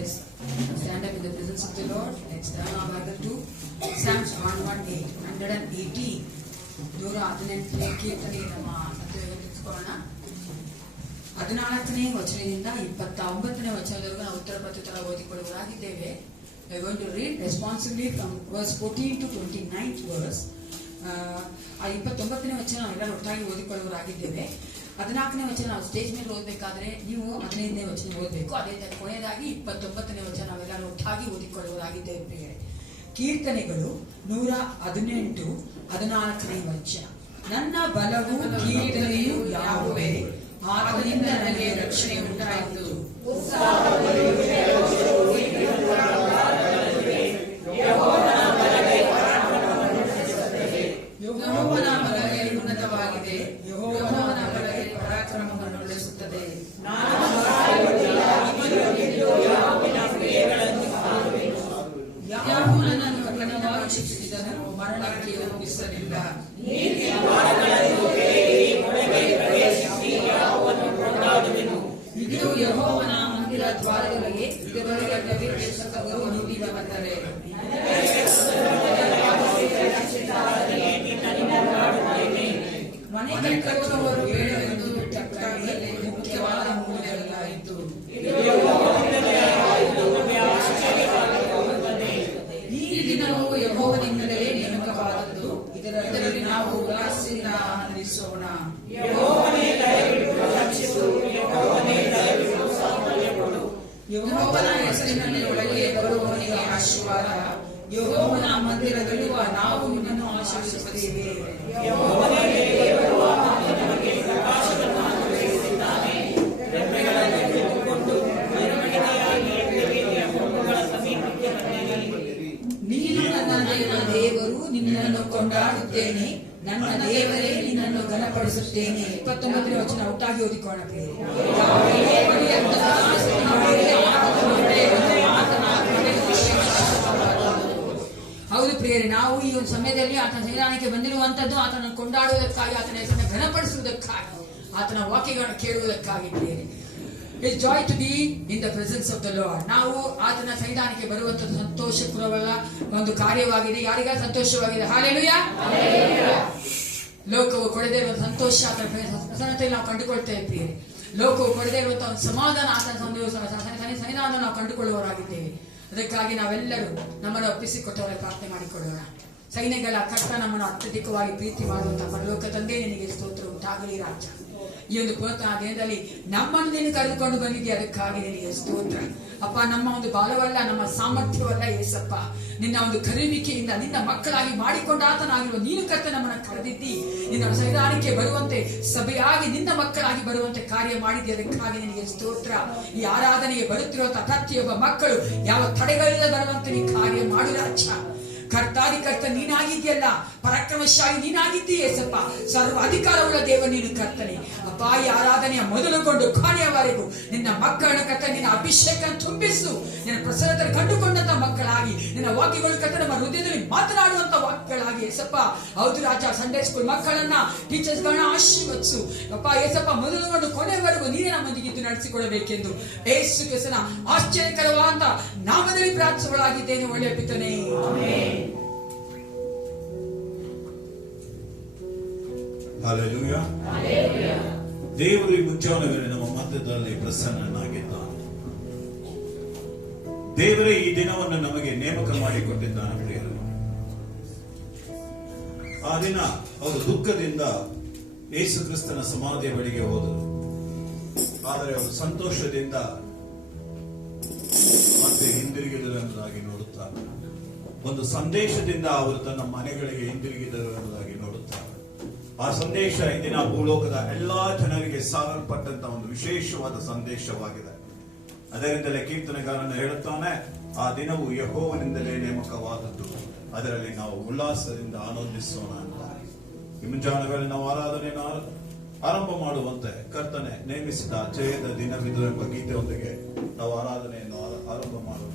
let's stand up in the presence of the Lord. Let's turn our Bible to Psalms 118, 118. 118ನೇ ಕೀರ್ತನೆ ನಮ್ಮ ಸತ್ಯವೇದ ತಿಳಿಸ್ಕೊಳ್ಳೋಣ. 14ನೇ ವಚನದಿಂದ 29ನೇ ವಚನದವರೆಗೂ ನಾವು ಉತ್ತರ ಪ್ರತ್ಯುತ್ತರ ಓದಿಕೊಳ್ಳುವರಾಗಿದ್ದೇವೆ. We are going to read responsibly from verse 14 to 29th verse. ಆ 29ನೇ ವಚನ ನಾವೆಲ್ಲರೂ ಒಟ್ಟಾಗಿ ಓದಿಕೊಳ್ಳುವರಾಗಿದ್ದೇವೆ. 14ನೇ ವಚನ ನಾವು ಸ್ಟೇಜ್ ಮೇಲೆ ಓದಬೇಕಾದ್ರೆ ನೀವು 15ನೇ ವಚನ ಓದಬೇಕು. ಅದೇ ಕೊನೆಯದಾಗಿ 29ನೇ ವಚನ ನಾವೆಲ್ಲರೂ ಒಟ್ಟಾಗಿ ಓದಿಕೊಳ್ಳುವರಾಗಿದ್ದೇವೆ. ಪ್ರಿಯರೇ, ಕೀರ್ತನೆಗಳು 118, 14ನೇ ವಚನ. ನನ್ನ ಬಲವು ಕೀರ್ತನೆಯು ಯಾಹುವೇ, ಆತನಿಂದ ನನಗೆ ರಕ್ಷಣೆ ಉಂಟಾಯಿತು. ಯೆಹೋವನ ಬಲಗೈ ಉನ್ನತವಾಗಿದೆ, ಯೆಹೋವನ ಬಲಗೈ ಪರಾಕ್ರಮವನ್ನು ಬೆಳೆಸುತ್ತದೆ. ಯಾರು ನನ್ನನ್ನು ಕಠಿಣವಾಗಿ ಶಿಕ್ಷಿಸಿದನು, ಮರಣಕ್ಕೆ ಒಪ್ಪಿಸಲಿಲ್ಲ. ಇದು ಯೆಹೋವನ ಮಂದಿರ ದ್ವಾರಗಳಿಗೆ ಪ್ರವೇಶಿಸಕರು ನುಡಿದ ಬಂದರೆ. ಮನೆ ಕಟ್ಟುವವರು ಬೇಡವೆಂದು ಬಿಟ್ಟಕ್ಕಾಗಿ ಮುಖ್ಯವಾದ ಮೂಲಗಳಾಯಿತು. ಈ ದಿನವು ಯೆಹೋವನಿಂದಲೇ ನೇಮಕವಾದದ್ದು, ಇದರಲ್ಲಿ ನಾವು ಉಲ್ಲಾಸದಿಂದ ಆನಂದಿಸೋಣ. ಯೆಹೋವನ ಹೆಸರಿನಲ್ಲಿ ಒಳಗೆ ಬರುವವನಿಗೆ ಆಶೀರ್ವಾದ. ಯೆಹೋವನ ಮಂದಿರದಲ್ಲಿರುವ ನಾವು ನಿನ್ನನ್ನು ಆಶೀರ್ವದಿಸುತ್ತೇವೆ. ನೀನು ನನ್ನ ದೇವರು, ನಿನ್ನನ್ನು ಕೊಂಡಾಡುತ್ತೇನೆ, ನನ್ನ ದೇವರೇ ನಿನ್ನನ್ನು ಘನಪಡಿಸುತ್ತೇನೆ. 29ನೇ ವಚನ ಒಟ್ಟಾಗಿ ಓದಿಕೊಳ್ಳೋಣ. ಹೌದು ಪ್ರಿಯರೇ, ನಾವು ಈ ಒಂದು ಸಮಯದಲ್ಲಿ ಆತನ ಸನ್ನಿಧಾನಕ್ಕೆ ಬಂದಿರುವಂತದ್ದು ಆತನನ್ನು ಕೊಂಡಾಡುವುದಕ್ಕಾಗಿ, ಆತನ ಹೆಸರನ್ನು ಘನಪಡಿಸುವುದಕ್ಕಾಗಿ, ಆತನ ವಾಕ್ಯಗಳನ್ನು ಕೇಳುವುದಕ್ಕಾಗಿ. ಪ್ರಿಯರೇ, It's joy to be in the presence of the Lord. ನಾವು ಆತನ ಸನ್ನಿಧಾನಕ್ಕೆ ಬರುವಂತದ್ದು ಸಂತೋಷಪೂರ್ವಕ ಒಂದು ಕಾರ್ಯವಾಗಿದೆ. ಯಾರಿಗ ಸಂತೋಷವಾಗಿದೆ? ಹಾಲೆಲೂಯಾ. ಲೋಕವು ಕೊಡದೇ ಇರುವ ಸಂತೋಷ ಆತನ ಪ್ರಸನ್ನತೆಯಲ್ಲಿ ನಾವು ಕಂಡುಕೊಳ್ತೇವೆ. ಪ್ರಿಯರೇ, ಲೋಕವು ಕೊಡದೇ ಇರುವಂತಹ ಒಂದು ಸಮಾಧಾನ ಆತನ ಸನ್ನಿಧಾನ ನಾವು ಕಂಡುಕೊಳ್ಳುವವರಾಗಿದ್ದೇವೆ. ಅದಕ್ಕಾಗಿ ನಾವೆಲ್ಲರೂ ನಮ್ಮನ್ನು ಒಪ್ಪಿಸಿಕೊಟ್ಟವರ ಪ್ರಾರ್ಥನೆ ಮಾಡಿಕೊಳ್ಳೋಣ. ಸೈನ್ಯಗಳ ಕರ್ತ ನಮ್ಮನ್ನು ಅತ್ಯಧಿಕವಾಗಿ ಪ್ರೀತಿ ಮಾಡುವಂತಹ ಪರಲೋಕ ತಂದೆ, ನಿನಗೆ ಸ್ತೋತ್ರ ಉಂಟಾಗಲಿ ರಾಜ. ಈ ಒಂದು ಪುರಾತನ ದಿನದಲ್ಲಿ ನಮ್ಮನ್ನು ನೀನು ಕರೆದುಕೊಂಡು ಬಂದಿದ್ದೀಯ, ಅದಕ್ಕಾಗಿ ನಿನಗೆ ಸ್ತೋತ್ರ ಅಪ್ಪ. ನಮ್ಮ ಒಂದು ಬಾಲವಲ್ಲ, ನಮ್ಮ ಸಾಮರ್ಥ್ಯವಲ್ಲ ಏಸಪ್ಪ, ನಿನ್ನ ಒಂದು ಕರೆಯುವಿಕೆಯಿಂದ ನಿನ್ನ ಮಕ್ಕಳಾಗಿ ಮಾಡಿಕೊಂಡಾತನಾಗಿರುವ ನೀನು ಕರ್ತ ನಮ್ಮನ್ನು ಕರೆದಿದ್ದಿ. ನಿನ್ನ ಸನ್ನಿಧಾನಕ್ಕೆ ಬರುವಂತೆ, ಸಭೆಯಾಗಿ ನಿನ್ನ ಮಕ್ಕಳಾಗಿ ಬರುವಂತೆ ಕಾರ್ಯ ಮಾಡಿದ್ದೆ, ಅದಕ್ಕಾಗಿ ನಿನಗೆ ಸ್ತೋತ್ರ. ಈ ಆರಾಧನೆಗೆ ಬರುತ್ತಿರುವಂತಹ ಪ್ರತಿಯೊಬ್ಬ ಮಕ್ಕಳು ಯಾವ ತಡೆಗಳಿಂದ ಬರುವಂತೆ ನೀ ಕಾರ್ಯ ಮಾಡು ರಾಜ. ಕರ್ತಾಧಿಕರ್ತ ನೀನಾಗಿದ್ಯಲ್ಲ, ಪರಾಕ್ರಮಶಾಲಿ ನೀನಾಗಿದ್ದೀಯ ಏಸಪ್ಪ. ಸರ್ವ ಅಧಿಕಾರವುಳ್ಳ ದೇವ ನೀನು ಕರ್ತನೆ ಅಪ್ಪ. ಈ ಆರಾಧನೆಯ ಮೊದಲುಗೊಂಡು ಕೊನೆಯವರೆಗೂ ನಿನ್ನ ಮಕ್ಕಳನ್ನು ಕರ್ತ ನಿನ್ನ ಅಭಿಷೇಕ ತುಂಬಿಸು. ನಿನ್ನ ಪ್ರಸನ್ನತೆಯನ್ನು ಕಂಡುಕೊಂಡಂತ ಮಕ್ಕಳಾಗಿ, ನಿನ್ನ ವಾಕ್ಯಗಳು ಕರ್ತ ನಮ್ಮ ಹೃದಯದಲ್ಲಿ ಮಾತನಾಡುವಂತ ವಾಕ್ಯಗಳಾಗಿ ಏಸಪ್ಪ. ಹೌದು ರಾಜ, ಸಂಡೇ ಸ್ಕೂಲ್ ಮಕ್ಕಳನ್ನ, ಟೀಚರ್ಸ್ ಗಳನ್ನ ಆಶೀರ್ವದಿಸು ಅಪ್ಪ ಏಸಪ್ಪ. ಮೊದಲುಗೊಂಡು ಕೊನೆಯವರೆಗೂ ನೀನೇ ನಮ್ಮೊಂದಿಗಿದ್ದು ನಡೆಸಿಕೊಡಬೇಕೆಂದು ಯೇಸು ಕ್ರಿಸ್ತನ ಆಶ್ಚರ್ಯಕರವಾದ ನಾಮದಲ್ಲಿ ಪ್ರಾರ್ಥಿಸುವಳಾಗಿದ್ದೇನೆ. ಒಳ್ಳೆಯ ಪಿತನೇ, ಆಮೆನ್. Hallelujah. ದೇವರು ಈ ಮುಂಜಾನೆ ನಮ್ಮ ಮಧ್ಯದಲ್ಲಿ ಪ್ರಸನ್ನನಾಗಿದ್ದಾನೆ. ದೇವರೇ ಈ ದಿನವನ್ನು ನಮಗೆ ನೇಮಕ ಮಾಡಿಕೊಟ್ಟಿದ್ದಾನೆ. ಪ್ರಿಯರು, ಆ ದಿನ ಅವರು ದುಃಖದಿಂದ ಯೇಸು ಕ್ರಿಸ್ತನ ಸಮಾಧಿಯ ಬಳಿಗೆ ಹೋದರು. ಆದರೆ ಅವರು ಸಂತೋಷದಿಂದ ಮತ್ತೆ ಹಿಂದಿರುಗಿದರು ಎಂಬುದಾಗಿ ನೋಡುತ್ತಾರೆ. ಒಂದು ಸಂದೇಶದಿಂದ ಅವರು ತನ್ನ ಮನೆಗಳಿಗೆ ಹಿಂದಿರುಗಿದರು ಎಂಬುದಾಗಿ ನೋಡುತ್ತಾರೆ. ಆ ಸಂದೇಶ ಇಂದಿನ ಭೂಲೋಕದ ಎಲ್ಲಾ ಜನರಿಗೆ ಸಾರಲ್ಪಟ್ಟಂತ ಒಂದು ವಿಶೇಷವಾದ ಸಂದೇಶವಾಗಿದೆ. ಅದರಿಂದಲೇ ಕೀರ್ತನೆಗಾರನು ಹೇಳುತ್ತಾನೆ, ಆ ದಿನವು ಯೆಹೋವನಿಂದಲೇ ನೇಮಕವಾದದ್ದು, ಅದರಲ್ಲಿ ನಾವು ಉಲ್ಲಾಸದಿಂದ ಆನಂದಿಸೋಣ ಅಂತ. ಈ ಮುಂಜಾನೆಗಳಲ್ಲಿ ನಾವು ಆರಾಧನೆಯನ್ನು ಆರಂಭ ಮಾಡುವಂತೆ ಕರ್ತನೆ ನೇಮಿಸಿದ ಜಯದ ದಿನವಿದು ಎಂಬ ಗೀತೆಯೊಂದಿಗೆ ನಾವು ಆರಾಧನೆಯನ್ನು ಆರಂಭ ಮಾಡೋಣ.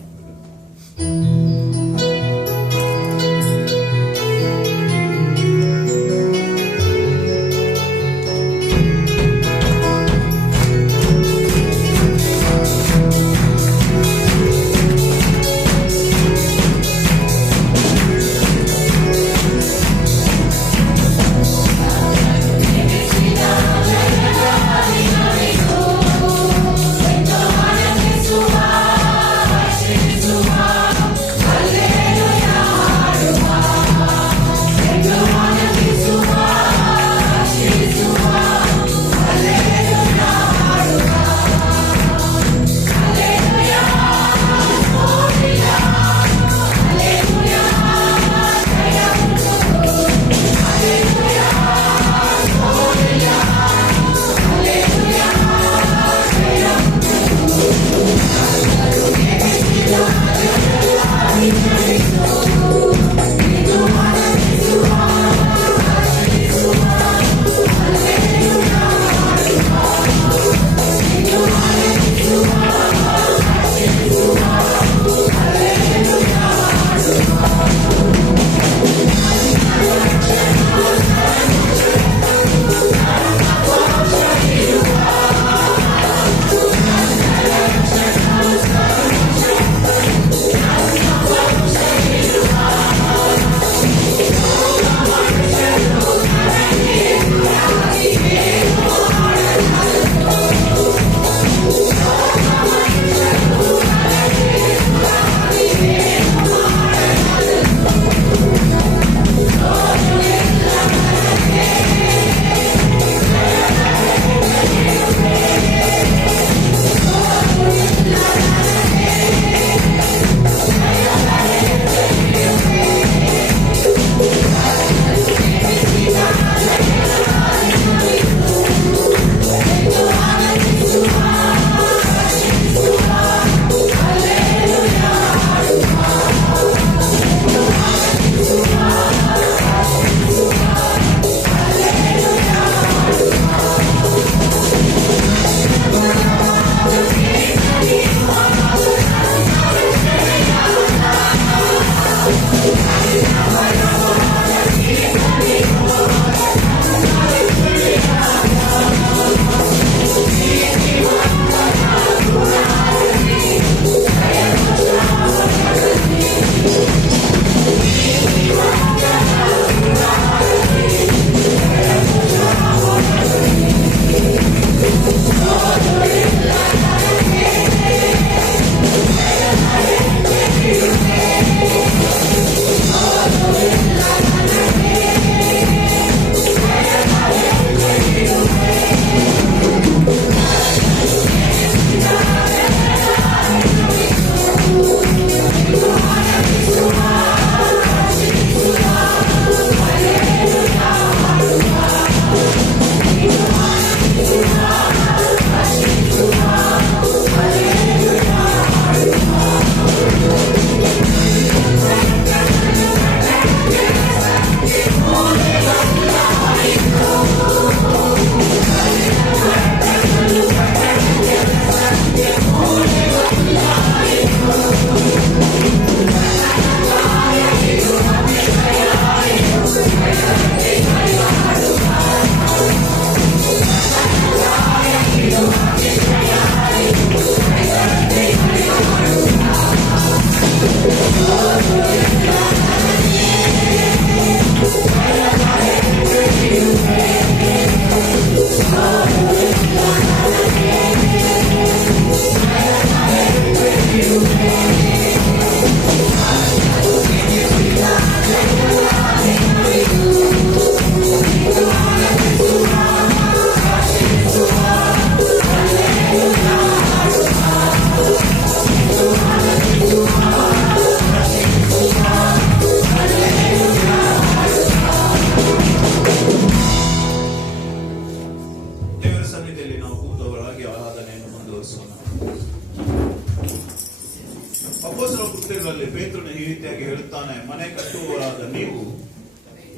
ಅಪೊಸ್ತಲರ ಕೃತ್ಯಗಳಲ್ಲಿ ಪೇತ್ರನು ಈ ರೀತಿಯಾಗಿ ಹೇಳುತ್ತಾನೆ, ಮನೆ ಕಟ್ಟುವವರಾದ ನೀವು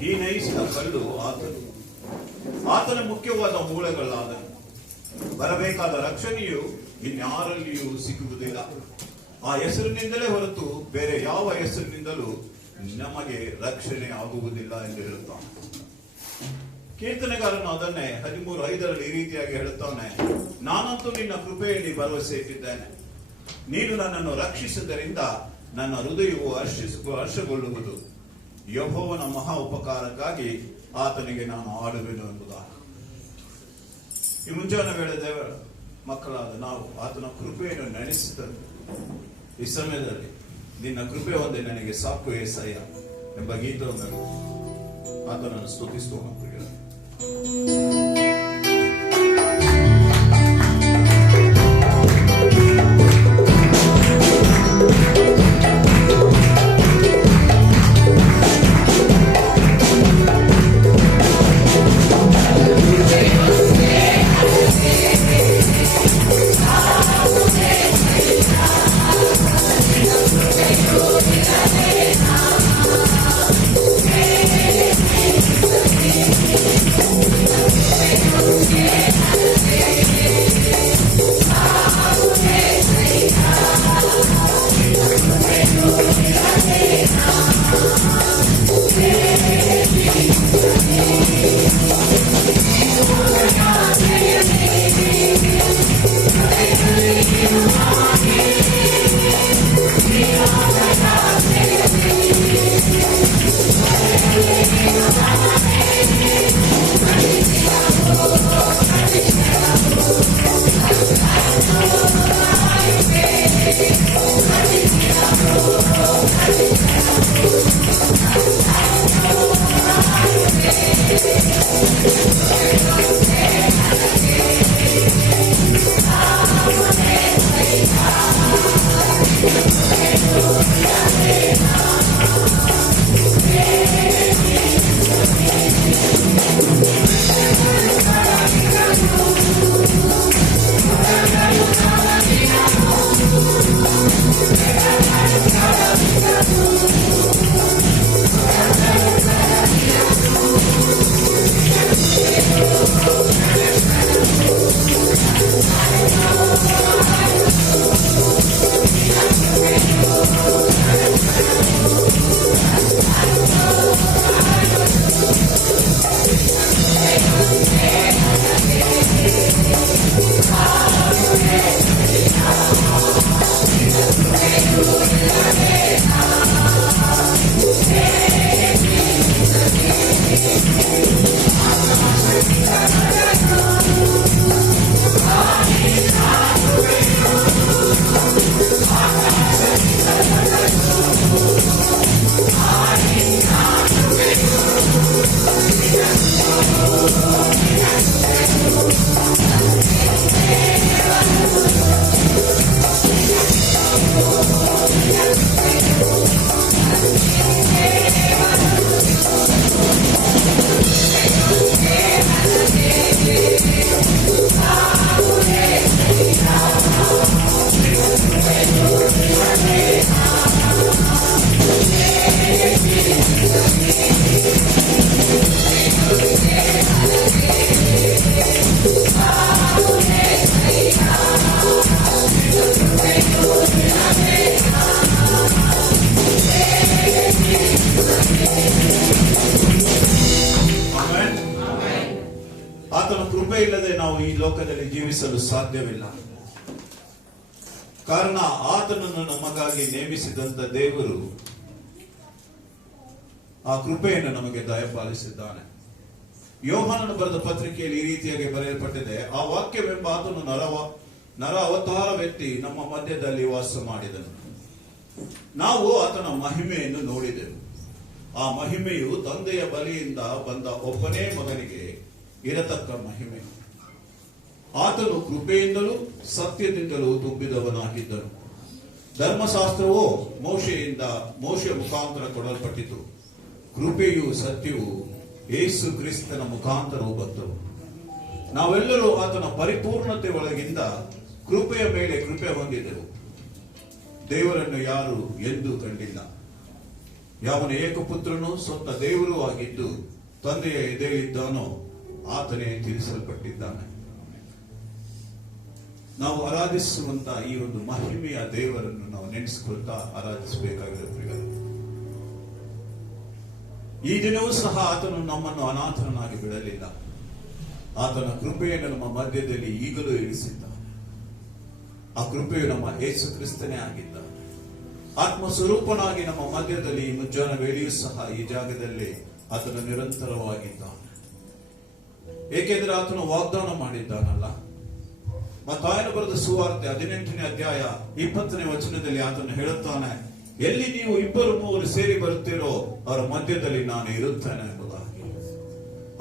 ಈ ನಯಿಸಿದ ಕಲ್ಲು ಆತನ ಮುಖ್ಯವಾದ ಮೂಳೆಗಳಾದನು. ಬರಬೇಕಾದ ರಕ್ಷಣೆಯು ಇನ್ಯಾರಲ್ಲಿಯೂ ಸಿಗುವುದಿಲ್ಲ. ಆ ಹೆಸರಿನಿಂದಲೇ ಹೊರತು ಬೇರೆ ಯಾವ ಹೆಸರಿನಿಂದಲೂ ನಮಗೆ ರಕ್ಷಣೆ ಆಗುವುದಿಲ್ಲ ಎಂದು ಹೇಳುತ್ತಾನೆ. ಕೀರ್ತನೆಗಾರನು ಅದನ್ನೇ 13:5 ಈ ರೀತಿಯಾಗಿ ಹೇಳುತ್ತಾನೆ, ನಾನಂತೂ ನಿನ್ನ ಕೃಪೆಯಲ್ಲಿ ಭರವಸೆ ಇಟ್ಟಿದ್ದೇನೆ. ನೀನು ನನ್ನನ್ನು ರಕ್ಷಿಸಿದ್ದರಿಂದ ನನ್ನ ಹೃದಯವು ಹರ್ಷಗೊಳ್ಳುವುದು. ಯೆಹೋವನ ಮಹಾ ಉಪಕಾರಕ್ಕಾಗಿ ಆತನಿಗೆ ನಾನು ಆಡುವೆನು ಎಂಬುದಾಗಿ. ಈ ಮುಂಜಾನೆ ವೇಳೆ ದೇವರ ಮಕ್ಕಳಾದ ನಾವು ಆತನ ಕೃಪೆಯನ್ನು ನೆನೆಸಿದಂತೆ ಈ ಸಮಯದಲ್ಲಿ ನಿನ್ನ ಕೃಪೆ ಒಂದೇ ನನಗೆ ಸಾಕು ಏಸಯ್ಯ ಎಂಬ ಗೀತವನ್ನು ಆತನನ್ನು ಸ್ತುತಿಸುವ ಮಕ್ಕಳಿಗೆ ಆತನ ಕೃಪೆ ಇಲ್ಲದೆ ನಾವು ಈ ಲೋಕದಲ್ಲಿ ಜೀವಿಸಲು ಸಾಧ್ಯವಿಲ್ಲ. ಕಾರಣ ಆತನನ್ನು ನಮಗಾಗಿ ನೇಮಿಸಿದಂತ ದೇವರು ಆ ಕೃಪೆಯನ್ನು ನಮಗೆ ದಯಪಾಲಿಸಿದ್ದಾನೆ. ಯೋಹಾನನು ಬರೆದ ಪತ್ರಿಕೆಯಲ್ಲಿ ಈ ರೀತಿಯಾಗಿ ಬರೆಯಲ್ಪಟ್ಟಿದೆ, ಆ ವಾಕ್ಯವೆಂಬ ಆತನು ನರ ಅವತಾರವೆತ್ತಿ ನಮ್ಮ ಮಧ್ಯದಲ್ಲಿ ವಾಸ ಮಾಡಿದನು. ನಾವು ಆತನ ಮಹಿಮೆಯನ್ನು ನೋಡಿದೆವು. ಆ ಮಹಿಮೆಯು ತಂದೆಯ ಬಲಿಯಿಂದ ಬಂದ ಒಬ್ಬನೇ ಮಗನಿಗೆ ಇರತಕ್ಕ ಮಹಿಮೆ. ಆತನು ಕೃಪೆಯಿಂದಲೂ ಸತ್ಯದಿಂದಲೂ ತುಂಬಿದವನಾಗಿದ್ದನು. ಧರ್ಮಶಾಸ್ತ್ರವೋ ಮೋಶೆಯ ಮುಖಾಂತರ ಕೊಡಲ್ಪಟ್ಟಿತು. ಕೃಪೆಯು ಸತ್ಯವು ಯೇಸು ಕ್ರಿಸ್ತನ ಮುಖಾಂತರವೂ ಬಂದವು. ನಾವೆಲ್ಲರೂ ಆತನ ಪರಿಪೂರ್ಣತೆ ಒಳಗಿಂದ ಕೃಪೆಯ ಮೇಲೆ ಕೃಪೆ ಹೊಂದಿದೆವು. ದೇವರನ್ನು ಯಾರು ಎಂದೂ ಕಂಡಿಲ್ಲ. ಯಾವನ ಏಕಪುತ್ರನು ಸ್ವಂತ ದೇವರು ಆಗಿದ್ದು ತಂದೆಯ ಎದೆಯಲ್ಲಿದ್ದಾನೋ ಆತನೇ ತೀರಿಸಲ್ಪಟ್ಟಿದ್ದಾನೆ. ನಾವು ಆರಾಧಿಸುವಂತ ಈ ಒಂದು ಮಹಿಮೆಯ ದೇವರನ್ನು ನಾವು ನೆನೆಸಿಕೊಳ್ತಾ ಆರಾಧಿಸಬೇಕಾಗಿದೆ ಪ್ರಿಯರೇ. ಈ ದಿನವೂ ಸಹ ಆತನು ನಮ್ಮನ್ನು ಅನಾಥನಾಗಿ ಬಿಡಲಿಲ್ಲ. ಆತನ ಕೃಪೆಯನ್ನು ನಮ್ಮ ಮಧ್ಯದಲ್ಲಿ ಈಗಲೂ ಇರಿಸಿದ್ದಾನೆ. ಆ ಕೃಪೆಯು ನಮ್ಮ ಯೇಸು ಕ್ರಿಸ್ತನೇ ಆಗಿದ್ದಾನೆ. ಆತ್ಮ ಸ್ವರೂಪನಾಗಿ ನಮ್ಮ ಮಧ್ಯದಲ್ಲಿ ಈ ಮುಂಜಾನೆ ವೇಳೆಯೂ ಸಹ ಈ ಜಾಗದಲ್ಲಿ ಆತನು ನಿರಂತರವಾಗಿದ್ದಾನೆ. ಏಕೆಂದ್ರೆ ಆತನು ವಾಗ್ದಾನ ಮಾಡಿದ್ದಾನಲ್ಲ. ಮತ್ತಾಯನು ಬರೆದ ಸುವಾರ್ತೆ 18ನೇ ಅಧ್ಯಾಯ 20ನೇ ವಚನದಲ್ಲಿ ಆತನು ಹೇಳುತ್ತಾನೆ, ಎಲ್ಲಿ ನೀವು 2-3 ಸೇರಿ ಬರುತ್ತೀರೋ ಅವರ ಮಧ್ಯದಲ್ಲಿ ನಾನು ಇರುತ್ತೇನೆ ಎಂಬುದಾಗಿ.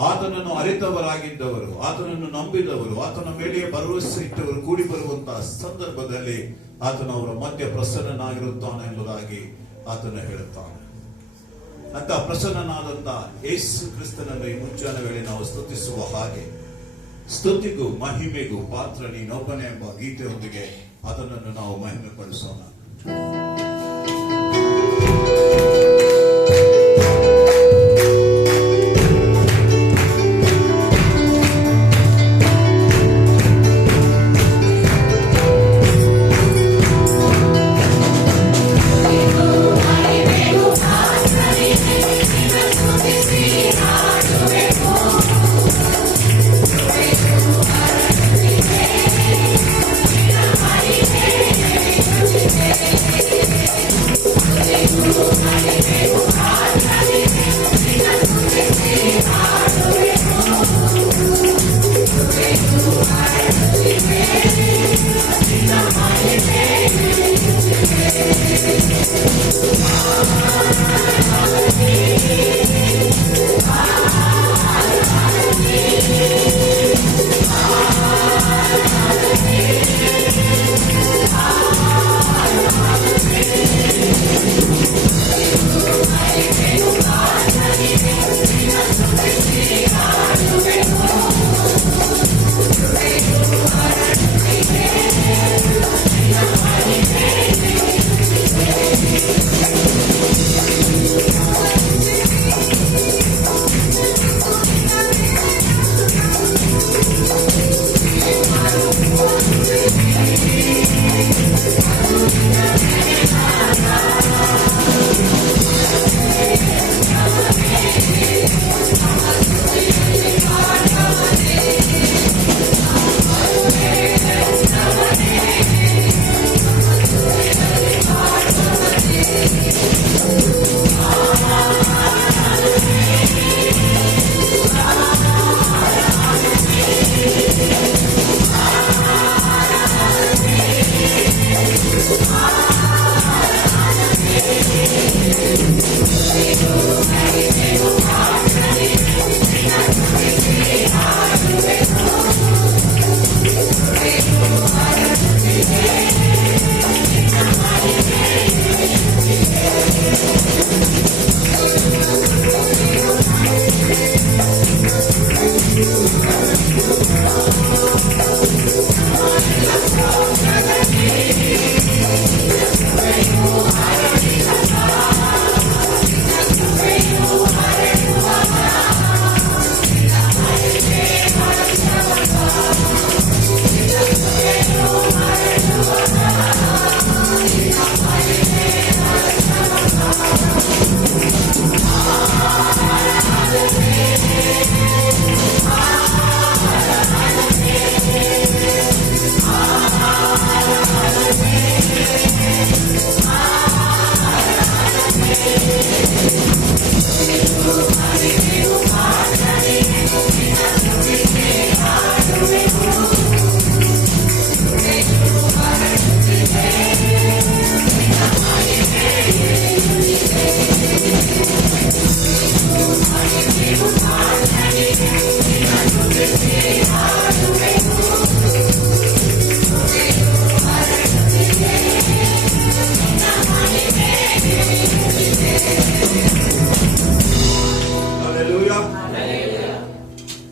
ಆತನನ್ನು ಅರಿತವರಾಗಿದ್ದವರು, ಆತನನ್ನು ನಂಬಿದವರು, ಆತನ ಮೇಲೆ ಭರವಸೆ ಇಟ್ಟವರು ಕೂಡಿ ಬರುವಂತಹ ಸಂದರ್ಭದಲ್ಲಿ ಆತನು ಅವರ ಮಧ್ಯ ಪ್ರಸನ್ನನಾಗಿರುತ್ತಾನೆ ಎಂಬುದಾಗಿ ಆತನು ಹೇಳುತ್ತಾನೆ. ಅಂತ ಪ್ರಸನ್ನನಾದಂತ ಯೇಸು ಕ್ರಿಸ್ತನನ್ನು ಈ ಮುಂಜಾನೆ ವೇಳೆ ನಾವು ಸ್ತುತಿಸುವ ಹಾಗೆ, ಸ್ತುತಿಗೂ ಮಹಿಮೆಗೂ ಪಾತ್ರ ನೀನೊಬ್ಬನೇ ಎಂಬ ಗೀತೆಯೊಂದಿಗೆ ಅದನ್ನು ನಾವು ಮಹಿಮೆ ಪಡಿಸೋಣ.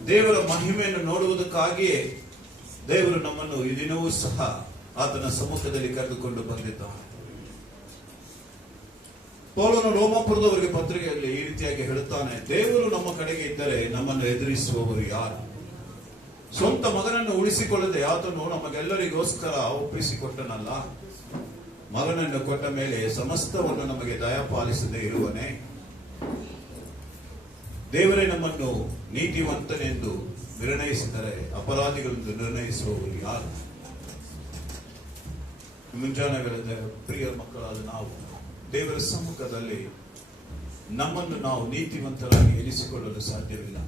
ದೇವರ ಮಹಿಮೆಯನ್ನು ನೋಡುವುದಕ್ಕಾಗಿಯೇ ದೇವರು ನಮ್ಮನ್ನು ಈ ದಿನವೂ ಸಹ ಆತನ ಸಮ್ಮುಖದಲ್ಲಿ ಕರೆದುಕೊಂಡು ಬಂದಿದ್ದಾನೆ. ಪೌಲನು ರೋಮಾಪುರದವರಿಗೆ ಪತ್ರಿಕೆಯಲ್ಲಿ ಈ ರೀತಿಯಾಗಿ ಹೇಳುತ್ತಾನೆ, ದೇವರು ನಮ್ಮ ಕಡೆಗೆ ಇದ್ದರೆ ನಮ್ಮನ್ನು ಎದುರಿಸುವವರು ಯಾರು? ಸ್ವಂತ ಮಗನನ್ನು ಉಳಿಸಿಕೊಳ್ಳದೆ ಆತನು ನಮಗೆಲ್ಲರಿಗೋಸ್ಕರ ಒಪ್ಪಿಸಿಕೊಟ್ಟನಲ್ಲ. ಮಗನನ್ನು ಕೊಟ್ಟ ಮೇಲೆ ಸಮಸ್ತವನ್ನು ನಮಗೆ ದಯಪಾಲಿಸದೆ ಇರುವನೇ? ದೇವರೇ ನಮ್ಮನ್ನು ನೀತಿವಂತನೆಂದು ನಿರ್ಣಯಿಸಿದರೆ ಅಪರಾಧಿಗಳೆಂದು ನಿರ್ಣಯಿಸುವವರು ಯಾರು? ಮುಂಜಾನೆಗಳಿಂದ ಪ್ರಿಯ ಮಕ್ಕಳಾದ ನಾವು ದೇವರ ಸಮ್ಮುಖದಲ್ಲಿ ನಮ್ಮನ್ನು ನಾವು ನೀತಿವಂತರಾಗಿ ಎನಿಸಿಕೊಳ್ಳಲು ಸಾಧ್ಯವಿಲ್ಲ.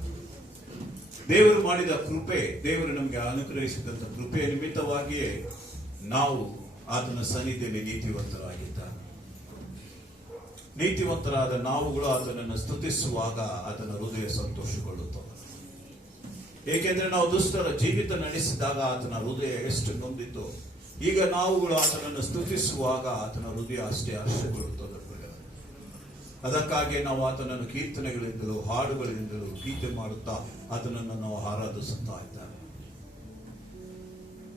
ದೇವರು ಮಾಡಿದ ಕೃಪೆ, ದೇವರು ನಮಗೆ ಅನುಗ್ರಹಿಸಿದಂತ ಕೃಪೆಯ ನಿಮಿತ್ತವಾಗಿಯೇ ನಾವು ಆತನ ಸನ್ನಿಧಿಯಲ್ಲಿ ನೀತಿವಂತರಾಗಿದ್ದಾರೆ. ನೀತಿವಂತರಾದ ನಾವುಗಳು ಆತನನ್ನು ಸ್ತುತಿಸುವಾಗ ಆತನ ಹೃದಯ ಸಂತೋಷಗೊಳ್ಳುತ್ತದೆ. ಏಕೆಂದ್ರೆ ನಾವು ದುಷ್ಟರ ಜೀವಿತ ನಡೆಸಿದಾಗ ಆತನ ಹೃದಯ ಎಷ್ಟು ನೊಂದಿತ್ತು, ಈಗ ನಾವುಗಳು ಆತನನ್ನು ಸ್ತುತಿಸುವಾಗ ಆತನ ಹೃದಯ ಅಷ್ಟೇ ಹರ್ಷಗೊಳ್ಳುತ್ತದೆ. ಅದಕ್ಕಾಗಿ ನಾವು ಆತನನ್ನು ಕೀರ್ತನೆಗಳಿಂದಲೂ ಹಾಡುಗಳಿಂದಲೂ ಗೀತೆ ಮಾಡುತ್ತಾ ಆತನನ್ನು ನಾವು ಆರಾಧಿಸುತ್ತಾ ಇದ್ದಾರೆ.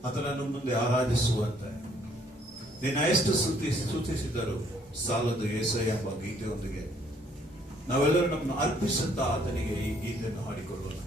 ಆತನನ್ನು ಮುಂದೆ ಆರಾಧಿಸುವಂತೆ ನಿನ್ನ ಎಷ್ಟು ಸ್ತುತಿಸಿದರು ಸಾಲದು ಏಸಯ್ಯ ಎಂಬ ಗೀತೆಯೊಂದಿಗೆ ನಾವೆಲ್ಲರೂ ನಮ್ಮನ್ನು ಅರ್ಪಿಸುತ್ತಾ ಆತನಿಗೆ ಈ ಗೀತೆಯನ್ನು ಹಾಡಿಕೊಳ್ಳೋಣ.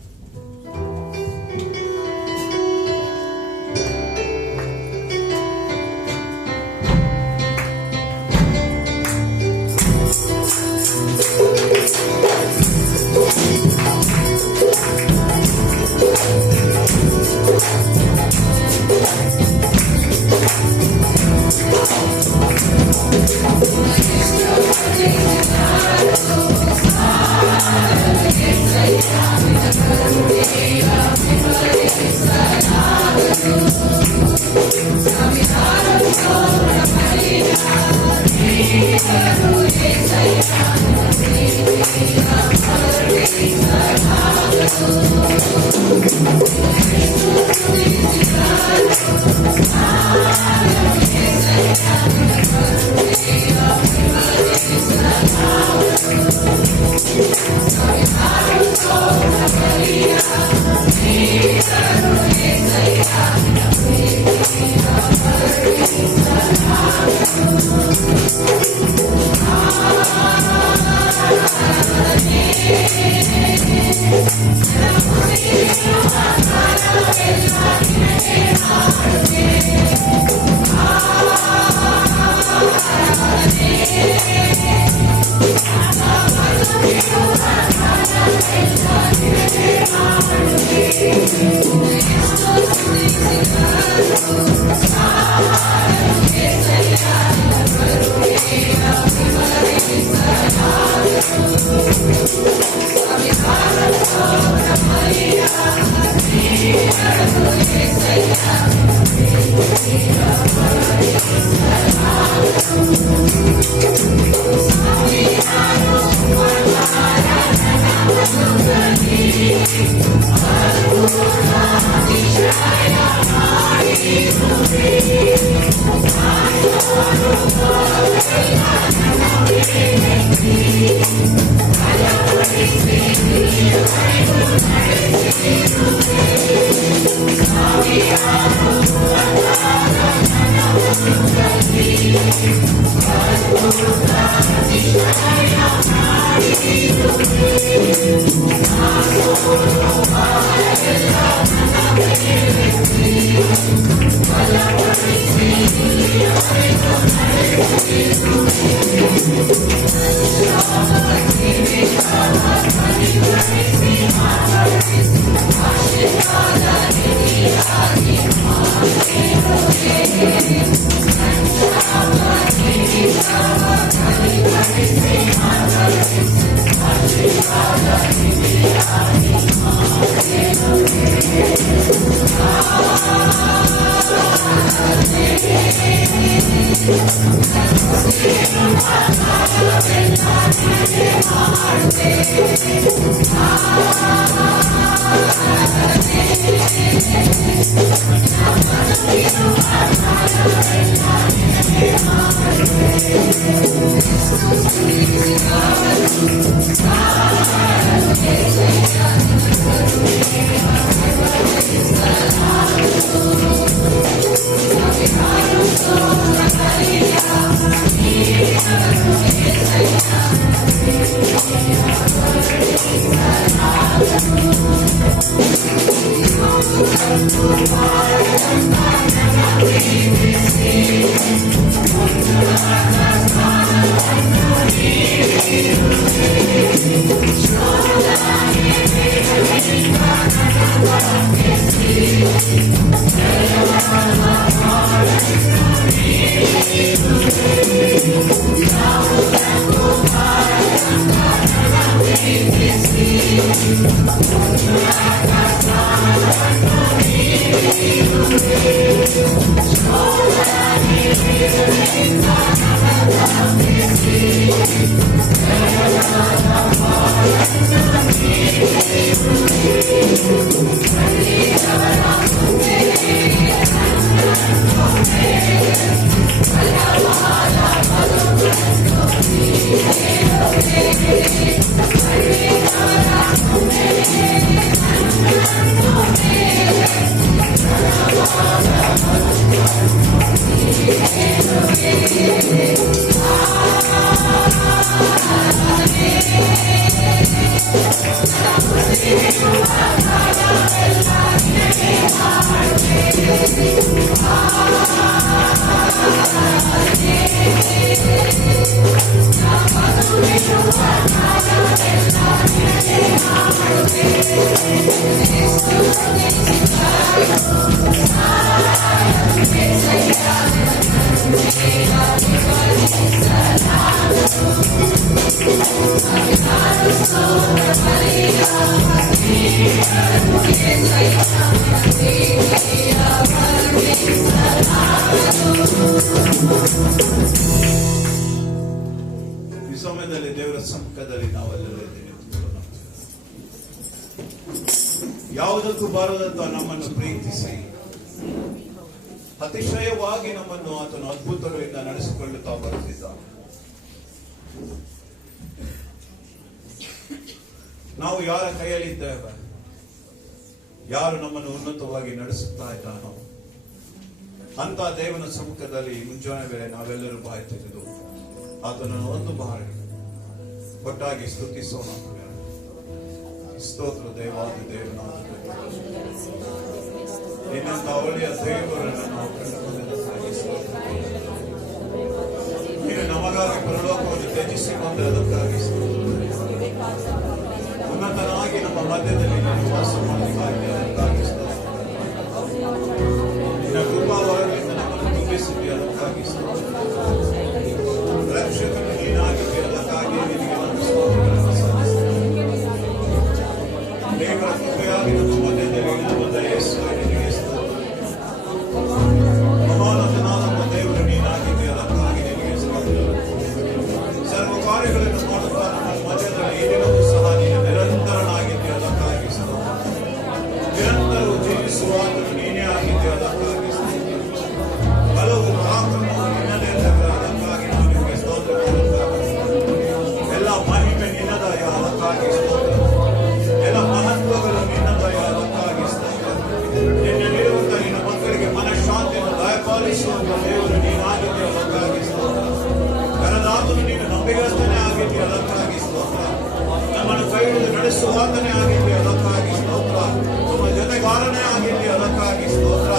ಈ ಸಮಯದಲ್ಲಿ ದೇವರ ಸಮ್ಮುಖದಲ್ಲಿ ನಾವೆಲ್ಲರೂ ನಿಂತುಕೊಳ್ಳೋಣ. ಯಾವುದಕ್ಕೂ ಬಾರದಂತ ನಮ್ಮನ್ನು ಪ್ರೀತಿಸಿ ಅತಿಶಯವಾಗಿ ನಮ್ಮನ್ನು ಆತನು ಅದ್ಭುತಗಳಿಂದ ನಡೆಸಿಕೊಳ್ಳುತ್ತಾ ಬರುತ್ತಿದ್ದ. ನಾವು ಯಾರ ಕೈಯಲ್ಲಿದ್ದೇವೆ, ಯಾರು ನಮ್ಮನ್ನು ಉನ್ನತವಾಗಿ ನಡೆಸುತ್ತಾ ಇದ್ದಾನೋ ಅಂತ ದೇವನ ಸಮ್ಮುಖದಲ್ಲಿ ಮುಂಜಾನೆ ವೇಳೆ ನಾವೆಲ್ಲರೂ ಬಾಯಿ ತೆಗೆದು ಆತನನ್ನು ಒಂದು ಬಾರಿ ಒಟ್ಟಾಗಿ ಸ್ತುತಿಸೋಣ. ಸ್ತೋತ್ರ ದೇವಾದ ದೇವನಾದ ನಿನ್ನಂತ ಒಳ್ಳೆಯ ದೇವರನ್ನು ನಾವು ಕಂಡುಕೊಂಡದಕ್ಕಾಗಿ ಸ್ತೋತ್ರ. ನೀನು ನಮಗಾಗಿ ಪರಲೋಕವನ್ನು ತ್ಯಜಿಸಿಕೊಂಡದಕ್ಕಾಗಿ ಉನ್ನತನಾಗಿ ನಮ್ಮ ಮಧ್ಯದಲ್ಲಿ ನೀನು ವಾಸ ಮಾಡಬೇಕಾಗಿ ಸ್ತೋತ್ರ. ನಿನ್ನ ಕೃಪಾವರಗಳಿಂದ ನಮ್ಮನ್ನು ತುಂಬಿಸಿದ್ದೆ, ಅದಕ್ಕಾಗಿ ರಕ್ಷಕನು ನೀನಾಗಿದ್ದೆ, ಅದಕ್ಕಾಗಿ ನಿನಗೆ ನಮ್ಮ ಸ್ತೋತ್ರಗಳನ್ನು ಸಲ್ಲಿಸುತ್ತೇನೆ. ದೇವರ ಕೃಪೆಯಾಗಿ ನಮ್ಮ ಮಧ್ಯದಲ್ಲಿ ನಮ್ಮ ದಯೆಯಾಗಿ ನಿನಗೆ ಸ್ತೋತ್ರ. ಮಹಾನತನಾದ ದೇವರು ನೀನಾಗಿದ್ದೆ, ಅದಕ್ಕಾಗಿ ನಿನಗೆ ಸ್ತೋತ್ರ. ಸರ್ವ ಕಾರ್ಯಗಳನ್ನು ಮಾಡುತ್ತಾ ನಮ್ಮ ಮಧ್ಯದಲ್ಲಿ ಏನಿಲ್ಲವೂ ಸಹ ನೀನು ನಿರಂತರನಾಗಿದ್ದೆ, ಅದಕ್ಕಾಗಿ ಸ್ತೋತ್ರ. ನಿರಂತರವು ಜೀವಿಸುವಾಗಲೂ ನೀನೇ ಆಗಿದ್ದೆ, ಅದಕ್ಕಾಗಿ ಸ್ತೋತ್ರ. ಹಲವು ಪರಾಕ್ರಮವು ನಿನ್ನದೇ, ಅದಕ್ಕಾಗಿ ನಾವು ನಿಮಗೆ ಸ್ತೋತ್ರ ಮಾಡುತ್ತಾರೆ. ಎಲ್ಲ ಮಹಿಮೆ ನಿನ್ನದಯ, ಅದಕ್ಕಾಗಿ ಸ್ತೋತ್ರ. ಎಲ್ಲ ಮಹತ್ವಗಳು ನಿನ್ನದಯ, ಅದಕ್ಕಾಗಿ ಸ್ತೋತ್ರ. ನಿನ್ನಲ್ಲಿರುವಂತಹ ನಿನ್ನ ಮಕ್ಕಳಿಗೆ ಮನಃಶಾಂತಿಯನ್ನು ದಯಪಾಲಿಸುವಂತ ದೇವರು ನೀನಾಗಿದ್ದೆ, ಅದಕ್ಕಾಗಿ ಸ್ತೋತ್ರ. ಕರದಾತನು ನೀನು ನಂಬಿಗಸ್ತನೇ ಆಗಿದ್ದೆ, ಅದಕ್ಕಾಗಿ ಸ್ತೋತ್ರ. ನಮ್ಮನ್ನು ಕೈ ಹಿಡಿದು ನಡೆಸುವಾತನೇ ಆಗಿದ್ದೆ, ಅದಕ್ಕಾಗಿ ಸ್ತೋತ್ರ. ನಮ್ಮ ಜೊತೆಗಾರನೇ ಆಗಿದ್ದೆ, ಅದಕ್ಕಾಗಿ ಸ್ತೋತ್ರ.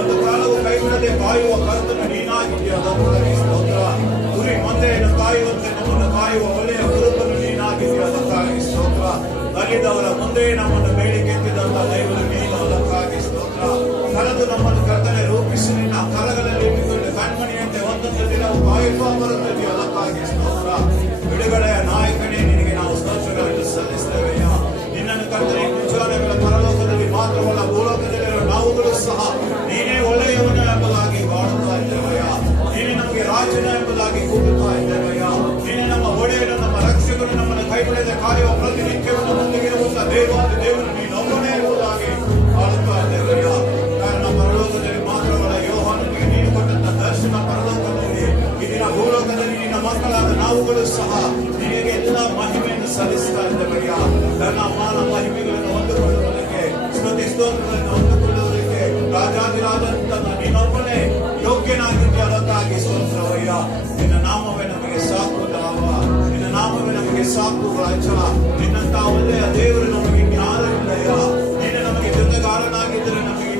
ಒಂದು ಕಾಲವು ಕೈ ಬಿಡದೆ ಕಾಯುವ ಕರ್ತನು ನೀನಾಗಿದ್ದೆ, ಅದಕ್ಕಾಗಿ ಸ್ತೋತ್ರ. ಕುರಿ ಮಂದೆಯನ್ನು ಕಾಯುವಂತೆ ನಮ್ಮನ್ನು ಕಾಯುವ ಒಳ್ಳೆಯ ಕುರುಬನು ನೀನಾಗಿದ್ದೆ, ಅದಕ್ಕಾಗಿ ಸ್ತೋತ್ರ. ಅಲ್ಲಿದ್ದವರ ಮುಂದೆ ನಮ್ಮನ್ನು ಬೇಡಿಕೆತ್ತಿದಂತ ದೇವರು ನೀನು, ಅದಕ್ಕಾಗಿ ಸ್ತೋತ್ರ. ಕರೆದು ನಮ್ಮನ್ನು ಕರ್ತನೆ ರೂಪಿಸಿ ನಿನ್ನ ಕರಗಳಲ್ಲಿ ಇಟ್ಟುಕೊಂಡು ಕಣ್ಮಣಿಯಂತೆ ಒಂದೊಂದು ದಿನವು ಕಾಯುತ್ತಾ ಬರುತ್ತದೆ, ಅದಕ್ಕಾಗಿ ಸ್ತೋತ್ರ. ಬಿಡುಗಡೆಯ ನಾಯಕನೇ ನಿನಗೆ ನಾವು ಸ್ತೋತ್ರಗಳನ್ನು ಸಲ್ಲಿಸ್ತೇವೆಯ. ನಿನ್ನನ್ನು ಕರ್ತನೆ ಮುಂಜಾನೆಗಳ ಪರಲೋಕದಲ್ಲಿ ಮಾತ್ರವಲ್ಲ, ಭೂಲೋಕದಲ್ಲಿರುವ ನಾವುಗಳು ಸಹ ನೀನೇ ಒಳ್ಳೆಯವನು ಎಂಬುದಾಗಿ ಬಾಳುತ್ತಾ ಇದ್ದೇವೆಯ. ನೀನೇ ನಮಗೆ ರಾಜನ ಎಂಬುದಾಗಿ ಕೂಗುತ್ತಾ ಇದ್ದೇವೆಯ. ನೀನೇ ನಮ್ಮ ಒಡೆಯನು, ನಮ್ಮ ರಕ್ಷಕನು, ನಮ್ಮನ್ನು ಕೈ ಬಿಡದೆ ಕಾಯುವ ಪ್ರತಿನಿತ್ಯವನ್ನು ಮುಂದಿರುವಂತ ದೇವಾದ ದೇವರು ನೀನೊಬ್ಬನೇ ಎಂಬುದಾಗಿ ಬಾಳುತ್ತಾ ಇದ್ದೇವೆಯ. ಕಾರಣ ಪರಲೋಕದಲ್ಲಿ ಮಾತ್ರವಲ್ಲ, ಯೋಹಾನನಿಗೆ ನೀನು ಕೊಟ್ಟಂತ ದರ್ಶನ ಪರಲೋಕದಲ್ಲಿ ಇದೀನ ಭೂಲೋಕದಲ್ಲಿ ನಿನ್ನ ಮಕ್ಕಳಾದ ನಾವುಗಳು ಸಹ ನಿನಗೆ ಎಲ್ಲ ಮಹಿಮೆಯನ್ನು ಸಲ್ಲಿಸ್ತಾ ಇದ್ದೇವೆಯ. ನನ್ನ ಮಾನ ಮಹಿಮೆಗಳನ್ನು ಹೊಂದಿಕೊಳ್ಳುವುದಕ್ಕೆ, ಸ್ತುತಿ ಸ್ತೋತ್ರಗಳನ್ನು ಹೊಂದಿಕೊಳ್ಳುವುದಕ್ಕೆ ರಾಜಾದಿರಾಜಂತ ನೀನೊಬ್ಬನೇ ಯೋಗ್ಯನಾಗಿದ್ದೆ, ಅದಕ್ಕಾಗಿ ಸ್ತೋತ್ರವಯ್ಯ. ನಿನ್ನ ನಾಮವೇ ನಮಗೆ ಸಾಕು ಲಾಭ, ನಿನ್ನ ನಾಮವೇ ನಮಗೆ ಸಾಕು ರಾಜ. ನಿನ್ನಂತ ಒಳ್ಳೆಯ ದೇವರು ನಮಗೆ ಜ್ಞಾನವಿಲ್ಲಯ್ಯ. ನೀನು ನಮಗೆ ಜೊತೆಗಾರನಾಗಿದ್ದರೆ ನಮಗೆ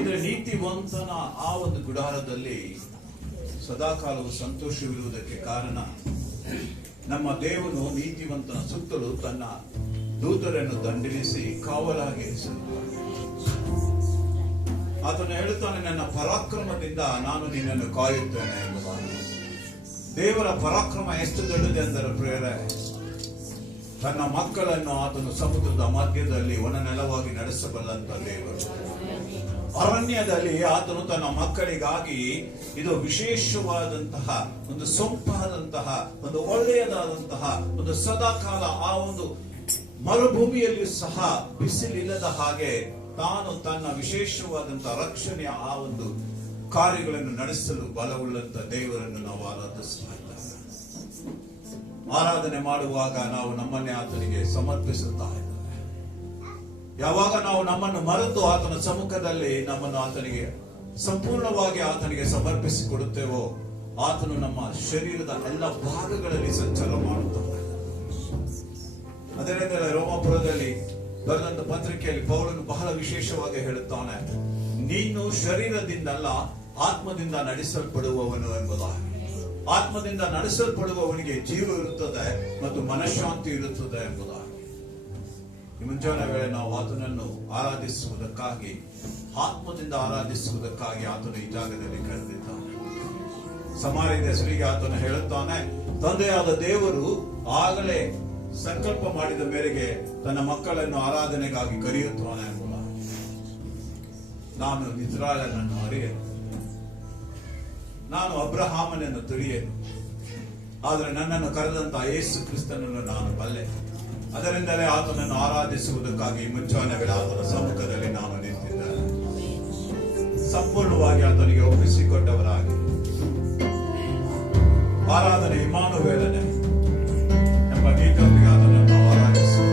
ಯಾಕೆಂದ್ರೆ ನೀತಿವಂತನ ಆ ಒಂದು ಗುಡಾರದಲ್ಲಿ ಸದಾಕಾಲವು ಸಂತೋಷವಿರುವುದಕ್ಕೆ ಕಾರಣ ನಮ್ಮ ದೇವನು ನೀತಿವಂತನ ಸುತ್ತಲೂ ತನ್ನ ದೂತರನ್ನು ದಂಡಿಸಿ ಕಾವಲಾಗಿರಿಸಲು ಆತನು ಹೇಳುತ್ತಾನೆ, ನನ್ನ ಪರಾಕ್ರಮದಿಂದ ನಾನು ನಿನ್ನನ್ನು ಕಾಯುತ್ತೇನೆ ಎಂಬುದಾಗಿ. ದೇವರ ಪರಾಕ್ರಮ ಎಷ್ಟು ದೊಡ್ಡದೆ ಎಂದರೆ ಪ್ರಿಯರೇ, ತನ್ನ ಮಕ್ಕಳನ್ನು ಆತನು ಸಮುದ್ರದ ಮಧ್ಯದಲ್ಲಿ ಒಣ ನೆಲವಾಗಿ ನಡೆಸಬಲ್ಲಂತ ದೇವರು. ಅರಣ್ಯದಲ್ಲಿ ಆತನು ತನ್ನ ಮಕ್ಕಳಿಗಾಗಿ ಇದು ವಿಶೇಷವಾದಂತಹ ಒಂದು ಸೊಂಪಾದಂತಹ ಒಂದು ಒಳ್ಳೆಯದಾದಂತಹ ಒಂದು ಸದಾಕಾಲ ಆ ಒಂದು ಮರುಭೂಮಿಯಲ್ಲಿ ಸಹ ಬಿಸಿಲಿಲ್ಲದ ಹಾಗೆ ತಾನು ತನ್ನ ವಿಶೇಷವಾದಂತಹ ರಕ್ಷಣೆಯ ಆ ಒಂದು ಕಾರ್ಯಗಳನ್ನು ನಡೆಸಲು ಬಲವುಳ್ಳಂತ ದೇವರನ್ನು ನಾವು ಆರಾಧಿಸ್ತಾ ಇದ್ದೇವೆ. ಆರಾಧನೆ ಮಾಡುವಾಗ ನಾವು ನಮ್ಮನ್ನೇ ಆತನಿಗೆ ಸಮರ್ಪಿಸುತ್ತಾ ಇದ್ದೇವೆ. ಯಾವಾಗ ನಾವು ನಮ್ಮನ್ನು ಮರೆತು ಆತನ ಸಮ್ಮುಖದಲ್ಲಿ ನಮ್ಮನ್ನು ಆತನಿಗೆ ಸಂಪೂರ್ಣವಾಗಿ ಆತನಿಗೆ ಸಮರ್ಪಿಸಿಕೊಡುತ್ತೇವೋ, ಆತನು ನಮ್ಮ ಶರೀರದ ಎಲ್ಲ ಭಾಗಗಳಲ್ಲಿ ಸಂಚಾರ ಮಾಡುತ್ತಾನೆ. ಅದರಿಂದ ರೋಮಾಪುರದಲ್ಲಿ ಬರೆದಂತ ಪತ್ರಿಕೆಯಲ್ಲಿ ಪೌಲನು ಬಹಳ ವಿಶೇಷವಾಗಿ ಹೇಳುತ್ತಾನೆ, ನೀನು ಶರೀರದಿಂದಲ್ಲ ಆತ್ಮದಿಂದ ನಡೆಸಲ್ಪಡುವವನು ಎಂಬುದಾಗಿ. ಆತ್ಮದಿಂದ ನಡೆಸಲ್ಪಡುವವನಿಗೆ ಜೀವ ಇರುತ್ತದೆ ಮತ್ತು ಮನಃಶಾಂತಿ ಇರುತ್ತದೆ ಎಂಬುದಾಗಿ. ಈ ಮುಂಜಾನೆ ವೇಳೆ ನಾವು ಆತನನ್ನು ಆರಾಧಿಸುವುದಕ್ಕಾಗಿ, ಆತ್ಮದಿಂದ ಆರಾಧಿಸುವುದಕ್ಕಾಗಿ ಆತನು ಈ ಜಾಗದಲ್ಲಿ ಕರೆದಿದ್ದಾನೆ. ಸಮಾರ್ಯದ ಹೆಸರಿಗೆ ಆತನು ಹೇಳುತ್ತಾನೆ, ತಂದೆಯಾದ ದೇವರು ಆಗಲೇ ಸಂಕಲ್ಪ ಮಾಡಿದ ಮೇರೆಗೆ ತನ್ನ ಮಕ್ಕಳನ್ನು ಆರಾಧನೆಗಾಗಿ ಕರೆಯುತ್ತಾನೆ ಎಂಬುದಾಗಿ. ನಾನು ಇಸ್ರಾಯೇಲನ್ನು ಅರಿಯೆನು, ನಾನು ಅಬ್ರಹಾಮನನ್ನು ತಿಳಿಯೆನು, ಆದರೆ ನನ್ನನ್ನು ಕರೆದಂತಹ ಯೇಸು ಕ್ರಿಸ್ತನನ್ನು ನಾನು ಬಲ್ಲೆ. ಅದರಿಂದಲೇ ಆತನನ್ನು ಆರಾಧಿಸುವುದಕ್ಕಾಗಿ ಮುಂಚಾನೆ ವೇಳೆ ಆತನ ಸಮ್ಮುಖದಲ್ಲಿ ನಾನು ನಿಂತಿದ್ದೇನೆ. ಸಂಪೂರ್ಣವಾಗಿ ಆತನಿಗೆ ಒಪ್ಪಿಸಿಕೊಟ್ಟವರಾಗಿ ಆರಾಧನೆ ಇಮ್ಮಾನುವೇಲನೆ ಎಂಬ ಗೀತೊಂದಿಗೆ ಆತನನ್ನು ಆರಾಧಿಸುವ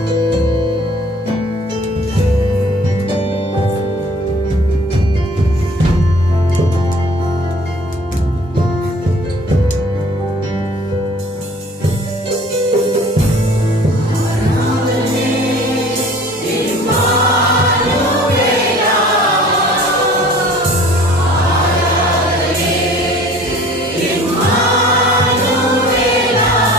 Emmanuel.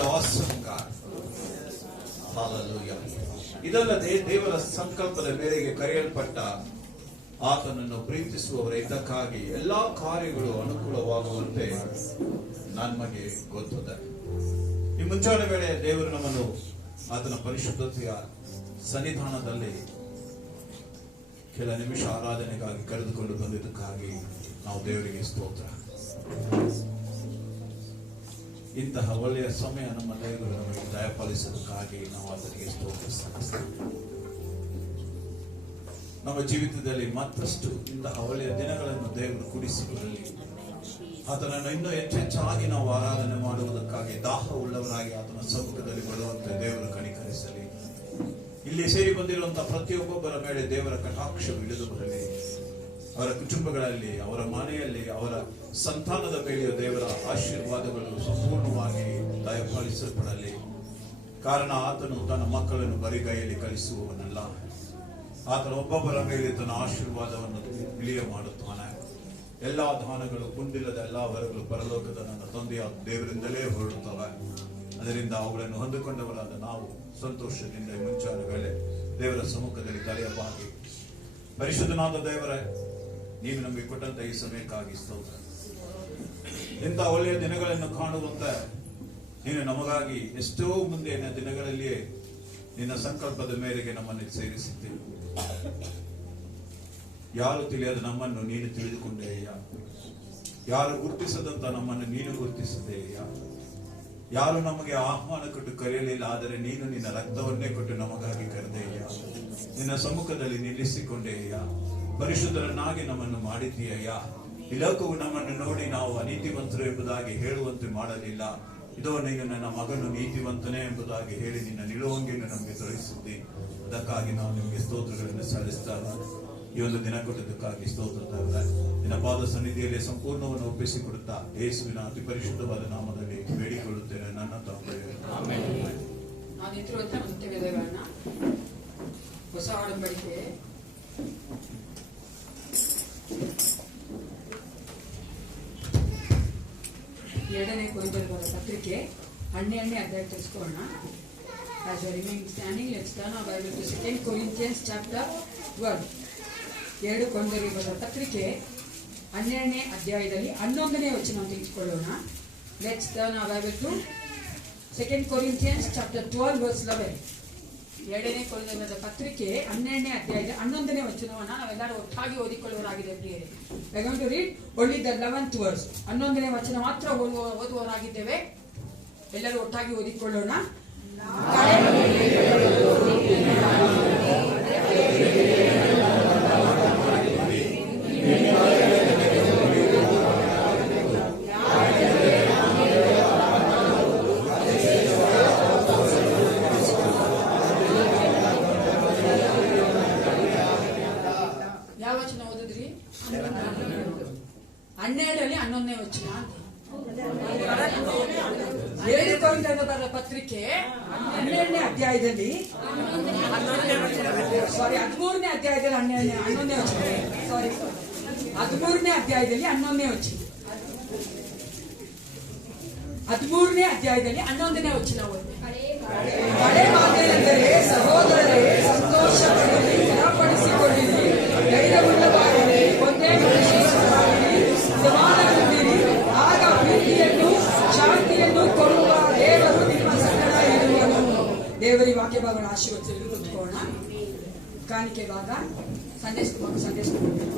an awesome God. Hallelujah. ಇದಲ್ಲದೆ ದೇವರ ಸಂಕಲ್ಪದ ಮೇರೆಗೆ ಕರೆಯಲ್ಪಟ್ಟ ಆತನನ್ನು ಪ್ರೀತಿಸುವವರ ಇದಕ್ಕಾಗಿ ಎಲ್ಲಾ ಕಾರ್ಯಗಳು ಅನುಕೂಲವಾಗುವಂತೆ ನಮಗೆ ಗೊತ್ತದೆ. ಈ ಮುಂಚಾನೆ ವೇಳೆ ದೇವರು ನಮ್ಮನ್ನು ಆತನ ಪರಿಶುದ್ಧತೆಯ ಸನ್ನಿಧಾನದಲ್ಲಿ ಕೆಲ ನಿಮಿಷ ಆರಾಧನೆಗಾಗಿ ಕರೆದುಕೊಂಡು ಬಂದಿದ್ದಕ್ಕಾಗಿ ನಾವು ದೇವರಿಗೆ ಸ್ತೋತ್ರ. ಇಂತಹ ಒಳ್ಳೆಯ ಸಮಯ ನಮ್ಮ ದೇವರು ನಮಗೆ ದಯಪಾಲಿಸೋದಕ್ಕಾಗಿ ನಾವು ಆತನಿಗೆ ಸ್ತೋತ್ರ ಸಲ್ಲಿಸ್ತೇವೆ. ನಮ್ಮ ಜೀವಿತದಲ್ಲಿ ಮತ್ತಷ್ಟು ಇಂತಹ ಒಳ್ಳೆಯ ದಿನಗಳನ್ನು ದೇವರು ಕೂಡಿಸಿಕೊಳ್ಳಲಿ. ಆತನನ್ನು ಇನ್ನೂ ಹೆಚ್ಚೆಚ್ಚಾಗಿ ನಾವು ಆರಾಧನೆ ಮಾಡುವುದಕ್ಕಾಗಿ ದಾಹ ಉಳ್ಳವರಾಗಿ ಆತನ ಸಮ್ಮುಖದಲ್ಲಿ ಬರುವಂತೆ ದೇವರು ಕನಿಕರಿಸಲಿ. ಇಲ್ಲಿ ಸೇರಿ ಬಂದಿರುವಂತಹ ಪ್ರತಿಯೊಬ್ಬೊಬ್ಬರ ಮೇಲೆ ದೇವರ ಕಟಾಕ್ಷವು ಇಳಿದು ಬರಲಿ. ಅವರ ಕುಟುಂಬಗಳಲ್ಲಿ, ಅವರ ಮನೆಯಲ್ಲಿ, ಅವರ ಸಂತಾನದ ಮೇಲೆಯೂ ದೇವರ ಆಶೀರ್ವಾದಗಳು ಸಂಪೂರ್ಣವಾಗಿ ದಯಪಾಲಿಸಲ್ಪಡಲಿ. ಕಾರಣ ಆತನು ತನ್ನ ಮಕ್ಕಳನ್ನು ಬರಿಗೈಯಲ್ಲಿ ಕಳಿಸುವವನಲ್ಲ. ಆತನ ಒಬ್ಬೊಬ್ಬರ ಮೇಲೆ ತನ್ನ ಆಶೀರ್ವಾದವನ್ನು ಇಳಿಯ ಮಾಡುತ್ತಾನೆ. ಎಲ್ಲಾ ದಾನಗಳು, ಕುಂದಿಲ್ಲದ ಎಲ್ಲಾ ವರಗಳು ಪರಲೋಕದ ನನ್ನ ತಂದೆಯ ದೇವರಿಂದಲೇ ಹೊರಡುತ್ತವೆ. ಅದರಿಂದ ಅವುಗಳನ್ನು ಹೊಂದಿಕೊಂಡವರಾದ ನಾವು ಸಂತೋಷದಿಂದ ಮುಂಚಾದ ವೇಳೆ ದೇವರ ಸಮ್ಮುಖದಲ್ಲಿ ತಲೆಯ ಬಾಗಿ, ಪರಿಶುದ್ಧನಾದ ದೇವರೇ, ನೀನು ನಮಗೆ ಕೊಟ್ಟಂತ ಈ ಸಮಯಕ್ಕಾಗಿ ಸ್ತೋತ್ರ. ಇಂಥ ಒಳ್ಳೆಯ ದಿನಗಳನ್ನು ಕಾಣುವಂತೆ ನೀನು ನಮಗಾಗಿ ಎಷ್ಟೋ ಮುಂದಿನ ದಿನಗಳಲ್ಲಿಯೇ ನಿನ್ನ ಸಂಕಲ್ಪದ ಮೇರೆಗೆ ನಮ್ಮನ್ನು ಸೇರಿಸಿದ್ದೀವಿ. ಯಾರು ತಿಳಿಯದ ನಮ್ಮನ್ನು ನೀನು ತಿಳಿದುಕೊಂಡೆಯ, ಯಾರು ಗುರುತಿಸದಂತ ನಮ್ಮನ್ನು ನೀನು ಗುರುತಿಸಿದೆಯ, ಯಾರು ನಮಗೆ ಆಹ್ವಾನ ಕೊಟ್ಟು ಕರೆಯಲಿಲ್ಲ, ಆದರೆ ನೀನು ನಿನ್ನ ರಕ್ತವನ್ನೇ ಕೊಟ್ಟು ನಮಗಾಗಿ ಕರೆದೆಯ, ನಿನ್ನ ಸಮ್ಮುಖದಲ್ಲಿ ನಿಲ್ಲಿಸಿಕೊಂಡೆಯ, ಪರಿಶುದ್ಧರನ್ನಾಗಿ ನಮ್ಮನ್ನು ಮಾಡಿದ್ದೀಯ. ಈ ಲೋಕವು ನಮ್ಮನ್ನು ನೋಡಿ ನಾವು ಅನೀತಿವಂತರು ಎಂಬುದಾಗಿ ಹೇಳುವಂತೆ ಮಾಡಲಿಲ್ಲ. ಇದೋ ನೀನು ನನ್ನ ಮಗನು ನೀತಿವಂತನೇ ಎಂಬುದಾಗಿ ಹೇಳಿ ನಿನ್ನ ನಿಲುವಂಗಿಯನ್ನು ನಮಗೆ ತೋರಿಸಿದ್ದಿ. ಅದಕ್ಕಾಗಿ ನಾವು ನಿಮಗೆ ಸ್ತೋತ್ರಗಳನ್ನು ಸಲ್ಲಿಸ್ತಾರೆ. ಈ ಒಂದು ದಿನ ಕೊಟ್ಟದಕ್ಕಾಗಿ ಸ್ತೋತ್ರ. ನಿನ್ನ ಪಾದ ಸನ್ನಿಧಿಯಲ್ಲಿ ಸಂಪೂರ್ಣವನ್ನು ಒಪ್ಪಿಸಿಕೊಡುತ್ತಾ ಯೇಸುವಿನ ಅತಿ ಪರಿಶುದ್ಧವಾದ ನಾಮದಲ್ಲಿ ಬೇಡಿಕೊಳ್ಳುತ್ತೇನೆ ನನ್ನ ತಂದೆ. ನಾನು ಇತಿರುವಂತ ನಿತ್ಯ ವೇದಗಳನ್ನ ಹೊಸ ಒಡಂಬಡಿಕೆ 2ನೇ ಕೊರಿಂಥದವರ ಪತ್ರಿಕೆ 12ನೇ ಅಧ್ಯಾಯ ತಿಳಿಸ್ಕೊಳ್ಳೋಣ. As you remain standing, let's turn our Bible to 2 Corinthians chapter 12. 2 ಕೊರಿಂಥದವರ ಪತ್ರಿಕೆ 12ನೇ ಅಧ್ಯಾಯದಲ್ಲಿ 11ನೇ ವಚನ ತಿಳಿಸಿಕೊಳ್ಳೋಣ. Let's turn our Bible to 2 Corinthians chapter 12 verse 11. 2ನೇ ಕೊರಿಂಥದವರ ಪತ್ರಿಕೆ 12ನೇ ಅಧ್ಯಾಯದ 11ನೇ ವಚನವನ್ನು ನಾವೆಲ್ಲರೂ ಒಟ್ಟಾಗಿ ಓದಿಕೊಳ್ಳುವವರಾಗಿದೆ ಪ್ರಿಯರೇ. We are going to read only the 11th verse. 11ನೇ ವಚನ ಮಾತ್ರ ಓದುವವರಾಗಿದ್ದೇವೆ. ಎಲ್ಲರೂ ಒಟ್ಟಾಗಿ ಓದಿಕೊಳ್ಳೋಣ. ಯಾವ ವಚನ ಓದಿದ್ರಿ? 12ರಲ್ಲಿ 11ನೇ ವಚನ. 2 ಕೊರಿಂಥದವರ ಪತ್ರಿಕೆ 12ನೇ ಅಧ್ಯಾಯದಲ್ಲಿ 13ನೇ ಅಧ್ಯಾಯದಲ್ಲಿ 11ನೇ ವಚನ. 13ನೇ ಅಧ್ಯಾಯದಲ್ಲಿ 11ನೇ ವಚನ. 13ನೇ ಅಧ್ಯಾಯದಲ್ಲಿ 11ನೇ ವಚನ ಓದಿ. ಹಳೆ ಮಾತೇನೆಂದರೆ, ಸಹೋದರರೇ, ಸಂತೋಷಪಡಿರಿ, ಬಲಪಡಿಸಿಕೊಳ್ಳಿರಿ, ಧೈರ್ಯವುಳ್ಳವರಾಗಿರಿ, ಒಂದೇ ಮನಸ್ಸಿನವರಾಗಿರಿ, ಸಮಾನಗೊಂಡಿರಿ. ಆಗ ಪ್ರೀತಿಯನ್ನು ಶಾಂತಿಯನ್ನು ಕೊಡುವ ದೇವರು ನಿಮ್ಮ ಸಂಗಡ ಇರುವನು. ದೇವರಿ ವಾಕ್ಯ ಭಾಗಗಳ ಆಶೀರ್ವದಿಸಲು ಕೂತ್ಕೊಳ್ಳೋಣ. ಕಾಣಿಕೆ ಭಾಗ ಸಂದೇಶ ಬೇಡೇನು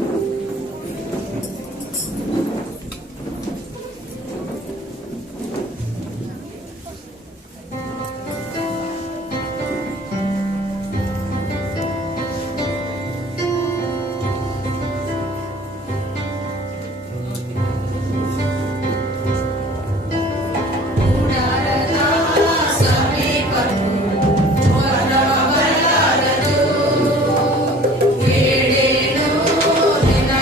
ನಿನ್ನ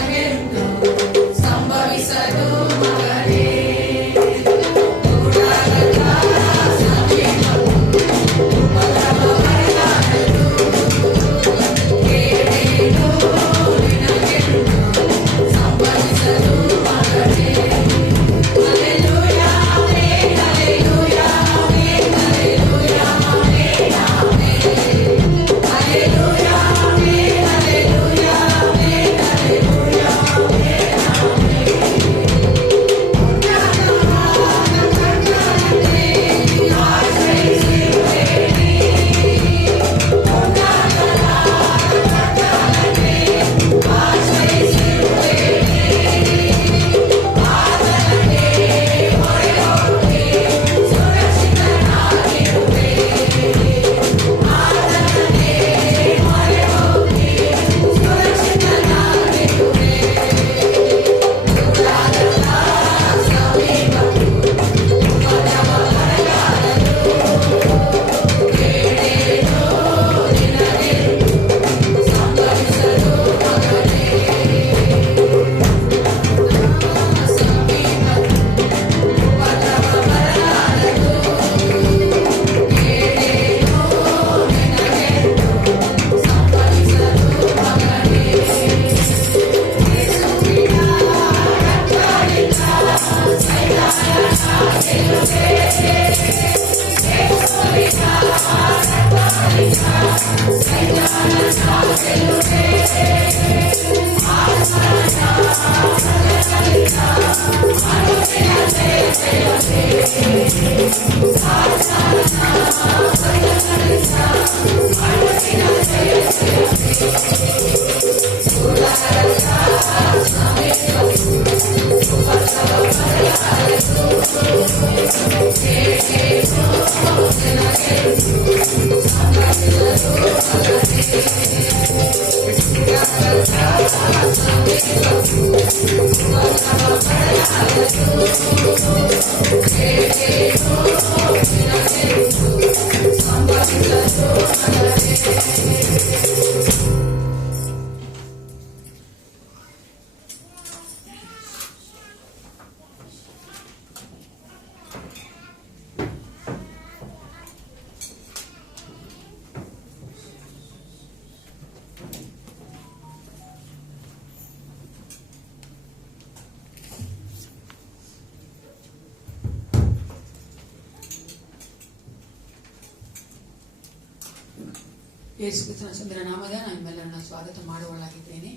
ಯೇಸು ಕ್ರಿಸ್ತನ ಸುಂದರ ನಾಮದ ನಾನು ನಿಮ್ಮೆಲ್ಲರನ್ನ ಸ್ವಾಗತ ಮಾಡುವಳಾಗಿದ್ದೇನೆ.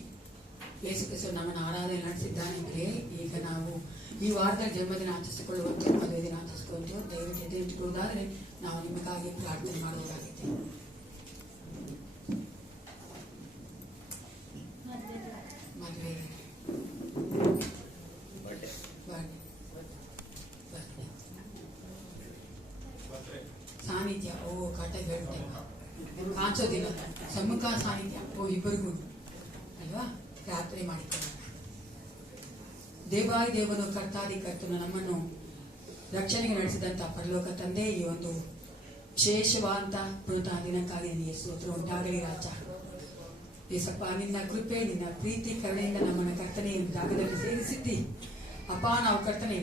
ಯೇಸು ಕ್ರಿಸ್ತ ನಮ್ಮನ್ನು ಆರಾಧನೆ ನಡೆಸಿದ್ದಾನೆಂದರೆ ಈಗ ನಾವು ಈ ವಾರದಲ್ಲಿ ಜನ್ಮದಿನ ಆಚರಿಸಿಕೊಳ್ಳುವಂತೆ ಮದುವೆ ದಿನ ಆಚರಿಸಿಕೊಳ್ಳುವಂತೆ ದಯವಿಟ್ಟು ಎದುರಿಟ್ಟುಕೊಳ್ಳುವುದಾದರೆ ನಾವು ನಿಮಗಾಗಿ ಪ್ರಾರ್ಥನೆ ಮಾಡುವುದಾಗಿದ್ದೇವೆ. ಮದುವೆ ಸಾನ್ನಿಧ್ಯ ಕಟ ಹೇಳುತ್ತೆ ಕಾಂಚೋದಿಲ್ಲ ಸಮ್ಮುಖ ಸಾನ್ನಿಧ್ಯ ಇಬ್ಬರಿಗೂ ಅಲ್ವಾ ಪ್ರಾರ್ಥನೆ ಮಾಡಿಕೊಳ್ಳೋಣ. ದೇವಾದಿ ದೇವನು ಕರ್ತಾದಿ ಕರ್ತನು ನಮ್ಮನ್ನು ರಕ್ಷಣೆಗೆ ನಡೆಸಿದಂತ ಪರಲೋಕ ತಂದೆ, ಈ ಒಂದು ವಿಶೇಷವಾದಂತ ಪುನಃ ದಿನಕ್ಕಾಗಿ ನಿನಗೆ ಸ್ತೋತ್ರ ಉಂಟಾಗಲಿ ರಾಜ. ಏಸಪ್ಪ, ನಿನ್ನ ಕೃಪೆ ನಿನ್ನ ಪ್ರೀತಿ ಕರುಣೆಯಿಂದ ನಮ್ಮನ್ನು ಕರ್ತನೆ ಜಾಗದಲ್ಲಿ ಸೇರಿಸಿದ್ದಿ ಅಪ್ಪ. ನಾವು ಕರ್ತನೆ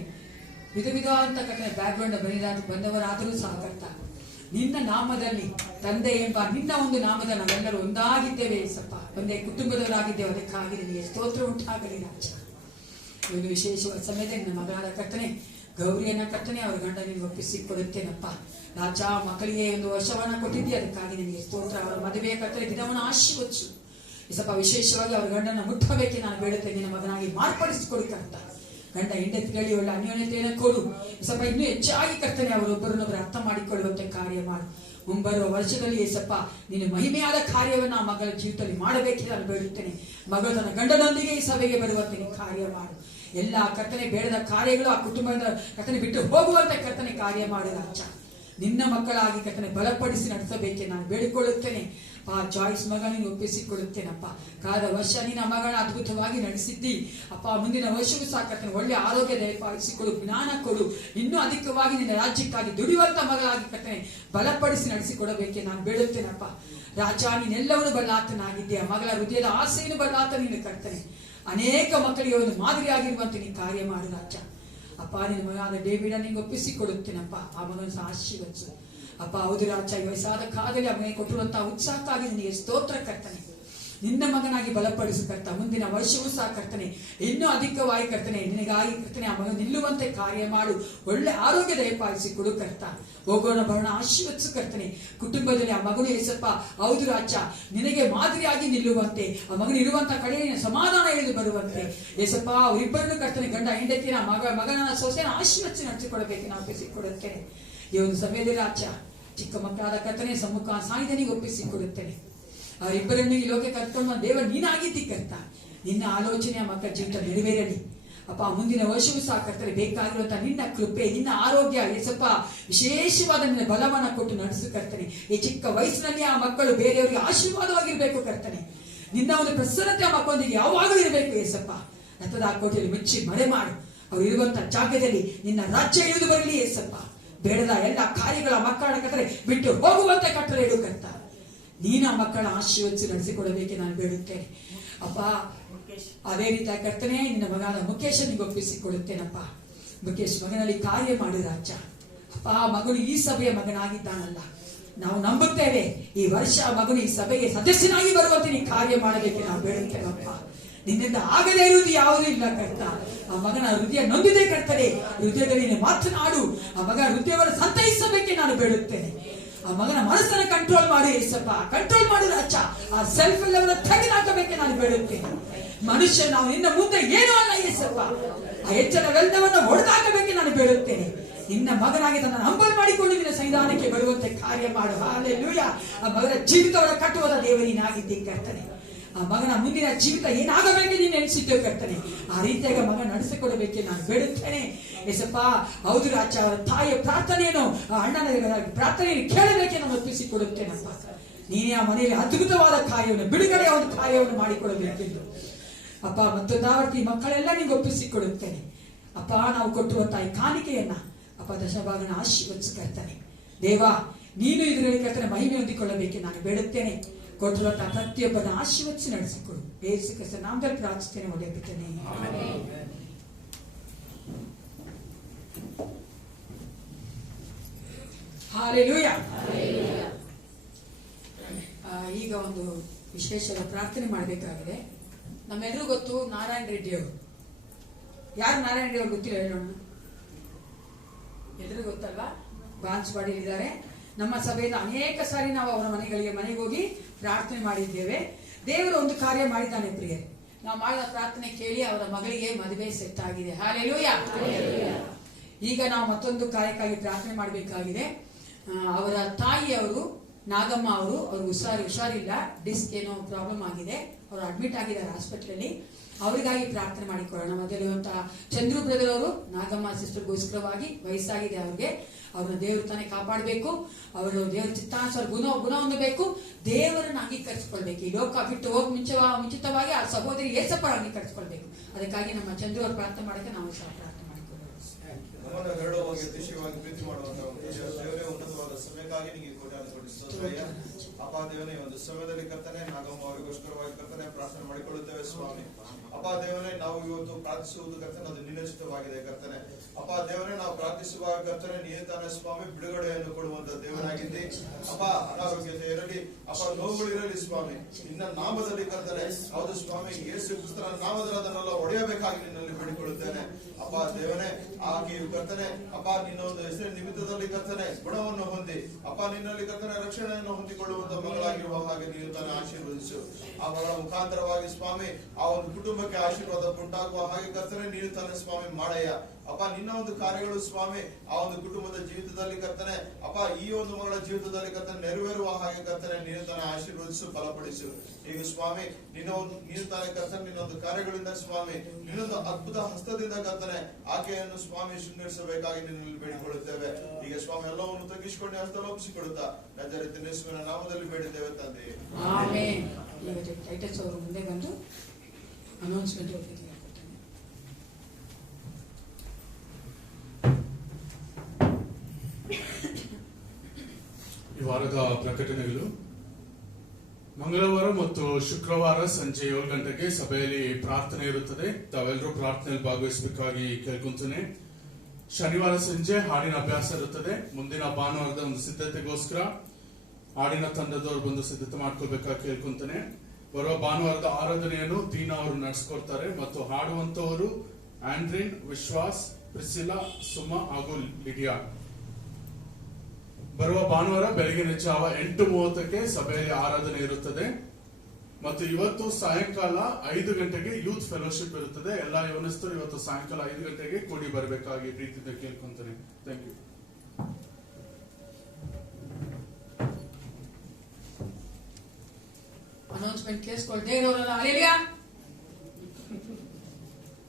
ವಿಧ ವಿಧವಾದಂತ ಕರ್ತನೆ ಬ್ಯಾಕ್ಗ್ರೌಂಡ್ ಬಂದವರಾದರೂ ಸಹ ಕರ್ತ ನಿನ್ನ ನಾಮದಲ್ಲಿ ತಂದೆ ಎಂಬ ನಿನ್ನ ಒಂದು ನಾಮದ ನಾವೆಲ್ಲರೂ ಒಂದಾಗಿದ್ದೇವೆ ಏಸಪ್ಪ, ಒಂದೇ ಕುಟುಂಬದವರಾಗಿದ್ದೇವೆ. ಅದಕ್ಕಾಗಿ ನಿನಗೆ ಸ್ತೋತ್ರ ಉಂಟಾಗಲಿ ರಾಜ. ಒಂದು ವಿಶೇಷವಾದ ಸಮಯದಲ್ಲಿ ನನ್ನ ಮಗಳಾದ ಕರ್ತನೆ ಗೌರಿಯನ್ನ ಕರ್ತನೆ ಅವರ ಗಂಡ ನಿನಗೆ ಒಪ್ಪಿಸಿ ಕೊಡುತ್ತೇನಪ್ಪ ರಾಜ. ಮಕ್ಕಳಿಗೆ ಒಂದು ವರ್ಷವನ್ನ ಕೊಟ್ಟಿದ್ದೆ, ಅದಕ್ಕಾಗಿ ನಿನಗೆ ಸ್ತೋತ್ರ. ಅವರ ಮದುವೆಯ ಕರ್ತನೆ ದಿನವನ್ನು ಆಶೀರ್ವದಿಸು ಸ್ವಲ್ಪ ವಿಶೇಷವಾಗಿ ಅವರ ಗಂಡನ ಮುಟ್ಟಬೇಕೆ ನಾನು ಬೇಡುತ್ತೇನೆ. ನಿನ್ನ ಮಗನಾಗಿ ಮಾರ್ಪಡಿಸಿಕೊಡುತ್ತಂತ ಗಂಡ ಹೆಂಡತಿಗಳಿಗೆ ಒಳ್ಳೆ ಅನ್ಯೋನ್ಯತೆಯನ್ನು ಕೊಡು. ಸ್ವಲ್ಪ ಇನ್ನೂ ಹೆಚ್ಚಾಗಿ ಕರ್ತನೆ ಅವರೊಬ್ಬರನ್ನೊಬ್ಬರು ಅರ್ಥ ಮಾಡಿಕೊಳ್ಳುವಂತೆ ಕಾರ್ಯ ಮಾಡು. ಮುಂಬರುವ ವರ್ಷದಲ್ಲಿ ಏಸಪ್ಪ ನೀನು ಮಹಿಮೆಯಾದ ಕಾರ್ಯವನ್ನು ಆ ಮಗಳ ಜೀವಿತದಲ್ಲಿ ಮಾಡಬೇಕೆ ನಾನು ಬೇಡುತ್ತೇನೆ. ಮಗಳು ತನ್ನ ಗಂಡನೊಂದಿಗೆ ಈ ಸಭೆಗೆ ಬರುವಂತೆ ನೀನು ಕಾರ್ಯ ಮಾಡು. ಎಲ್ಲ ಕರ್ತನೆ ಬೇಡದ ಕಾರ್ಯಗಳು ಆ ಕುಟುಂಬದ ಕರ್ತನೆ ಬಿಟ್ಟು ಹೋಗುವಂತೆ ಕರ್ತನೆ ಕಾರ್ಯ ಮಾಡು ರಾಜ. ನಿನ್ನ ಮಕ್ಕಳಾಗಿ ಕರ್ತನೆ ಬಲಪಡಿಸಿ ನಡೆಸಬೇಕೆ ನಾನು ಬೇಡಿಕೊಳ್ಳುತ್ತೇನೆ. ಆ ಜಾಯ್ಸ್ ಮಗ ನೀನು ಒಪ್ಪಿಸಿಕೊಡುತ್ತೇನಪ್ಪ. ಕಳೆದ ವರ್ಷ ನೀನು ಆ ಮಗಳ ಅದ್ಭುತವಾಗಿ ನಡೆಸಿದ್ದಿ ಅಪ್ಪ. ಮುಂದಿನ ವರ್ಷವೂ ಸಹ ಕರ್ತನೆ ಒಳ್ಳೆ ಆರೋಗ್ಯ ದಯಪಾಲಿಸಿಕೊಡು, ಜ್ಞಾನ ಕೊಡು. ಇನ್ನೂ ಅಧಿಕವಾಗಿ ನಿನ್ನ ರಾಜ್ಯಕ್ಕಾಗಿ ದುಡಿಯುವಂತ ಮಗಳಾಗಿ ಕರ್ತನೆ ಬಲಪಡಿಸಿ ನಡೆಸಿಕೊಡಬೇಕೆ ನಾನು ಬೇಡುತ್ತೇನಪ್ಪ ರಾಜ. ನೀನೆಲ್ಲವನ್ನೂ ಬಲ್ಲಾತನಾಗಿದ್ದೆ. ಆ ಮಗಳ ಹೃದಯದ ಆಸೆಯನ್ನು ಬಲ್ಲಾತ ನೀನು ಕರ್ತನೆ. ಅನೇಕ ಮಕ್ಕಳಿಗೆ ಒಂದು ಮಾದರಿಯಾಗಿರುವಂತೆ ನೀನು ಕಾರ್ಯ ಮಾಡು ರಾಜ. ಅಪ್ಪ, ನಿನ್ನ ಮಗನಾದ ಡೇವಿಡ್ ನಿಂಗೆ ಒಪ್ಪಿಸಿಕೊಡುತ್ತೇನಪ್ಪ. ಆ ಮಗನ ಸಹ ಆಶೀರ್ವದಿಸು ಅಪ್ಪ. ಹೌದು ರಾಜ, ಈ ವಯಸ್ಸಾದ ಕಾಲದಲ್ಲಿ ಆ ಮನೆಗೆ ಕೊಟ್ಟಿರುವಂತಹ ಉತ್ಸಾಹಕ್ಕಾಗಿ ನಿನಗೆ ಸ್ತೋತ್ರ ಕರ್ತನೆ. ನಿನ್ನ ಮಗನಾಗಿ ಬಲಪಡಿಸು ಕರ್ತ. ಮುಂದಿನ ವರ್ಷವೂ ಸಹ ಕರ್ತನೆ ಇನ್ನೂ ಅಧಿಕವಾಗಿ ಕರ್ತನೆ ನಿನಗಾಗಿ ಕರ್ತನೆ ಆ ಮಗ ನಿಲ್ಲುವಂತೆ ಕಾರ್ಯ ಮಾಡು. ಒಳ್ಳೆ ಆರೋಗ್ಯ ದಯಪಾಲಿಸಿ ಕೊಡು ಕರ್ತ. ಹೋಗೋಣ ಬರೋಣ ಆಶೀರ್ವದಿಸು ಕರ್ತನೆ. ಕುಟುಂಬದಲ್ಲಿ ಆ ಮಗನು ಏಸಪ್ಪ ಹೌದು ರಾಜ ನಿನಗೆ ಮಾದರಿಯಾಗಿ ನಿಲ್ಲುವಂತೆ, ಆ ಮಗನು ಇರುವಂತ ಕಡೆ ಸಮಾಧಾನ ಇಳಿದು ಬರುವಂತೆ ಏಸಪ್ಪ ಅವರಿಬ್ಬರನ್ನು ಕರ್ತನೆ ಗಂಡ ಹೆಂಡತಿನ ಮಗನ ಸೊಸೆನ ಆಶೀರ್ವದಿಸಿ ನಡೆಸಿಕೊಡಬೇಕು ನಾವು ಒಪ್ಪಿಸಿಕೊಡುತ್ತೇನೆ. ಈ ಒಂದು ಸಮಯದಲ್ಲಿ ರಾಜ ಚಿಕ್ಕ ಮಕ್ಕಳಾದ ಕರ್ತನೆ ಸಮ್ಮುಖ ಸಾನಿಧ್ಯನಿಗೆ ಒಪ್ಪಿಸಿಕೊಡುತ್ತೇನೆ. ಅವರಿಬ್ಬರನ್ನು ಈ ಲೋಕ ಕರ್ಕೊಂಡು ದೇವ ನೀನಾಗಿದ್ದಿ ಕರ್ತ. ನಿನ್ನ ಆಲೋಚನೆಯ ಮಕ್ಕಳ ಜೀವಿತ ನೆರವೇರಲಿ ಅಪ್ಪ. ಮುಂದಿನ ವರ್ಷವೂ ಸಹ ಕರ್ತನೆ ಬೇಕಾಗಿರುವಂತಹ ನಿನ್ನ ಕೃಪೆ ನಿನ್ನ ಆರೋಗ್ಯ ಏಸಪ್ಪ ವಿಶೇಷವಾದ ನಿನ್ನ ಬಲವನ್ನ ಕೊಟ್ಟು ನಡೆಸು ಕರ್ತನೆ. ಈ ಚಿಕ್ಕ ವಯಸ್ಸಿನಲ್ಲಿ ಆ ಮಕ್ಕಳು ಬೇರೆಯವರಿಗೆ ಆಶೀರ್ವಾದವಾಗಿರ್ಬೇಕು ಕರ್ತನೆ. ನಿನ್ನ ಒಂದು ಪ್ರಸನ್ನತೆ ಆ ಮಕ್ಕಳೊಂದಿಗೆ ಯಾವಾಗಲೂ ಇರಬೇಕು ಏಸಪ್ಪ. ರಥದ ಕೋಟೆಯಲ್ಲಿ ಮುಚ್ಚಿ ಮರೆ ಮಾಡು. ಅವರು ಇರುವಂತಹ ಜಾಗದಲ್ಲಿ ನಿನ್ನ ರಾಜ್ಯ ಇಳಿದು ಬರಲಿ ಏಸಪ್ಪ. ಬೇಡದ ಎಲ್ಲ ಕಾರ್ಯಗಳ ಮಕ್ಕಳ ಕಟ್ಟರೆ ಬಿಟ್ಟು ಹೋಗುವಂತೆ ಕಟ್ಟರೆ ಇಡು ಕರ್ತ. ನೀನ ಮಕ್ಕಳ ಆಶೀರ್ವದಿಸಿ ನಡೆಸಿಕೊಡಬೇಕೆ ನಾನು ಬೇಡುತ್ತೇನೆ ಅಪ್ಪ. ಅದೇ ರೀತಿಯ ಕರ್ತನೆ ನಿನ್ನ ಮಗನಾದ ಮುಖೇಶ್ ನಿಗೆ ಒಪ್ಪಿಸಿಕೊಡುತ್ತೇನಪ್ಪ. ಮುಖೇಶ್ ಮಗನಲ್ಲಿ ಕಾರ್ಯ ಮಾಡು ರಾಜ. ಅಪ್ಪ, ಮಗನು ಈ ಸಭೆಯ ಮಗನಾಗಿದ್ದಾನಲ್ಲ, ನಾವು ನಂಬುತ್ತೇವೆ ಈ ವರ್ಷ ಮಗನು ಈ ಸಭೆಗೆ ಸದಸ್ಯನಾಗಿ ಬರುವಂತೆ ನೀ ಕಾರ್ಯ ಮಾಡಬೇಕೆ ನಾವು ಬೇಡುತ್ತೇವಪ್ಪ. ನಿನ್ನಿಂದ ಆಗದೇ ಇರುವುದು ಯಾವುದೂ ಇಲ್ಲ ಕರ್ತ. ಆ ಮಗನ ಹೃದಯ ನೊಂದಿದೆ ಕರ್ತನೆ. ಹೃದಯದಲ್ಲಿ ನೀನು ಮಾತನಾಡು. ಆ ಮಗನ ಹೃದಯವನ್ನು ಸಂತೈಸಬೇಕೆ ನಾನು ಬೇಡುತ್ತೇನೆ. ಆ ಮಗನ ಮನಸ್ಸನ್ನು ಕಂಟ್ರೋಲ್ ಮಾಡಿ ಏಸಪ್ಪ, ಕಂಟ್ರೋಲ್ ಮಾಡು ರಾಜ. ಆ ಸೆಲ್ಫ್ ಲೆವೆಲ್ ತೆಗೆದುಹಾಕಬೇಕೆ ನಾನು ಬೇಡುತ್ತೇನೆ. ಮನುಷ್ಯ ನಾವು ನಿನ್ನ ಮುಂದೆ ಏನೂ ಅಲ್ಲ ಏಸಪ್ಪ. ಆ ಎಚ್ಚರವೆಲ್ಲವನ್ನು ಹೊಡೆದಾಕಬೇಕೆ ನಾನು ಬೇಡುತ್ತೇನೆ. ನಿನ್ನ ಮಗನಾಗಿ ತನ್ನ ಹಂಬಲ್ ಮಾಡಿಕೊಂಡು ನಿನ್ನ ಸನ್ನಿಧಾನಕ್ಕೆ ಬರುವಂತೆ ಕಾರ್ಯ ಮಾಡು. ಹಲ್ಲೆಲೂಯಾ. ಆ ಮಗನ ಜೀವಿತವನ್ನು ಕಟ್ಟುವುದ ದೇವರೀನಾಗಿದ್ದಿ ಕರ್ತನೆ. ಆ ಮಗನ ಮುಂದಿನ ಜೀವಿತ ಏನಾಗಬೇಕು ನೀನು ಎನಿಸಿದ್ದೆ ಕರ್ತನೆ. ಆ ರೀತಿಯಾಗಿ ಮಗ ನಡೆಸಿಕೊಡಬೇಕೆ ನಾನು ಬೇಡುತ್ತೇನೆ ಏಸಪ್ಪ. ಹೌದು ರಾಜ, ಅವರ ತಾಯಿಯ ಪ್ರಾರ್ಥನೆಯನ್ನು ಅಣ್ಣನ ಪ್ರಾರ್ಥನೆಯನ್ನು ಕೇಳಬೇಕೆ ನಾನು ಒಪ್ಪಿಸಿಕೊಡುತ್ತೇನಪ್ಪ. ನೀನೇ ಆ ಮನೆಯಲ್ಲಿ ಅದ್ಭುತವಾದ ಕಾರ್ಯವನ್ನು ಬಿಡುಗಡೆಯ ಒಂದು ಕಾರ್ಯವನ್ನು ಮಾಡಿಕೊಡಬೇಕೆಂದು ಅಪ್ಪ. ಮತ್ತೊಂದಾವರ್ತಿ ಮಕ್ಕಳೆಲ್ಲ ನಿಂಗೆ ಒಪ್ಪಿಸಿಕೊಡುತ್ತೇನೆ ಅಪ್ಪ. ನಾವು ಕೊಟ್ಟಿರುವಂತಹ ಈ ಕಾಣಿಕೆಯನ್ನ ಅಪ್ಪ ದಶಭಾಗನ ಆಶೀರ್ವದಿಸಿ ಕರ್ತನೆ. ದೇವ ನೀನು ಇದರಲ್ಲಿ ಕರ್ತನೆ ಮಹಿಮೆ ಹೊಂದಿಕೊಳ್ಳಬೇಕೆ ನಾನು ಬೇಡುತ್ತೇನೆ. ಕೊಟ್ಟಿರುವಂತಹ ಪ್ರತಿಯೊಬ್ಬನ ಆಶೀರ್ವದಿಸಿ ನಡೆಸಿಕೊಡು. ಯೇಸು ಕ್ರಿಸ್ತನ ನಾಮದಲ್ಲಿ ಪ್ರಾರ್ಥಿಸ್ತೇನೆ, ಒಳ್ಳೆಯ ಪಿತನೇ. ಹಲ್ಲೆಲೂಯಾ. ಈಗ ಒಂದು ವಿಶೇಷವಾದ ಪ್ರಾರ್ಥನೆ ಮಾಡಬೇಕಾಗಿದೆ. ನಮ್ಮೆಲ್ಲರೂ ಗೊತ್ತು ನಾರಾಯಣ ರೆಡ್ಡಿ ಅವರು. ಯಾರು ನಾರಾಯಣ ರೆಡ್ಡಿ ಅವರು ಗೊತ್ತಿಲ್ಲ ಹೇಳೋಣ. ಎಲ್ಲರೂ ಗೊತ್ತಲ್ವಾ? ಬಾನ್ಸ್ವಾಡಿಲಿದ್ದಾರೆ. ನಮ್ಮ ಸಭೆಯಿಂದ ಅನೇಕ ಸಾರಿ ನಾವು ಅವರ ಮನೆಗೆ ಹೋಗಿ ಪ್ರಾರ್ಥನೆ ಮಾಡಿದ್ದೇವೆ. ದೇವರು ಒಂದು ಕಾರ್ಯ ಮಾಡಿದ್ದಾನೆ ಪ್ರಿಯರೇ. ನಾವು ಮಾಡಿದ ಪ್ರಾರ್ಥನೆ ಕೇಳಿ ಅವರ ಮಗಳಿಗೆ ಮದುವೆ ಸೆಟ್ ಆಗಿದೆ. ಹಲ್ಲೆಲೂಯಾ. ಈಗ ನಾವು ಮತ್ತೊಂದು ಕಾರ್ಯಕ್ಕಾಗಿ ಪ್ರಾರ್ಥನೆ ಮಾಡಬೇಕಾಗಿದೆ. ಅವರ ತಾಯಿಯವರು ನಾಗಮ್ಮ ಅವ್ರಿಗೆ ಹುಷಾರಿಲ್ಲ, ಡಿಸ್ಕ್ ಏನೋ ಪ್ರಾಬ್ಲಮ್ ಆಗಿದೆ, ಅವರು ಅಡ್ಮಿಟ್ ಆಗಿದ್ದಾರೆ ಹಾಸ್ಪಿಟಲ್. ಅವರಿಗಾಗಿ ಪ್ರಾರ್ಥನೆ ಮಾಡಿಕೊಳ್ಳೋಣ. ಮೊದಲಿರುವಂತಹ ಚಂದ್ರು ಬ್ರದರ್ ಅವರು ನಾಗಮ್ಮ ಸಿಸ್ಟರ್ಗೋಸ್ಕರವಾಗಿ ವಯಸ್ಸಾಗಿದೆ ಅವ್ರನ್ನ ದೇವರು ತಾನೇ ಕಾಪಾಡಬೇಕು. ಅವರು ದೇವರ ಚಿತ್ತಾನುಸಾರ ಗುಣ ಹೊಂದಬೇಕು, ದೇವರನ್ನ ಅಂಗೀಕರಿಸಿಕೊಳ್ಬೇಕು. ಈ ಲೋಕ ಬಿಟ್ಟು ಹೋಗಿ ಮುಂಚಿತವಾಗಿ ಆ ಸಹೋದರಿ ಏಸಪ್ಪ ಅಂಗೀಕರಿಸಿಕೊಳ್ಬೇಕು. ಅದಕ್ಕಾಗಿ ನಮ್ಮ ಚಂದ್ರು ಅವರು ಪ್ರಾರ್ಥನೆ ಮಾಡೋಕೆ ನಾವು ಸಹ ಪ್ರಾರ್ಥನೆ ಮಾಡಿಕೊಳ್ಳೋಣ. ನಮ್ಮನ್ನು ಹರಡುವಾಗಿ ಅತಿಶಯವಾಗಿ ಪ್ರೀತಿ ಮಾಡುವಂತಹ ದೇವರೇ, ಉನ್ನತವಾದ ಸಮಯಕ್ಕಾಗಿ ನಿಮಗೆ ಕೋಟಿ ಸ್ತೋತ್ರಯ್ಯ. ಅಪ್ಪ ದೇವನೇ, ಒಂದು ಸಮಯದಲ್ಲಿ ಕರ್ತನೆ ನಾಗಮ್ಮ ಅವರಿಗೋಸ್ಕರವಾಗಿ ಕರ್ತನೆ ಪ್ರಾರ್ಥನೆ ಮಾಡಿಕೊಳ್ಳುತ್ತೇವೆ ಸ್ವಾಮಿ. ಅಪ್ಪ ದೇವನೇ, ನಾವು ಇವತ್ತು ಪ್ರಾರ್ಥಿಸುವುದು ಕರ್ತನೆ ಅದು ನಿನ್ನಿಷ್ಟವಾಗಿದೆ ಕರ್ತನೆ. ಅಪ್ಪ ದೇವನೇ, ನಾವು ಪ್ರಾರ್ಥಿಸುವಾಗ ಕರ್ತನೆ ನೀನು ತಾನೇ ಸ್ವಾಮಿ ಬಿಡುಗಡೆಯನ್ನು ಕೊಡುವಂತ ದೇವರಾಗಿದ್ದಿ. ಅಪ್ಪ ಅನಾರೋಗ್ಯತೆ ಇರಲಿ, ಅಪ್ಪ ನೋವುಗಳಿರಲಿ ಸ್ವಾಮಿ, ನಿನ್ನ ನಾಮದಲ್ಲಿ ಕರ್ತನೆ ಹೌದು ಸ್ವಾಮಿ, ಯೇಸು ಕ್ರಿಸ್ತನ ನಾಮದಲ್ಲಿ ಅದನ್ನೆಲ್ಲ ಒಡೆಯಬೇಕಾಗಿ ನಿನ್ನಲ್ಲಿ ಬೇಡಿಕೊಳ್ಳುತ್ತೇನೆ. ಅಪ್ಪ ದೇವನೇ, ಆಕೆಯು ಕರ್ತನೆ ಅಪ್ಪ ನಿನ್ನ ಒಂದು ಹೆಸರಿನ ನಿಮಿತ್ತದಲ್ಲಿ ಕರ್ತನೆ ಗುಣವನ್ನು ಹೊಂದಿ ಅಪ್ಪ ನಿನ್ನಲ್ಲಿ ಕರ್ತನೆ ರಕ್ಷಣೆಯನ್ನು ಹೊಂದಿಕೊಳ್ಳುವಂತ ಮಗಳಾಗಿರುವ ಹಾಗೆ ನೀನು ತಾನೇ ಆಶೀರ್ವದಿಸು. ಆ ಮಗಳ ಮುಖಾಂತರವಾಗಿ ಸ್ವಾಮಿ ಆ ಒಂದು ಕುಟುಂಬಕ್ಕೆ ಆಶೀರ್ವಾದ ಉಂಟಾಗುವ ಹಾಗೆ ಕರ್ತನೆ ನೀನು ತಾನೇ ಸ್ವಾಮಿ ಮಾಡಯ್ಯ. ಅಪ್ಪ ನಿನ್ನ ಒಂದು ಕಾರ್ಯಗಳು ಸ್ವಾಮಿ ಆ ಒಂದು ಕುಟುಂಬದ ಜೀವಿತದಲ್ಲಿ ಕರ್ತನೆ ಅಪ್ಪ ಈ ಒಂದು ಮಗಳ ಜೀವಿತದಲ್ಲಿ ಕರ್ತನೆ ನೆರವೇರುವ ಹಾಗೆ ಕರ್ತನೆ ನೀನು ತಾನೇ ಆಶೀರ್ವದಿಸು, ಬಲಪಡಿಸು. ಈಗ ಸ್ವಾಮಿ ನೀನು ತಾನೇ ಕರ್ತನೆ ನಿನ್ನೊಂದು ಕಾರ್ಯಗಳಿಂದ ಸ್ವಾಮಿ ನಿನ್ನೊಂದು ಅದ್ಭುತ ಹಸ್ತದಿಂದ ಕರ್ತನೆ ಆಕೆಯನ್ನು ಸ್ವಾಮಿ ಶೃಂಗರಿಸಬೇಕಾಗಿ ನಿನ್ನಲ್ಲಿ ಬೇಡಿಕೊಳ್ಳುತ್ತೇವೆ. ಈಗ ಸ್ವಾಮಿ ಎಲ್ಲವನ್ನು ತಗ್ಗಿಸಿಕೊಂಡು ಹಸ್ತಲೋಪಿಸಿಕೊಡುತ್ತಾ ನಜರೇತಿನ ಯೇಸುವಿನ ನಾಮದಲ್ಲಿ ಬೇಡಿದ್ದೇವೆ ತಂದೆ. ಆಮೆನ್. ಈಗ ಟೈಟಸ್ ಅವರು ಮುಂದೆ ಬಂದು ಅನೌನ್ಸ್ಮೆಂಟ್ ಹೋಗ್ತಿದ್ದಾರೆ. ಈ ವಾರದ ಪ್ರಕಟಣೆಗಳು. ಮಂಗಳವಾರ ಮತ್ತು ಶುಕ್ರವಾರ ಸಂಜೆ 7 ಗಂಟೆಗೆ ಸಭೆಯಲ್ಲಿ ಪ್ರಾರ್ಥನೆ ಇರುತ್ತದೆ. ತಾವೆಲ್ಲರೂ ಪ್ರಾರ್ಥನೆಯಲ್ಲಿ ಭಾಗವಹಿಸಬೇಕಾಗಿ ಕೇಳ್ಕೊಂತೇನೆ. ಶನಿವಾರ ಸಂಜೆ ಹಾಡಿನ ಅಭ್ಯಾಸ ಇರುತ್ತದೆ. ಮುಂದಿನ ಭಾನುವಾರದ ಒಂದು ಸಿದ್ಧತೆಗೋಸ್ಕರ ಹಾಡಿನ ತಂಡದವರು ಬಂದು ಸಿದ್ಧತೆ ಮಾಡ್ಕೊಳ್ಬೇಕಾಗಿ ಕೇಳ್ಕೊಂತೇನೆ. ಬರುವ ಭಾನುವಾರದ ಆರಾಧನೆಯನ್ನು ದೀನಾ ಅವರು ನಡೆಸ್ಕೊಡ್ತಾರೆ ಮತ್ತು ಹಾಡುವಂತವರು ಆಂಡ್ರಿನ್, ವಿಶ್ವಾಸ್, ಪ್ರಿಸಿಲಾ, ಸುಮಾ ಹಾಗೂ ಲಿಡಿಯಾ. ಬರುವ ಭಾನುವಾರ ಬೆಳಗಿನ ಜಾವ 8:30ಕ್ಕೆ ಸಭೆಯಲ್ಲಿ ಆರಾಧನೆ ಇರುತ್ತದೆ ಮತ್ತು ಇವತ್ತು ಸಾಯಂಕಾಲ 5 ಗಂಟೆಗೆ ಯೂತ್ ಫೆಲೋಶಿಪ್ ಇರುತ್ತದೆ. ಎಲ್ಲಾ ಯವನಸ್ಥರು ಇವತ್ತು ಸಾಯಂಕಾಲ 5 ಗಂಟೆಗೆ ಕೂಡಿ ಬರಬೇಕಾಗಿ ಪ್ರೀತಿಯಿಂದ ಕೇಳ್ಕೊಂತೇನೆ. Thank you. ಅನೌನ್ಸ್ಮೆಂಟ್ ಕೇಳಿಸ್ಕೊಳ್ತೇ ಇರೋರಲ್ಲ, ಹಲ್ಲೆಲೂಯಾ.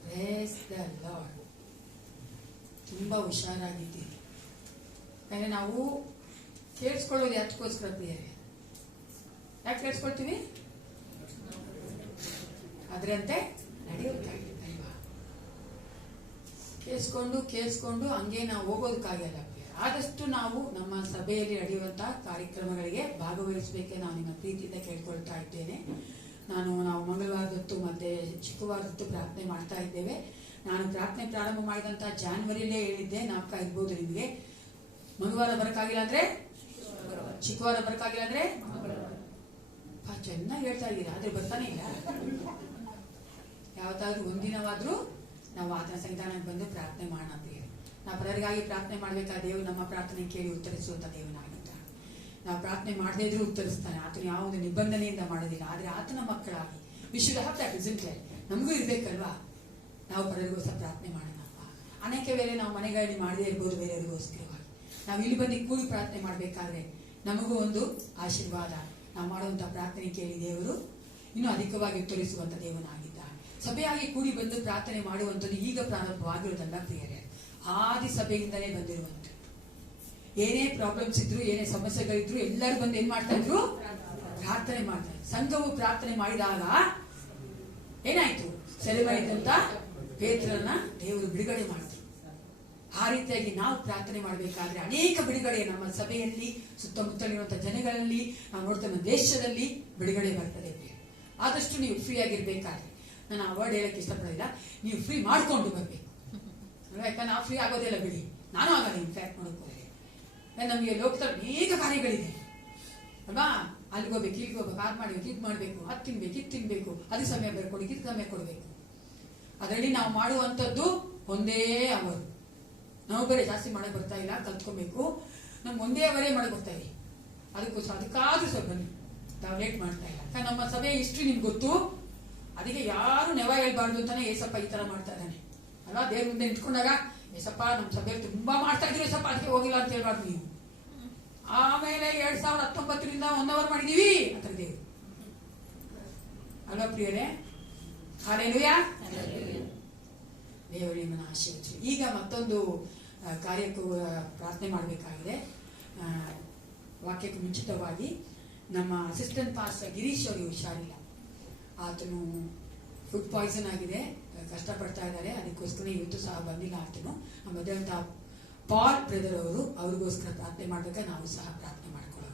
Praise the lord. ತುಂಬಾ ಹುಷಾರಾಗಿದ್ದೀರಿ. ಯಾಕಂದ್ರೆ ನಾವು ಕೇಳಿಸ್ಕೊಳ್ಳೋದು ಯಾತಕ್ಕೋಸ್ಕರ ಪ್ರಿಯರೇ? ಯಾಕೆ ಕೇಳಿಸ್ಕೊಳ್ತೀವಿ? ಅದರಂತೆ ನಡೆಯುತ್ತಾಗಿಲ್ವಾ? ಕೇಳಿಸ್ಕೊಂಡು ಹಂಗೆ ನಾವು ಹೋಗೋದಕ್ಕಾಗಲ್ಲ. ಆದಷ್ಟು ನಾವು ನಮ್ಮ ಸಭೆಯಲ್ಲಿ ನಡೆಯುವಂತಹ ಕಾರ್ಯಕ್ರಮಗಳಿಗೆ ಭಾಗವಹಿಸಬೇಕೆ ನಾವು ನಿಮ್ಮ ಪ್ರೀತಿಯಿಂದ ಕೇಳ್ಕೊಳ್ತಾ ಇದ್ದೇನೆ. ನಾವು ಮಂಗಳವಾರದೊತ್ತು ಮತ್ತೆ ಶುಕ್ರವಾರದೊತ್ತು ಪ್ರಾರ್ಥನೆ ಮಾಡ್ತಾ ಇದ್ದೇವೆ. ನಾನು ಪ್ರಾರ್ಥನೆ ಪ್ರಾರಂಭ ಮಾಡಿದಂತಹ ಜಾನ್ವರಿಲೇ ಹೇಳಿದ್ದೆ, ನಾಲ್ಕ ಇರ್ಬೋದು ನಿಮಗೆ. ಮಂಗಳವಾರ ಬರಕ್ಕಾಗಿಲ್ಲ ಅಂದ್ರೆ ಶುಕ್ರವಾರ ಬರಕ್ಕಾಗಿಲ್ಲ ಅಂದ್ರೆ ಚೆನ್ನಾಗಿ ಹೇಳ್ತಾ ಇದ್ದೀರಾ, ಆದ್ರೆ ಬರ್ತಾನೆ ಇಲ್ಲ. ಯಾವತ್ತಾದ್ರೂ ಒಂದಿನವಾದ್ರೂ ನಾವು ಆತನ ಸನ್ನಿಧಾನಕ್ಕೆ ಬಂದು ಪ್ರಾರ್ಥನೆ ಮಾಡೋಣ ಪ್ರಿಯ. ನಾವು ಪರರಿಗಾಗಿ ಪ್ರಾರ್ಥನೆ ಮಾಡ್ಬೇಕಾದ ದೇವರು ನಮ್ಮ ಪ್ರಾರ್ಥನೆ ಕೇಳಿ ಉತ್ತರಿಸುವಂತ ದೇವನಾಗಿದ್ದಾನೆ. ನಾವು ಪ್ರಾರ್ಥನೆ ಮಾಡದೇ ಇದ್ರೂ ಉತ್ತರಿಸ್ತಾನೆ. ಆತನ ಯಾವ ಒಂದು ನಿಬಂಧನೆಯಿಂದ ಮಾಡೋದಿಲ್ಲ. ಆದ್ರೆ ಆತನ ಮಕ್ಕಳಾಗಿ ವಿಶ್ವದ ನಮಗೂ ಇರ್ಬೇಕಲ್ವಾ? ನಾವು ಪರರಿಗೋಸ್ಕರ ಪ್ರಾರ್ಥನೆ ಮಾಡೋಣಪ್ಪ. ಅನೇಕ ವೇಳೆ ನಾವು ಮನೆಗಳಲ್ಲಿ ಮಾಡದೇ ಇರ್ಬೋದು ಬೇರೆಯವರಿಗೋಸ್ಕರವಾಗಿ. ನಾವು ಇಲ್ಲಿ ಬಂದು ಕೂಡಿ ಪ್ರಾರ್ಥನೆ ಮಾಡ್ಬೇಕಾದ್ರೆ ನಮಗೂ ಒಂದು ಆಶೀರ್ವಾದ. ನಾವು ಮಾಡುವಂತಹ ಪ್ರಾರ್ಥನೆ ಕೇಳಿ ದೇವರು ಇನ್ನೂ ಅಧಿಕವಾಗಿ ಉತ್ತರಿಸುವಂತ ದೇವನಾಗಿದ್ದಾನೆ. ಸಭೆಯಾಗಿ ಕೂಡಿ ಬಂದು ಪ್ರಾರ್ಥನೆ ಮಾಡುವಂಥದ್ದು ಈಗ ಪ್ರಾರಂಭವಾಗಿರುವುದಲ್ಲ ಪ್ರಿಯರೇ, ಆದಿ ಸಭೆಯಿಂದಲೇ ಬಂದಿರುವಂತ. ಏನೇ ಪ್ರಾಬ್ಲಮ್ಸ್ ಇದ್ರು, ಏನೇ ಸಮಸ್ಯೆಗಳಿದ್ರು ಎಲ್ಲರೂ ಬಂದು ಏನ್ ಮಾಡ್ತಾ ಇದ್ರು? ಪ್ರಾರ್ಥನೆ ಮಾಡ್ತಾರೆ. ಸಂಘವು ಪ್ರಾರ್ಥನೆ ಮಾಡಿದಾಗ ಏನಾಯ್ತು? ಸೆಲೆಬಾಯಿದಂತ ಪೇತ್ರನ ದೇವರು ಬಿಡುಗಡೆ ಮಾಡ್ತಾರೆ. ಆ ರೀತಿಯಾಗಿ ನಾವು ಪ್ರಾರ್ಥನೆ ಮಾಡಬೇಕಾದ್ರೆ ಅನೇಕ ಬಿಡುಗಡೆ ನಮ್ಮ ಸಭೆಯಲ್ಲಿ, ಸುತ್ತಮುತ್ತಲಿರುವಂತಹ ಜನಗಳಲ್ಲಿ, ನಾವು ನೋಡ್ತಾ ದೇಶದಲ್ಲಿ ಬಿಡುಗಡೆ ಬರ್ತದೆ. ಆದಷ್ಟು ನೀವು ಫ್ರೀ ಆಗಿರ್ಬೇಕಾದ್ರೆ, ನಾನು ಆ ವರ್ಡ್ ಹೇಳಕ್ಕೆ ಇಷ್ಟಪಡೋದಿಲ್ಲ, ನೀವು ಫ್ರೀ ಮಾಡ್ಕೊಂಡು ಬರ್ಬೇಕು. ಯಾಕಂದ್ರೆ ನಾವು ಫ್ರೀ ಆಗೋದಿಲ್ಲ ಬಿಡಿ, ನಾನು ಆಗಲ್ಲ ಇನ್ಫ್ಯಾಕ್ಟ್ ನೋಡೋಕೆ. ನಮಗೆ ಲೋಕದಲ್ಲಿ ಅನೇಕ ಕಾರ್ಯಗಳಿದೆ ಅಲ್ವಾ? ಅಲ್ಲಿಗೆ ಹೋಗ್ಬೇಕು, ಇಲ್ಲಿಗೆ ಹೋಗ್ಬೇಕು, ಅದು ಮಾಡ್ಬೇಕು, ಇದು ಮಾಡ್ಬೇಕು, ಅದು ತಿನ್ಬೇಕು, ಇದು ತಿನ್ಬೇಕು, ಅದಕ್ಕೆ ಸಮಯ ಬರ್ಕೊಡಿ, ಇದಕ್ಕೆ ಸಮಯ ಕೊಡ್ಬೇಕು. ಅದರಲ್ಲಿ ನಾವು ಮಾಡುವಂಥದ್ದು ಒಂದೇ ಅವರು. ನಾವು ಬೇರೆ ಜಾಸ್ತಿ ಮಾಡಕ್ ಬರ್ತಾ ಇಲ್ಲ, ಕಲ್ತ್ಕೊಬೇಕು. ನಮ್ಗೆ ಒಂದೇ ವರೆ ಮಾಡಿ ಬರ್ತಾರೆ. ಅದಕ್ಕೋಸ್ಕರ ಅದಕ್ಕಾದ್ರೂ ಸ್ವಲ್ಪ ಬನ್ನಿ, ನಾವು ಲೇಟ್ ಮಾಡ್ತಾ ಇಲ್ಲ. ಯಾಕಂದ್ರೆ ನಮ್ಮ ಸಭೆ ಹಿಸ್ಟ್ರಿ ನಿಮ್ಗೆ ಗೊತ್ತು. ಅದಕ್ಕೆ ಯಾರು ನೆವ ಹೇಳ್ಬಾರ್ದು ಅಂತಾನೆ ಏಸಪ್ಪ ಈ ತರ ಮಾಡ್ತಾ ಇದ್ದಾನೆ ಅಲ್ವಾ. ದೇವ್ರ ಮುಂದೆ ನಿಂತ್ಕೊಂಡಾಗ ಏಸಪ್ಪ ನಮ್ಮ ಸಭೆಯಲ್ಲಿ ತುಂಬಾ ಮಾಡ್ತಾ ಇದ್ರಿ ಏಸಪ್ಪ, ಅದಕ್ಕೆ ಹೋಗಿಲ್ಲ ಅಂತ ಹೇಳ್ಬಾರ್ದು ನೀವು. ಆಮೇಲೆ 2019ರಿಂದ 1 ಅವರ್ ಮಾಡಿದೀವಿ ಅಂತ ದೇವ್ರು ಅಲ್ವಾ ಪ್ರಿಯರೇ. ಹಲ್ಲೆಲೂಯಾ. ದೇವರು ನಿಮ್ಮನ್ನು ಆಶೀರ್ವದಿಸಲಿ. ಈಗ ಮತ್ತೊಂದು ಕಾರ್ಯಕ್ಕೂ ಪ್ರಾರ್ಥನೆ ಮಾಡಬೇಕಾಗಿದೆ. ವಾಕ್ಯಕ್ಕೆ ಮುಂಚಿತವಾಗಿ ನಮ್ಮ ಅಸಿಸ್ಟೆಂಟ್ ಪಾಸ್ಟರ್ ಗಿರೀಶ್ ಅವರಿಗೆ ಹುಷಾರಿಲ್ಲ. ಆತನು ಫುಡ್ ಪಾಯ್ಸನ್ ಆಗಿದೆ, ಕಷ್ಟಪಡ್ತಾ ಇದ್ದಾರೆ. ಅದಕ್ಕೋಸ್ಕರ ಇವತ್ತು ಸಹ ಬಂದಿಲ್ಲ ಆತನು. ಮಧ್ಯಾಹ್ನ ಪಾಲ್ ಬ್ರದರ್ ಅವರು ಅವ್ರಿಗೋಸ್ಕರ ಪ್ರಾರ್ಥನೆ ಮಾಡಬೇಕಾದ್ರೆ ನಾವು ಸಹ ಪ್ರಾರ್ಥನೆ ಮಾಡ್ಕೊಳ್ಳೋಣ.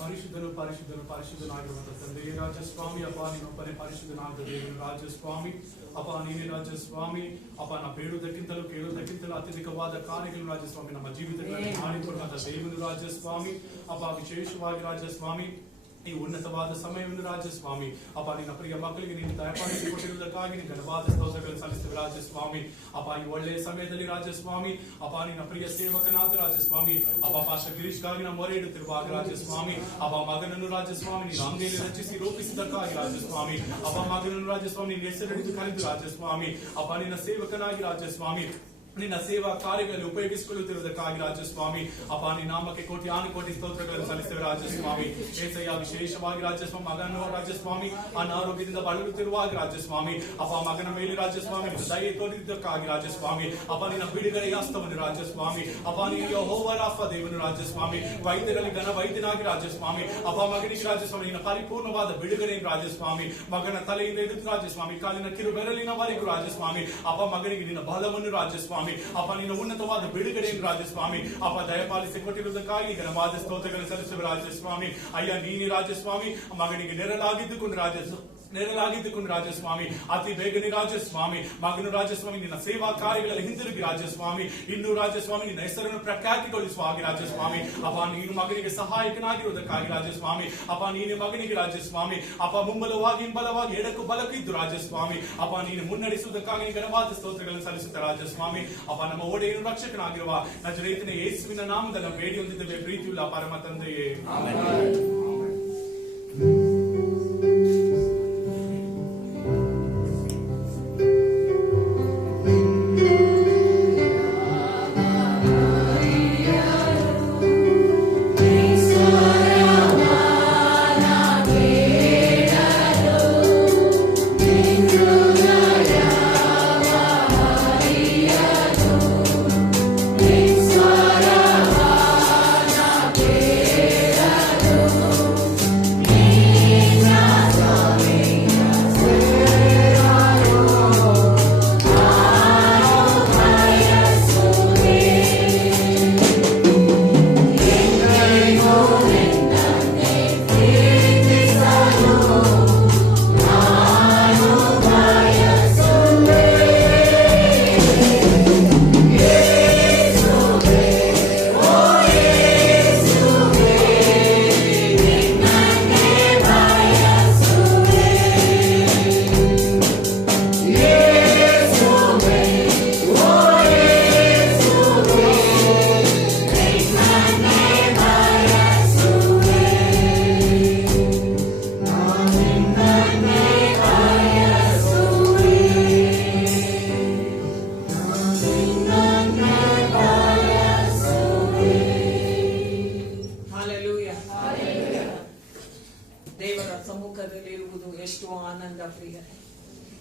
ಪರಿಶುದ್ಧನು ಪರಿಶುದ್ಧನು ಪರಿಶುದ್ಧನಾಗಿರುವಂತಹ ತಂದೆಯೇ ರಾಜಸ್ವಾಮಿ, ಅಪ್ಪ ನೀನೊಬ್ಬನೇ ಪರಿಶುದ್ಧನಾದ ದೇವರು ರಾಜಸ್ವಾಮಿ. ಅಪ್ಪ ನೀನೇ ರಾಜಸ್ವಾಮಿ. ಅಪ್ಪ ನಾವು ಬೇಡುವುದಕ್ಕಿಂತಲೂ ಕೇಳುವುದಕ್ಕಿಂತಲೂ ಅತ್ಯಧಿಕವಾದ ಕಾರ್ಯಗಳು ರಾಜಸ್ವಾಮಿ ನಮ್ಮ ಜೀವಿತಗಳಲ್ಲಿ ಮಾಡಿಕೊಳ್ಳುವಂತಹ ದೇವನು ರಾಜಸ್ವಾಮಿ. ಅಪ್ಪ ವಿಶೇಷವಾಗಿ ರಾಜಸ್ವಾಮಿ ಈ ಉನ್ನತವಾದ ಸಮಯವನ್ನು ರಾಜಸ್ವಾಮಿ ಅಪ್ಪ ನಿನ್ನ ಪ್ರಿಯ ಮಕ್ಕಳಿಗೆ ನೀನು ದಯಪಾಲಿಸಿಕೊಟ್ಟಿರುವುದಕ್ಕಾಗಿ ನಿನ್ನ ಘನವಾದ ಸ್ತೋತ್ರಗಳನ್ನು ಸಲ್ಲಿಸುತ್ತೇವೆ ರಾಜಸ್ವಾಮಿ. ಅಪ್ಪ ಈ ಒಳ್ಳೆಯ ಸಮಯದಲ್ಲಿ ರಾಜಸ್ವಾಮಿ ಅಪ್ಪ ನಿನ್ನ ಪ್ರಿಯ ಸೇವಕನಾದ ರಾಜಸ್ವಾಮಿ ಅಪ್ಪ ಪಾಸ್ಟರ್ ಗಿರೀಶ್ಗಾಗಿ ನಾವು ಮೊರೆ ಇಡುತ್ತಿರುವಾಗ ರಾಜಸ್ವಾಮಿ ಅಪ್ಪ ಮಗನನ್ನು ರಾಜಸ್ವಾಮಿ ನೀನು ಅಂಗೈಯಲ್ಲಿ ರಚಿಸಿ ರೂಪಿಸಿದ್ದಕ್ಕಾಗಿ ರಾಜಸ್ವಾಮಿ ಅಪ್ಪ ಮಗನನ್ನು ರಾಜಸ್ವಾಮಿ ನಿನ್ನ ಹೆಸರಿಡಿದು ಕರೆದು ರಾಜಸ್ವಾಮಿ ಅಪ್ಪ ನಿನ್ನ ಸೇವಕನಾಗಿ ರಾಜಸ್ವಾಮಿ ನಿನ್ನ ಸೇವಾ ಕಾರ್ಯಗಳಲ್ಲಿ ಉಪಯೋಗಿಸಿಕೊಳ್ಳುತ್ತಿರುವುದಕ್ಕಾಗಿ ರಾಜಸ್ವಾಮಿ ಅಪ್ಪ ನಿನ್ನ ನಾಮಕ್ಕೆ ಕೋಟಿ ಆನುಕೋಟಿ ಸ್ತೋತ್ರಗಳನ್ನು ಸಲ್ಲಿಸುತ್ತೇವೆ ರಾಜಸ್ವಾಮಿ. ಏಸಯ್ಯ ವಿಶೇಷವಾಗಿ ರಾಜಸ್ವಾಮಿ ಮಗನ ರಾಜಸ್ವಾಮಿ ಅನಾರೋಗ್ಯದಿಂದ ಬಳಲುತ್ತಿರುವಾಗ ರಾಜಸ್ವಾಮಿ ಅಪ್ಪ ಮಗನ ಮೇಲೆ ರಾಜಸ್ವಾಮಿ ದಯೆ ತೋರಿದ್ದಕ್ಕಾಗಿ ರಾಜಸ್ವಾಮಿ ಅಪ್ಪ ನಿನ್ನ ಬಿಡುಗಡೆ ಹಸ್ತವನ್ನು ರಾಜಸ್ವಾಮಿ ಅಪ್ಪ ನೀನು ಯೆಹೋವ ರಾಫಾ ದೇವನು ರಾಜಸ್ವಾಮಿ ವೈದ್ಯರಲ್ಲಿ ಘನ ವೈದ್ಯನಾಗಿ ರಾಜಸ್ವಾಮಿ ಅಪ್ಪ ಮಗನಿಗೆ ರಾಜಸ್ವಾಮಿ ನಿನ್ನ ಪರಿಪೂರ್ಣವಾದ ಬಿಡುಗಡೆ ರಾಜಸ್ವಾಮಿ ಮಗನ ತಲೆಯಿಂದ ಹಿಡಿದು ರಾಜಸ್ವಾಮಿ ಕಾಲಿನ ಕಿರು ಬೆರಳಿನವರೆಗೂ ರಾಜಸ್ವಾಮಿ ಅಪ್ಪ ಮಗನಿಗೆ ನಿನ್ನ ಬಲವನ್ನು ರಾಜಸ್ವಾಮಿ ಅಪ್ಪ ನಿನ್ನ ಉನ್ನತವಾದ ಬಿಡುಗಡೆಯನ್ನು ರಾಜಸ್ವಾಮಿ ಅಪ್ಪ ದಯಪಾಲಿಸಿ ಕೊಟ್ಟಿರುವುದಕ್ಕಾಗಿ ಘನವಾದ ಸ್ತೋತ್ರಗಳನ್ನು ಸಲ್ಲಿಸುವ ರಾಜಸ್ವಾಮಿ. ಅಯ್ಯ ನೀನಿ ರಾಜಸ್ವಾಮಿ ಮಗನಿಗೆ ನೆರಳಾಗಿದ್ದುಕೊಂಡು ರಾಜಸ್ವಾಮಿ ಅತಿ ಬೇಗನೆ ರಾಜಸ್ವಾಮಿ ಮಗನು ರಾಜಸ್ವಾಮಿ ನಿನ್ನ ಸೇವಾ ಕಾರ್ಯಗಳಲ್ಲಿ ಹಿಂದಿರುಗಿ ರಾಜಸ್ವಾಮಿ ಇನ್ನೂ ರಾಜಸ್ವಾಮಿ ನಿನ್ನ ಹೆಸರನ್ನು ಪ್ರಖ್ಯಾತಿಗೊಳಿಸುವ ಹಾಗೆ ರಾಜಸ್ವಾಮಿ ಅಪ್ಪ ನೀನು ಮಗನಿಗೆ ಸಹಾಯಕನಾಗಿರುವುದಕ್ಕಾಗಿ ರಾಜಸ್ವಾಮಿ ಅಪ್ಪ ನೀನು ಮಗನಿಗೆ ರಾಜಸ್ವಾಮಿ ಅಪ್ಪ ಮುಂಬಲವಾಗಿ ಹಿಂಬಲವಾಗಿ ಎಡಕ್ಕೂ ಬಲಕ್ಕೂ ಇದ್ದು ರಾಜಸ್ವಾಮಿ ಅಪ್ಪ ನೀನು ಮುನ್ನಡೆಸುವುದಕ್ಕಾಗಿ ಘನವಾದ ಸ್ತೋತ್ರಗಳನ್ನು ಸಲ್ಲಿಸುತ್ತ ರಾಜಸ್ವಾಮಿ ಅಪ್ಪ ನಮ್ಮ ಒಡೆಯನು ರಕ್ಷಕನಾಗಿರುವ ನಜರೇತಿನ ಯೇಸುವಿನ ನಾಮದಲ್ಲಿ ಬೇಡಿ ಹೊಂದಿದ್ದೇವೆ ಪ್ರೀತಿಯುಳ್ಳ ಪರಮ ತಂದೆಯೇ.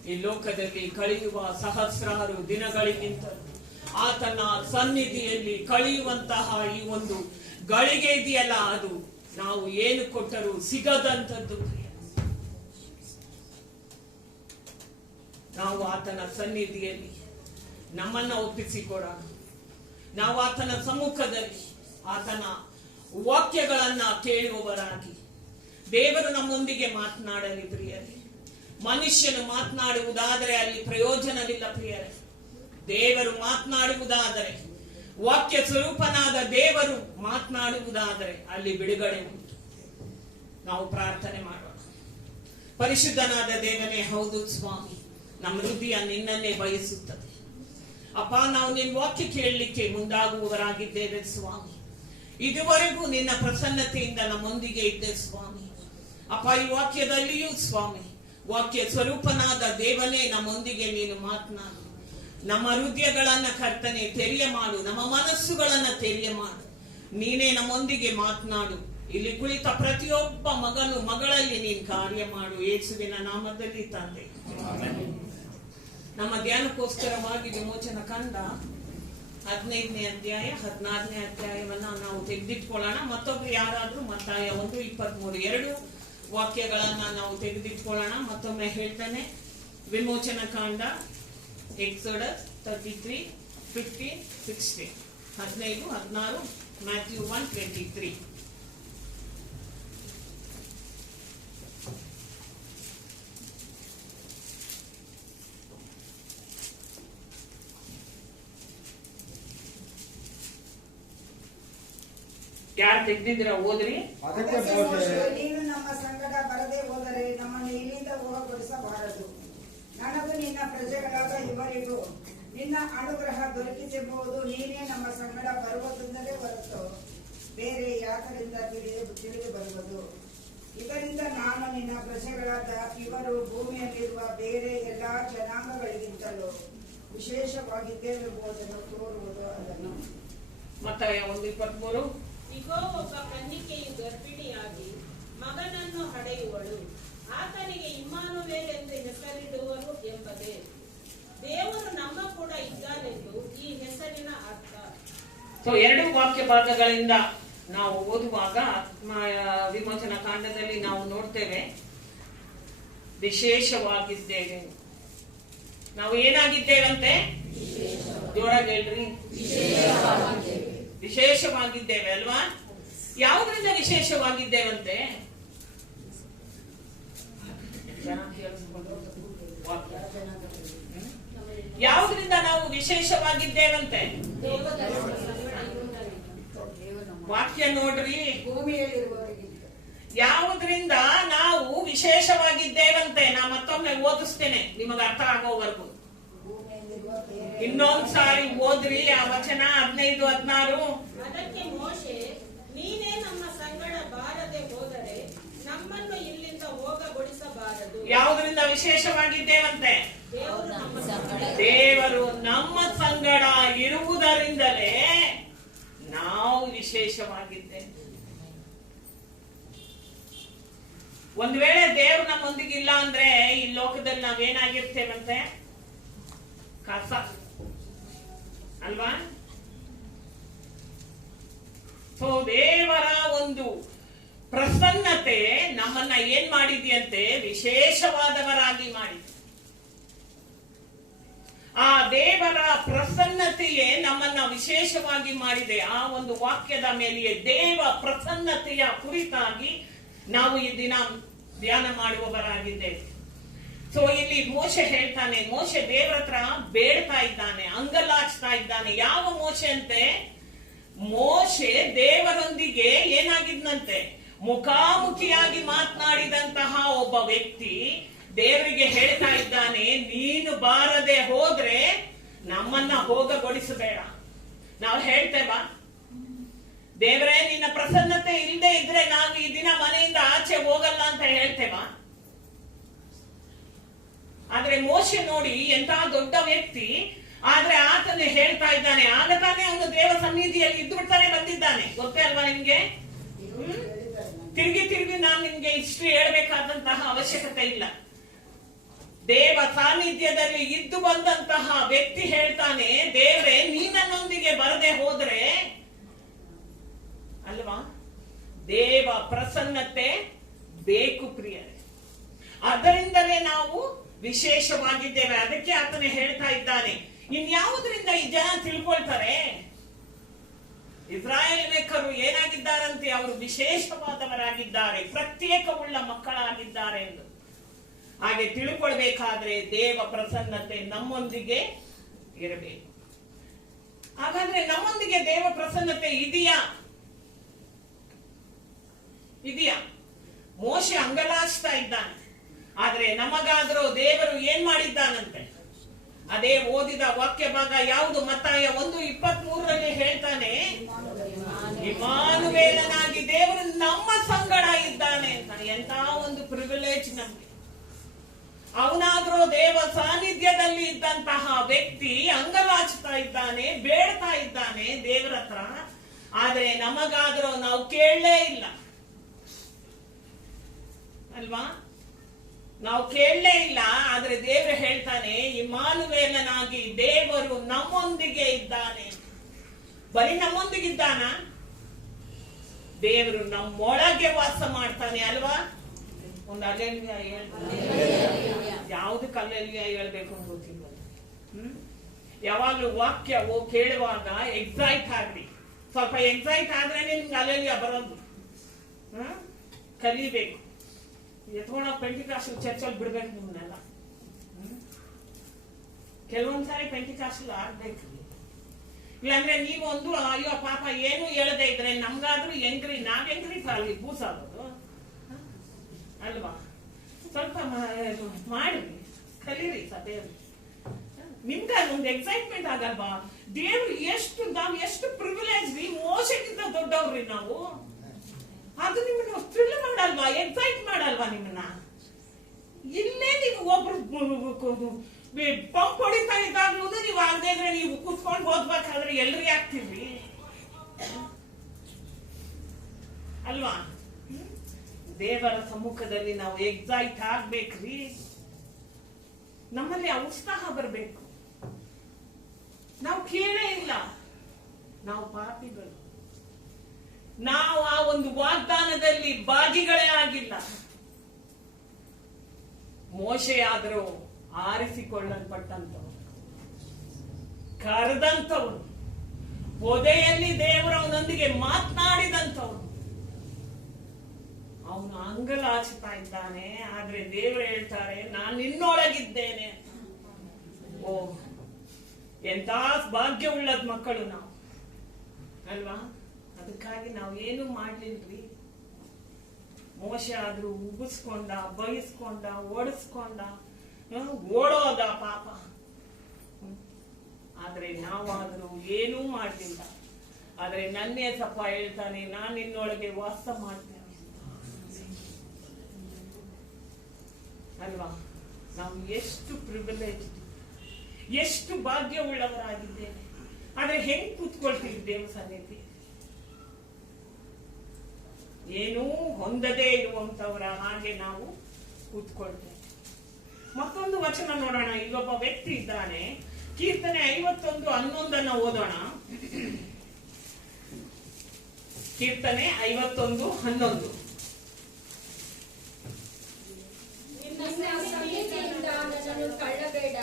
ಈ ಲೋಕದಲ್ಲಿ ಕಳೆಯುವ ಸಹಸ್ರಾರು ದಿನಗಳಿಗಿಂತ ಆತನ ಸನ್ನಿಧಿಯಲ್ಲಿ ಕಳೆಯುವಂತಹ ಈ ಒಂದು ಗಳಿಗೆ ಇದೆಯಲ್ಲ, ಅದು ನಾವು ಏನು ಕೊಟ್ಟರೂ ಸಿಗದಂಥದ್ದು. ನಾವು ಆತನ ಸನ್ನಿಧಿಯಲ್ಲಿ ನಮ್ಮನ್ನ ಒಪ್ಪಿಸಿಕೊಡೋಣ. ನಾವು ಆತನ ಸಮ್ಮುಖದಲ್ಲಿ ಆತನ ವಾಕ್ಯಗಳನ್ನ ಕೇಳುವವರಾಗಿ ದೇವರು ನಮ್ಮೊಂದಿಗೆ ಮಾತನಾಡಲಿ ಪ್ರಿಯರೇ. ಮನುಷ್ಯನು ಮಾತನಾಡುವುದಾದರೆ ಅಲ್ಲಿ ಪ್ರಯೋಜನವಿಲ್ಲ ಪ್ರಿಯರೇ. ದೇವರು ಮಾತನಾಡುವುದಾದರೆ, ವಾಕ್ಯ ಸ್ವರೂಪನಾದ ದೇವರು ಮಾತನಾಡುವುದಾದರೆ ಅಲ್ಲಿ ಬಿಡುಗಡೆ ಉಂಟು. ನಾವು ಪ್ರಾರ್ಥನೆ ಮಾಡೋಣ. ಪರಿಶುದ್ಧನಾದ ದೇವನೇ, ಹೌದು ಸ್ವಾಮಿ, ನಮ್ಮ ಹೃದಯ ನಿನ್ನನ್ನೇ ಬಯಸುತ್ತದೆ. ಅಪ್ಪ, ನಾವು ನಿನ್ನ ವಾಕ್ಯ ಕೇಳಲಿಕ್ಕೆ ಮುಂದಾಗುವವರಾಗಿದ್ದೇವೆ ಸ್ವಾಮಿ. ಇದುವರೆಗೂ ನಿನ್ನ ಪ್ರಸನ್ನತೆಯಿಂದ ನಮ್ಮೊಂದಿಗೆ ಇದ್ದೆ ಸ್ವಾಮಿ. ಅಪ್ಪ, ಈ ವಾಕ್ಯದಲ್ಲಿಯೂ ಸ್ವಾಮಿ, ವಾಕ್ಯ ಸ್ವರೂಪನಾದ ದೇವನೇ ನಮ್ಮೊಂದಿಗೆ ನೀನು ಮಾತನಾಡು. ನಮ್ಮ ಹೃದಯಗಳನ್ನ ಕರ್ತನೆ ತೆರೆಯ ಮಾಡು, ನಮ್ಮ ಮನಸ್ಸುಗಳನ್ನ ತೆರೆಯ ಮಾಡು. ನೀನೇ ನಮ್ಮೊಂದಿಗೆ ಮಾತನಾಡು. ಇಲ್ಲಿ ಕುಳಿತ ಪ್ರತಿಯೊಬ್ಬ ಮಗನು ಮಗಳಲ್ಲಿ ನೀನು ಕಾರ್ಯ ಮಾಡು, ಯೇಸುವಿನ ನಾಮದಲ್ಲಿ ತಂದೆ. ನಮ್ಮ ಧ್ಯಾನಕ್ಕೋಸ್ಕರವಾಗಿ ವಿಮೋಚನ ಕಂಡ 15ನೇ ಅಧ್ಯಾಯ 16ನೇ ಅಧ್ಯಾಯವನ್ನ ನಾವು ತೆಗೆದಿಟ್ಕೊಳ್ಳೋಣ. ಮತ್ತೊಬ್ರು ಯಾರಾದ್ರೂ ಮತ್ತಾಯ 1:23 ಎರಡು ವಾಕ್ಯಗಳನ್ನ ನಾವು ತೆಗೆದಿಟ್ಕೊಳ್ಳೋಣ. ಮತ್ತೊಮ್ಮೆ ಹೇಳ್ತಾನೆ, ವಿಮೋಚನ ಕಾಂಡ, ಎಕ್ಸೋಡಸ್ 33, 15, 16, 15, 16, ಮ್ಯಾಥ್ಯೂ 1:23. ಯಾರು ತೆಗ್ದಿದ್ದೀರಾ ಓದ್ರಿ. ಅದಕ್ಕೆ ಮೋಶೆ, ನೀನು ನಮ್ಮ ಸಂಗಡ ಬರದೆ ಹೋದರೆ ನಮ್ಮನ್ನು ಇಲ್ಲಿಂದ ಹೋಗಗೊಡಿಸಬಾರದು. ನನಗೂ ನಿನ್ನ ಪ್ರಜೆಗಳಾದ ಇವರಿಗೂ ನಿನ್ನ ಅನುಗ್ರಹ ದೊರಕಿಸಬಹುದು. ನೀನೇ ನಮ್ಮ ಸಂಗಡ ಬರುವುದೆಂದರೆ ಹೊರತು ಬೇರೆ ಯಾಕರಿಂದ ತಿಳಿದು ಬರುವುದು. ಇದರಿಂದ ನಾನು ನಿನ್ನ ಪ್ರಜೆಗಳಾದ ಇವರು ಭೂಮಿಯಲ್ಲಿರುವ ಬೇರೆ ಎಲ್ಲಾ ಜನಾಂಗಗಳಿಗಿಂತಲೂ ವಿಶೇಷವಾಗಿದ್ದೇವೆಂಬುದನ್ನು ತೋರುವುದು. ಅದನ್ನು ಮತ್ತಾಯ 1:23. ಇಗೋ, ಒಬ್ಬ ಕನ್ನಿಕೆಯು ಗರ್ಭಿಣಿಯಾಗಿ ಮಗನನ್ನು ಹಡೆಯುವಳು, ಆತನಿಗೆ ಇಮ್ಮಾನುವೇಲ್ ಎಂದು ಹೆಸರಿಡುವರು ಎಂಬುದೇ. ದೇವರು ನಮ್ಮ ಕೂಡ ಇದ್ದಾನೆಂದು ಈ ಹೆಸರಿನ ಅರ್ಥ. ಎರಡು ವಾಕ್ಯ ಭಾಗಗಳಿಂದ ನಾವು ಓದುವಾಗ ವಿಮೋಚನ ಕಾಂಡದಲ್ಲಿ ನಾವು ನೋಡ್ತೇವೆ, ವಿಶೇಷವಾಗಿದ್ದೇವೆ. ನಾವು ಏನಾಗಿದ್ದೇವಂತೆ? ಜೋರಾಗಿ ಹೇಳ್ರಿ. ವಿಶೇಷವಾಗಿದ್ದೇವೆ ಅಲ್ವಾ? ಯಾವುದರಿಂದ ವಿಶೇಷವಾಗಿದ್ದೇವಂತೆ? ಯಾವುದರಿಂದ ನಾವು ವಿಶೇಷವಾಗಿದ್ದೇವಂತೆ? ವಾಕ್ಯ ನೋಡ್ರಿ. ಭೂಮಿಯಲ್ಲಿರುವವರಿಗಿಂತ ಯಾವುದರಿಂದ ನಾವು ವಿಶೇಷವಾಗಿದ್ದೇವಂತೆ? ನಾ ಮತ್ತೊಮ್ಮೆ ಓದಿಸ್ತೇನೆ ನಿಮಗೆ ಅರ್ಥ ಆಗೋವರೆಗೂ. ಭೂಮಿಯಲ್ಲಿರುವ ಬೇರೆ ಇನ್ನೊಂದ್ಸಾರಿ ಓದ್ರಿ ಆ ವಚನ 15, 16. ಅದಕ್ಕೆ ಮೋಶೆ, ನೀನೇ ನಮ್ಮ ಸಂಗಡ ಬಾರದೆ ಹೋದರೆ ನಮ್ಮನ್ನು ಇಲ್ಲಿಂದ ಹೋಗಗೊಡಿಸಬಾರದು. ಯಾವುದರಿಂದ ವಿಶೇಷವಾಗಿದ್ದೇವಂತೆ? ದೇವರು ನಮ್ಮ ಸಂಗಡ ಇರುವುದರಿಂದಲೇ ನಾವು ವಿಶೇಷವಾಗಿದ್ದೇವೆ. ಒಂದ್ ವೇಳೆ ದೇವ್ರು ನಮ್ಮೊಂದಿಗಿಲ್ಲ ಅಂದ್ರೆ ಈ ಲೋಕದಲ್ಲಿ ನಾವೇನಾಗಿರ್ತೇವಂತೆ? ಕಸ ಅಲ್ವಾ? ಸೊ ದೇವರ ಒಂದು ಪ್ರಸನ್ನತೆ ನಮ್ಮನ್ನ ಏನ್ ಮಾಡಿದೆಯಂತೆ? ವಿಶೇಷವಾದವರಾಗಿ ಮಾಡಿದೆ. ಆ ದೇವರ ಪ್ರಸನ್ನತೆಯೇ ನಮ್ಮನ್ನ ವಿಶೇಷವಾಗಿ ಮಾಡಿದೆ. ಆ ಒಂದು ವಾಕ್ಯದ ಮೇಲೆಯೇ ದೇವ ಪ್ರಸನ್ನತೆಯ ಕುರಿತಾಗಿ ನಾವು ಈ ದಿನ ಧ್ಯಾನ ಮಾಡುವವರಾಗಿದ್ದೇವೆ. ಸೊ ಇಲ್ಲಿ ಮೋಶೆ ಹೇಳ್ತಾನೆ, ಮೋಶೆ ದೇವರ ಹತ್ರ ಬೇಡ್ತಾ ಇದ್ದಾನೆ, ಅಂಗಲಾಚ್ತಾ ಇದ್ದಾನೆ. ಯಾವ ಮೋಶೆ ಅಂತೆ? ಮೋಶೆ ದೇವರೊಂದಿಗೆ ಏನಾಗಿದ್ನಂತೆ? ಮುಖಾಮುಖಿಯಾಗಿ ಮಾತನಾಡಿದಂತಹ ಒಬ್ಬ ವ್ಯಕ್ತಿ ದೇವರಿಗೆ ಹೇಳ್ತಾ ಇದ್ದಾನೆ, ನೀನು ಬಾರದೆ ಹೋದ್ರೆ ನಮ್ಮನ್ನ ಹೋಗಗೊಡಿಸಬೇಡ. ನಾವು ಹೇಳ್ತೇವಾ, ದೇವರೇ ನಿನ್ನ ಪ್ರಸನ್ನತೆ ಇಲ್ಲದೆ ಇದ್ರೆ ನಾವು ಈ ದಿನ ಮನೆಯಿಂದ ಆಚೆ ಹೋಗಲ್ಲ ಅಂತ ಹೇಳ್ತೇವಾ? ಆದ್ರೆ ಮೋಶೆ ನೋಡಿ ಎಂತಹ ದೊಡ್ಡ ವ್ಯಕ್ತಿ, ಆದ್ರೆ ಆತನೇ ಹೇಳ್ತಾ ಇದ್ದಾನೆ. ಆಗ ತಾನೇ ಅವನು ದೇವ ಸನ್ನಿಧಿಯಲ್ಲಿ ಇದ್ದು ಬಿಡ್ತಾನೆ ಬಂದಿದ್ದಾನೆ. ಗೊತ್ತೇ ಅಲ್ವಾ ನಿಮ್ಗೆ? ತಿರುಗಿ ನಾನು ನಿಮ್ಗೆ ಇಷ್ಟು ಹೇಳ್ಬೇಕಾದಂತಹ ಅವಶ್ಯಕತೆ ಇಲ್ಲ. ದೇವ ಸಾನ್ನಿಧ್ಯದಲ್ಲಿ ಇದ್ದು ಬಂದಂತಹ ವ್ಯಕ್ತಿ ಹೇಳ್ತಾನೆ, ದೇವರೇ ನೀನನ್ನೊಂದಿಗೆ ಬರದೆ ಹೋದ್ರೆ ಅಲ್ವಾ? ದೇವ ಪ್ರಸನ್ನತೆ ಬೇಕು ಪ್ರಿಯರೇ. ಅದರಿಂದಲೇ ನಾವು ವಿಶೇಷವಾಗಿದ್ದೇವೆ. ಅದಕ್ಕೆ ಆತನೇ ಹೇಳ್ತಾ ಇದ್ದಾನೆ. ಇನ್ಯಾವುದರಿಂದ ಈ ಜನ ತಿಳ್ಕೊಳ್ತಾರೆ? ಇಸ್ರಾಯೇಲ್ಯರು ಏನಾಗಿದ್ದಾರಂತೆ? ಅವರು ವಿಶೇಷವಾದವರಾಗಿದ್ದಾರೆ, ಪ್ರತ್ಯೇಕವುಳ್ಳ ಮಕ್ಕಳಾಗಿದ್ದಾರೆ ಎಂದು. ಹಾಗೆ ತಿಳ್ಕೊಳ್ಬೇಕಾದ್ರೆ ದೇವ ಪ್ರಸನ್ನತೆ ನಮ್ಮೊಂದಿಗೆ ಇರಬೇಕು. ಹಾಗಾದ್ರೆ ನಮ್ಮೊಂದಿಗೆ ದೇವ ಪ್ರಸನ್ನತೆ ಇದೆಯಾ? ಮೋಶೆ ಅಂಗಲಾಚ್ತಾ ಇದ್ದಾನೆ. ಆದ್ರೆ ನಮಗಾದ್ರೂ ದೇವರು ಏನ್ ಮಾಡಿದ್ದಾನಂತೆ? ಅದೇ ಓದಿದ ವಾಕ್ಯ ಭಾಗ ಯಾವುದು? ಮತ್ತಾಯ 1:23 ಹೇಳ್ತಾನೆ, ಇಮ್ಮಾನುವೇಲನಾಗಿ ದೇವರು ನಮ್ಮ ಸಂಗಡ ಇದ್ದಾನೆ ಅಂತ. ಎಂತ ಒಂದು ಪ್ರಿವಿಲೇಜ್ ನಮ್ಗೆ. ಅವನಾದ್ರೂ ದೇವ ಸಾನ್ನಿಧ್ಯದಲ್ಲಿ ಇದ್ದಂತಹ ವ್ಯಕ್ತಿ ಅಂಗಲಾಚ್ತಾ ಇದ್ದಾನೆ, ಬೇಡ್ತಾ ಇದ್ದಾನೆ ದೇವರ ಹತ್ರ. ಆದ್ರೆ ನಮಗಾದ್ರೂ ನಾವು ಕೇಳಲೇ ಇಲ್ಲ ಅಲ್ವಾ? ನಾವು ಕೇಳಲೇ ಇಲ್ಲ. ಆದ್ರೆ ದೇವರು ಹೇಳ್ತಾನೆ, ಇಮ್ಮಾನುವೇಲನಾಗಿ ದೇವರು ನಮ್ಮೊಂದಿಗೆ ಇದ್ದಾನೆ. ಬರೀ ನಮ್ಮೊಂದಿಗಿದ್ದಾನ? ದೇವರು ನಮ್ಮೊಳಗೆ ವಾಸ ಮಾಡ್ತಾನೆ ಅಲ್ವಾ? ಒಂದು ಅಲ್ಲೆಲ್ಯಾ ಯಾವ್ದಕ್ಕೆ ಅಲ್ಲೆಲ್ಯಾ ಹೇಳ್ಬೇಕು ಅಂತ ಗೊತ್ತಿಲ್ಲ. ಯಾವಾಗ್ಲೂ ವಾಕ್ಯ ಕೇಳುವಾಗ ಎಕ್ಸೈಟ್ ಆಗ್ರಿ. ಸ್ವಲ್ಪ ಎಕ್ಸೈಟ್ ಆದ್ರೆ ನಿಮ್ಗೆ ಅಲ್ಲೆಲ್ಯಾ ಬರೋದು. ಕಲಿಬೇಕು. ಎತ್ಕೊಂಡ ಪೆಂಟಿಕಾಸ್ಟಲ್ ಚರ್ಚಲ್ಲಿ ಬಿಡ್ಬೇಕು ನಿಮ್ನೆಲ್ಲ. ಕೆಲವೊಂದ್ಸಾರಿ ಪೆಂಟಿಕಾಸ್ಟಲ್ ಆಗ್ಬೇಕು. ಇಲ್ಲಾಂದ್ರೆ ನೀವೊಂದು ಅಯ್ಯೋ ಪಾಪ ಏನು ಹೇಳದೆ ಇದ್ರೆ ನಮ್ಗಾದ್ರೂ ಹೆಂಗ್ರಿ, ನಾವ್ ಹೆಂಗ್ರಿ ಅಲ್ಲಿ ಬೂಸಾಗೋದು ಅಲ್ವಾ? ಸ್ವಲ್ಪ ಮಾಡಿ ಕಲೀರಿ ಸಭೆಯಲ್ಲಿ. ನಿಮ್ಗೆ ಒಂದು ಎಕ್ಸೈಟ್ಮೆಂಟ್ ಆಗಲ್ವಾ? ದೇವ್ರು ನಾವ್ ಎಷ್ಟು ಪ್ರಿವಿಲೇಜ್ ರೀ. ಮೋಸಕ್ಕಿಂತ ದೊಡ್ಡವ್ರಿ ನಾವು. ಅದು ನಿಮ್ಮನ್ನ ಥ್ರಿಲ್ ಮಾಡಲ್ವಾ? ಎಕ್ಸೈಟ್ ಮಾಡಲ್ವಾ ನಿಮ್ಮನ್ನ? ಇಲ್ಲೇ ನೀವು ಒಬ್ರು ಪಂಪ್ ಹೊಡಿತಾ ಇದ್ದಾಗ್ಲೂ ನೀವು ಆಗದೆ ಇದ್ರೆ ನೀವು ಕೂತ್ಕೊಂಡು ಓದ್ಬೇಕಾದ್ರೆ ಎಲ್ರಿ ಆಗ್ತಿರ್ರಿ ಅಲ್ವಾ? ದೇವರ ಸಮ್ಮುಖದಲ್ಲಿ ನಾವು ಎಕ್ಸೈಟ್ ಆಗ್ಬೇಕ್ರಿ. ನಮ್ಮಲ್ಲಿ ಉತ್ಸಾಹ ಬರ್ಬೇಕು. ನಾವು ಕೇಳೇ ಇಲ್ಲ, ನಾವು ಪಾಪಿಗಳು. ನಾವು ಆ ಒಂದು ವಾಗ್ದಾನದಲ್ಲಿ ಭಾಗಿಗಳೇ ಆಗಿಲ್ಲ. ಮೋಶೆಯಾದರೂ ಆರಿಸಿಕೊಳ್ಳಲ್ಪಟ್ಟಂತವನು, ಕರೆದಂತವನು, ಪೊದೆಯಲ್ಲಿ ದೇವರವನೊಂದಿಗೆ ಮಾತನಾಡಿದಂತವನು. ಅವನು ಅಂಗಲಾಚಿತಾ ಇದ್ದಾನೆ. ಆದ್ರೆ ದೇವರು ಹೇಳ್ತಾರೆ, ನಾನು ನಿನ್ನೊಳಗಿದ್ದೇನೆ. ಓ, ಎಂತ ಭಾಗ್ಯವುಳ್ಳದ ಮಕ್ಕಳು ನಾವು ಅಲ್ವಾ? ಅದಕ್ಕಾಗಿ ನಾವು ಏನು ಮಾಡ್ಲಿಲ್ರಿ. ಮೋಶ ಆದ್ರೂ ಉಗಿಸ್ಕೊಂಡ, ಬಯಸ್ಕೊಂಡ, ಓಡಿಸ್ಕೊಂಡ, ಓಡೋದ ಪಾಪ. ಆದ್ರೆ ನಾವಾದ್ರೂ ಏನೂ ಮಾಡ್ಲಿಲ್ಲ. ಆದ್ರೆ ನನ್ನೇ ಸಪ್ಪ ಹೇಳ್ತಾನೆ, ನಾನು ನಿನ್ನೊಳಗೆ ವಾಸ ಮಾಡ್ತೇನೆ ಅಲ್ವಾ? ನಾವು ಎಷ್ಟು ಪ್ರಿವಿಲೇಜ್, ಎಷ್ಟು ಭಾಗ್ಯವುಳ್ಳವರಾಗಿದ್ದೇವೆ. ಆದ್ರೆ ಹೆಂಗ್ ಕೂತ್ಕೊಳ್ತೀವಿ ದೇವ ಸನ್ನಿಧಿ? ಏನೂ ಹೊಂದದೇ ಇರುವಂತವರ ಹಾಗೆ ನಾವು ಕೂತ್ಕೊಳ್ತೇವೆ. ಮತ್ತೊಂದು ವಚನ ನೋಡೋಣ. ಇಲ್ಲೊಬ್ಬ ವ್ಯಕ್ತಿ ಇದ್ದಾನೆ. ಕೀರ್ತನೆ 51:11 ಓದೋಣ. ಕೀರ್ತನೆ 51:11. ನನ್ನನ್ನು ಕಳ್ಳಬೇಡ,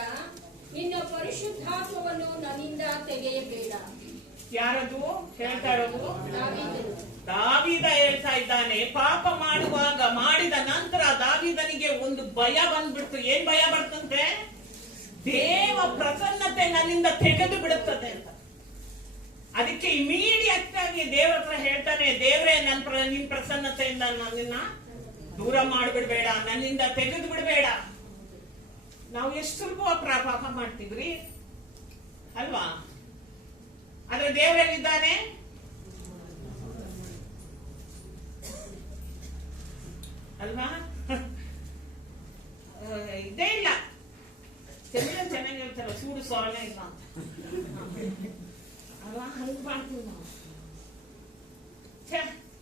ನಿನ್ನ ಪರಿಶುದ್ಧಾತ್ಮವನ್ನು ನನ್ನಿಂದ ತೆಗೆಯಬೇಡ. ಯಾರದು ಹೇಳ್ತಾ ಇರೋದು? ದಾವೀದ ಹೇಳ್ತಾ ಇದ್ದಾನೆ. ಪಾಪ ಮಾಡುವಾಗ, ಮಾಡಿದ ನಂತರ ದಾವೀದನಿಗೆ ಒಂದು ಭಯ ಬಂದ್ಬಿಡ್ತು. ಏನ್ ಭಯ ಬರ್ತಂತೆ? ದೇವ ಪ್ರಸನ್ನತೆ ನನ್ನಿಂದ ತೆಗೆದು ಬಿಡುತ್ತದೆ ಅಂತ. ಅದಕ್ಕೆ ಇಮಿಡಿಯೇಟ್ ಆಗಿ ದೇವ್ರ ಹತ್ರ ಹೇಳ್ತಾನೆ, ದೇವ್ರೇ ನಿನ್ ಪ್ರಸನ್ನತೆಯಿಂದ ನನ್ನನ್ನ ದೂರ ಮಾಡ್ಬಿಡ್ಬೇಡ, ನನ್ನಿಂದ ತೆಗೆದು ಬಿಡ್ಬೇಡ. ನಾವು ಎಷ್ಟು ಸುಲಭ ಪಾಪ ಮಾಡ್ತೀವ್ರಿ ಅಲ್ವಾ? ಆದ್ರೆ ದೇವರೇನಿದ್ದಾನೆ? ಅಲ್ವಾ? ಇದೇ ಇಲ್ಲ. ಚೆನ್ನಾಗಿ ಹೇಳ್ತಾರ, ಸೂಡು ಸೊಳ್ಳೆ ಇಲ್ಲ ಅಂತ ಅಲ್ವಾ? ಹಂಗ್ ಮಾಡ್ತೀವಿ ನಾವು.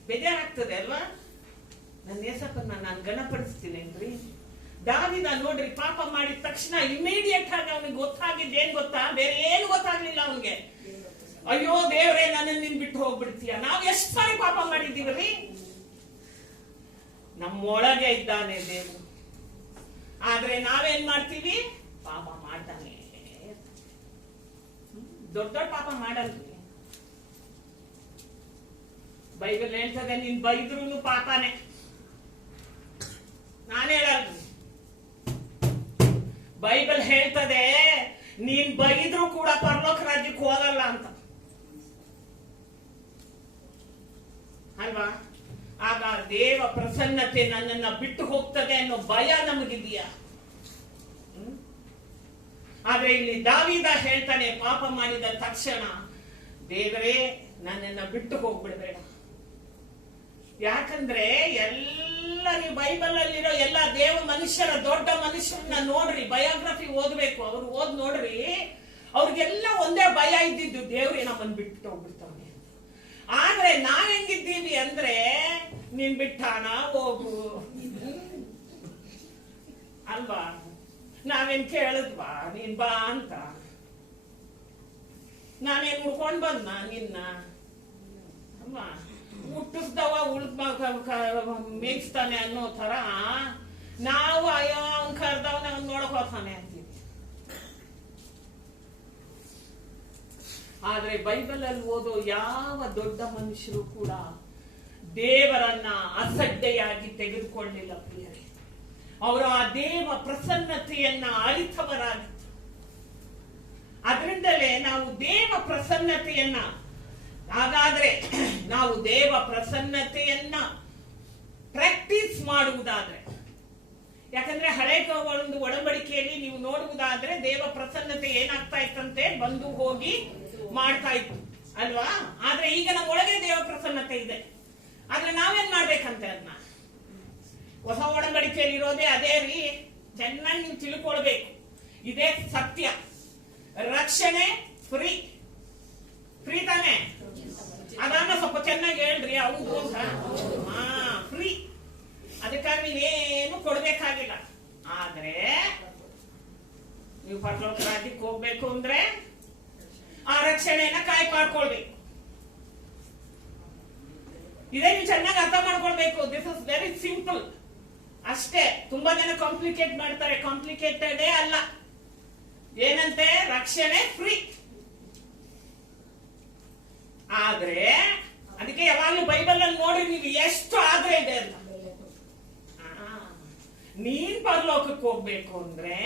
ಬೇಜಾರಾಗ್ತದೆ ಅಲ್ವಾ? ನನ್ನ ಏಸಪ್ಪನ್ನ ನಾನು ಗಣಪಡಿಸ್ತೀನಿ ಅಂದ್ರಿ. ದಾವಿದ ನೋಡ್ರಿ, ಪಾಪ ಮಾಡಿದ ತಕ್ಷಣ ಇಮಿಡಿಯೇಟ್ ಆಗಿ ಅವನಿಗೆ ಗೊತ್ತಾಗಿದ್ದು ಏನ್ ಗೊತ್ತಾ? ಬೇರೆ ಏನು ಗೊತ್ತಾಗ್ಲಿಲ್ಲ ಅವನಿಗೆ. ಅಯ್ಯೋ ದೇವ್ರೇ, ನನ್ನನ್ನು ನಿನ್ ಬಿಟ್ಟು ಹೋಗ್ಬಿಡ್ತೀಯ. ನಾವ್ ಎಷ್ಟು ಸಾರಿ ಪಾಪ ಮಾಡಿದ್ದೀವ್ರಿ? ನಮ್ಮೊಳಗೆ ಇದ್ದಾನೆ ದೇವರು. ಆದ್ರೆ ನಾವೇನ್ ಮಾಡ್ತೀವಿ? ಪಾಪ ಮಾಡ್ತಾನೆ. ದೊಡ್ಡ ದೊಡ್ಡ ಪಾಪ ಮಾಡಲ್ರಿ. ಬೈಬಲ್ ಹೇಳ್ತದೆ, ನೀನ್ ಬೈದ್ರೂ ಪಾಪನೇ. ನಾನು ಹೇಳಲ್ರಿ. ಬೈಬಲ್ ಹೇಳ್ತದೆ, ನೀನ್ ಬೈದ್ರೂ ಕೂಡ ಪರಲೋಕ ರಾಜ್ಯಕ್ಕೆ ಹೋಗಲ್ಲ ಅಂತ ಅಲ್ವಾ? ಆಗ ದೇವ ಪ್ರಸನ್ನತೆ ನನ್ನನ್ನ ಬಿಟ್ಟು ಹೋಗ್ತದೆ ಅನ್ನೋ ಭಯ ನಮಗಿದೆಯಾ? ಆದ್ರೆ ಇಲ್ಲಿ ದಾವೀದ ಹೇಳ್ತಾನೆ, ಪಾಪ ಮಾಡಿದ ತಕ್ಷಣ ದೇವರೇ ನನ್ನನ್ನ ಬಿಟ್ಟು ಹೋಗ್ಬಿಡ್ಬೇಡ. ಯಾಕಂದ್ರೆ ಎಲ್ಲ ನೀವು ಬೈಬಲ್ ಅಲ್ಲಿರೋ ಎಲ್ಲ ದೇವ ಮನುಷ್ಯರ ದೊಡ್ಡ ಮನುಷ್ಯರನ್ನ ನೋಡ್ರಿ, ಬಯೋಗ್ರಫಿ ಓದ್ಬೇಕು, ಅವ್ರು ಓದ್ ನೋಡ್ರಿ. ಅವ್ರಿಗೆಲ್ಲ ಒಂದೇ ಭಯ ಇದ್ದಿದ್ದು, ದೇವ್ರಿಗೆ ನಮ್ಮನ್ನ ಬಿಟ್ಟು ಹೋಗ್ಬಿಡ್ತಾನೆ. ಆದ್ರೆ ನಾವ್ ಹೆಂಗಿದ್ದೀವಿ ಅಂದ್ರೆ, ನೀನ್ ಬಿಟ್ಟಾನ ಹೋಗು ಅಲ್ವಾ, ನಾವೇನ್ ಕೇಳಿದ್ವಾ ನೀನ್ ಬಾ ಅಂತ? ನಾನೇನ್ ಹುಡ್ಕೊಂಡ್ ಬಂದ ನಿನ್ನ ಅಲ್ವಾ? ಹುಟ್ಟಿಸ್ದವ ಮೇಯಿಸ್ತಾನೆ ಅನ್ನೋ ತರ ನಾವು ಅಯ್ಯೋ ಅವ್ನ್ ಕರ್ದವನ ಅವ್ನ್ ನೋಡಕ್ ಹೋಗ್ತಾನೆ ಅಂತೀವಿ. ಆದ್ರೆ ಬೈಬಲ್ ಅಲ್ಲಿ ಓದೋ ಯಾವ ದೊಡ್ಡ ಮನುಷ್ಯರು ಕೂಡ ದೇವರನ್ನ ಅಸಡ್ಡೆಯಾಗಿ ತೆಗೆದುಕೊಳ್ಳಲಿಲ್ಲ ಪ್ರಿಯರೇ. ಅವರು ಆ ದೇವ ಪ್ರಸನ್ನತೆಯನ್ನ ಅರಿತವರಾಗಿತ್ತು. ಅದರಿಂದಲೇ ನಾವು ದೇವ ಪ್ರಸನ್ನತೆಯನ್ನ, ಹಾಗಾದ್ರೆ ನಾವು ದೇವ ಪ್ರಸನ್ನತೆಯನ್ನ ಪ್ರಾಕ್ಟೀಸ್ ಮಾಡುವುದಾದ್ರೆ, ಯಾಕಂದ್ರೆ ಹಳೆ ಒಂದು ಒಡಂಬಡಿಕೆಯಲ್ಲಿ ನೀವು ನೋಡುವುದಾದ್ರೆ ದೇವ ಪ್ರಸನ್ನತೆ ಏನಾಗ್ತಾ ಇತ್ತಂತೆ, ಬಂದು ಹೋಗಿ ಮಾಡ್ತಾ ಇತ್ತು ಅಲ್ವಾ? ಆದ್ರೆ ಈಗ ನಮ್ಮ ಒಳಗೆ ದೇವ ಪ್ರಸನ್ನತೆ ಇದೆ. ಆದ್ರೆ ನಾವೇನ್ ಮಾಡ್ಬೇಕಂತೆ, ಅದನ್ನ ಹೊಸ ಒಡಂಬಡಿಕೆಯಲ್ಲಿ ಇರೋದೇ ಅದೇ ರೀ. ಚೆನ್ನಾಗಿ ನೀವು ತಿಳ್ಕೊಳ್ಬೇಕು, ಇದೇ ಸತ್ಯ. ರಕ್ಷಣೆ ಫ್ರೀ, ಫ್ರೀ ತಾನೆ? ಅದನ್ನ ಸ್ವಲ್ಪ ಚೆನ್ನಾಗಿ ಹೇಳ್ರಿ. ಹೌದು ಅಂತ, ಫ್ರೀ. ಅದಕ್ಕಾಗಿ ನೀವೇನು ಕೊಡ್ಬೇಕಾಗಿಲ್ಲ. ಆದ್ರೆ ನೀವು ಪರಲೋಕ ರಾಜ್ಯಕ್ಕೆ ಹೋಗ್ಬೇಕು ಅಂದ್ರೆ ಆ ರಕ್ಷಣೆಯನ್ನ ಕಾಯ್ಪಾಡ್ಕೊಳ್ಬೇಕು. ಇದೇ ನೀವು ಚೆನ್ನಾಗಿ ಅರ್ಥ ಮಾಡ್ಕೊಳ್ಬೇಕು. ದಿಸ್ ಇಸ್ ವೆರಿ ಸಿಂಪಲ್ ಅಷ್ಟೇ. ತುಂಬಾ ಜನ ಕಾಂಪ್ಲಿಕೇಟ್ ಮಾಡ್ತಾರೆ, ಕಾಂಪ್ಲಿಕೇಟೆಡೇ ಅಲ್ಲ. ಏನಂತೆ, ರಕ್ಷಣೆ ಫ್ರೀ. ಆದ್ರೆ ಅದಕ್ಕೆ ಯಾವಾಗಲೂ ಬೈಬಲ್ ಅಲ್ಲಿ ನೋಡ್ರಿ ನೀವು ಎಷ್ಟು ಆದ್ರೆ ಇದೆ ಅಂತ. ನೀನ್ ಪರಲೋಕಕ್ಕೆ ಹೋಗ್ಬೇಕು ಅಂದ್ರೆ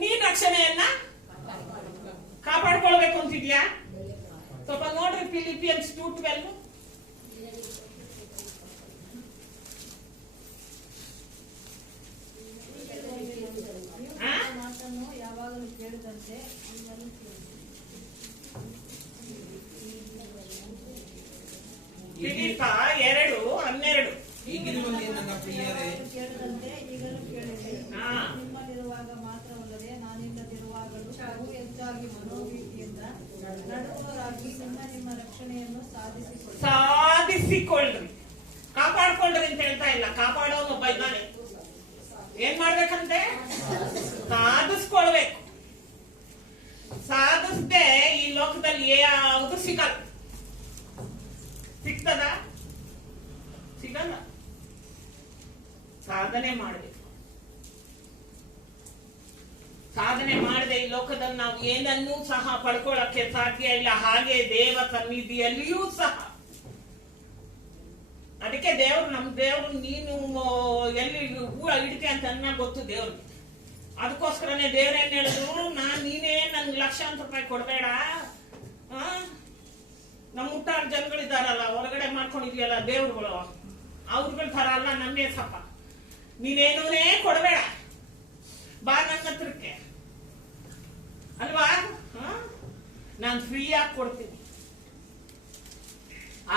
ನೀನ್ ರಕ್ಷಣೆಯನ್ನ ಕಾಪಾಡ್ಕೊಳ್ಬೇಕು ಅಂತಿದ್ಯಾ? ಸ್ವಲ್ಪ ನೋಡ್ರಿ ಫಿಲಿಪಿಯನ್ಸ್ 2:12. ಯಾವಾಗಲೂ ಕೇಳಿದಂತೆ ಫಿಲಿಪ್ಪ 2:12. ಈಗಲೂ ಕೇಳಿದೆ, ನಿಮ್ಮಲ್ಲಿರುವಾಗ ಮಾತ್ರವಲ್ಲದೆ ನಾನಿಲ್ಲದಿರುವಾಗಲೂ ಬಹು ಹೆಚ್ಚಾಗಿ ಮನೋಭೀತಿಯಿಂದ ನಡುವರಾಗಿ ನಿಮ್ಮ ರಕ್ಷಣೆಯನ್ನು ಸಾಧಿಸಿಕೊಳ್ಳ್ರಿ. ಕಾಪಾಡ್ಕೊಳ್ರಿ ಅಂತ ಹೇಳ್ತಾ ಇಲ್ಲ, ಕಾಪಾಡೋನೊಬ್ಬ ಇದ್ದಾನೆ. ಏನ್ ಮಾಡ್ಬೇಕಂತೆ, ಸಾಧಿಸ್ಕೊಳ್ಬೇಕು. ಸಾಧಿಸದೆ ಈ ಲೋಕದಲ್ಲಿ ಯಾವುದು ಸಿಗಲ್ಲ. ಸಿಗ್ತದ? ಸಿಗಲ್ಲ. ಸಾಧನೆ ಮಾಡಬೇಕು. ಸಾಧನೆ ಮಾಡದೆ ಈ ಲೋಕದಲ್ಲಿ ನಾವು ಏನನ್ನೂ ಸಹ ಪಡ್ಕೊಳ್ಳಕ್ಕೆ ಸಾಧ್ಯ ಇಲ್ಲ. ಹಾಗೆ ದೇವ ಸನ್ನಿಧಿಯಲ್ಲಿಯೂ ಸಹ. ಅದಕ್ಕೆ ದೇವ್ರು, ನಮ್ ದೇವ್ರು, ನೀನು ಎಲ್ಲಿ ಹೂಳ ಹಿಡಿತೆ ಅಂತ ಅನ್ನ ಗೊತ್ತು ದೇವ್ರಿಗೆ. ಅದಕ್ಕೋಸ್ಕರನೇ ದೇವ್ರೇನ್ ಹೇಳಿದ್ರು, ನೀನೇ ನನ್ಗೆ ಲಕ್ಷಾಂತರ ರೂಪಾಯಿ ಕೊಡ್ಬೇಡ. ನಮ್ಮ ಮುಟ್ಟಾರ ಜನಗಳಿದಾರಲ್ಲ, ಹೊರಗಡೆ ಮಾಡ್ಕೊಂಡಿದ್ಯಲ್ಲ ದೇವ್ರುಗಳು, ಅವ್ರಗಳ ತರ ಅಲ್ಲ, ನನ್ನೇ ಸಪ. ನೀನೇನೇ ಕೊಡ್ಬೇಡ, ಬಾ ನನ್ನ ಹತ್ರಕ್ಕೆ ಅಲ್ವಾ, ನಾನು ಫ್ರೀಯಾಗಿ ಕೊಡ್ತೀನಿ.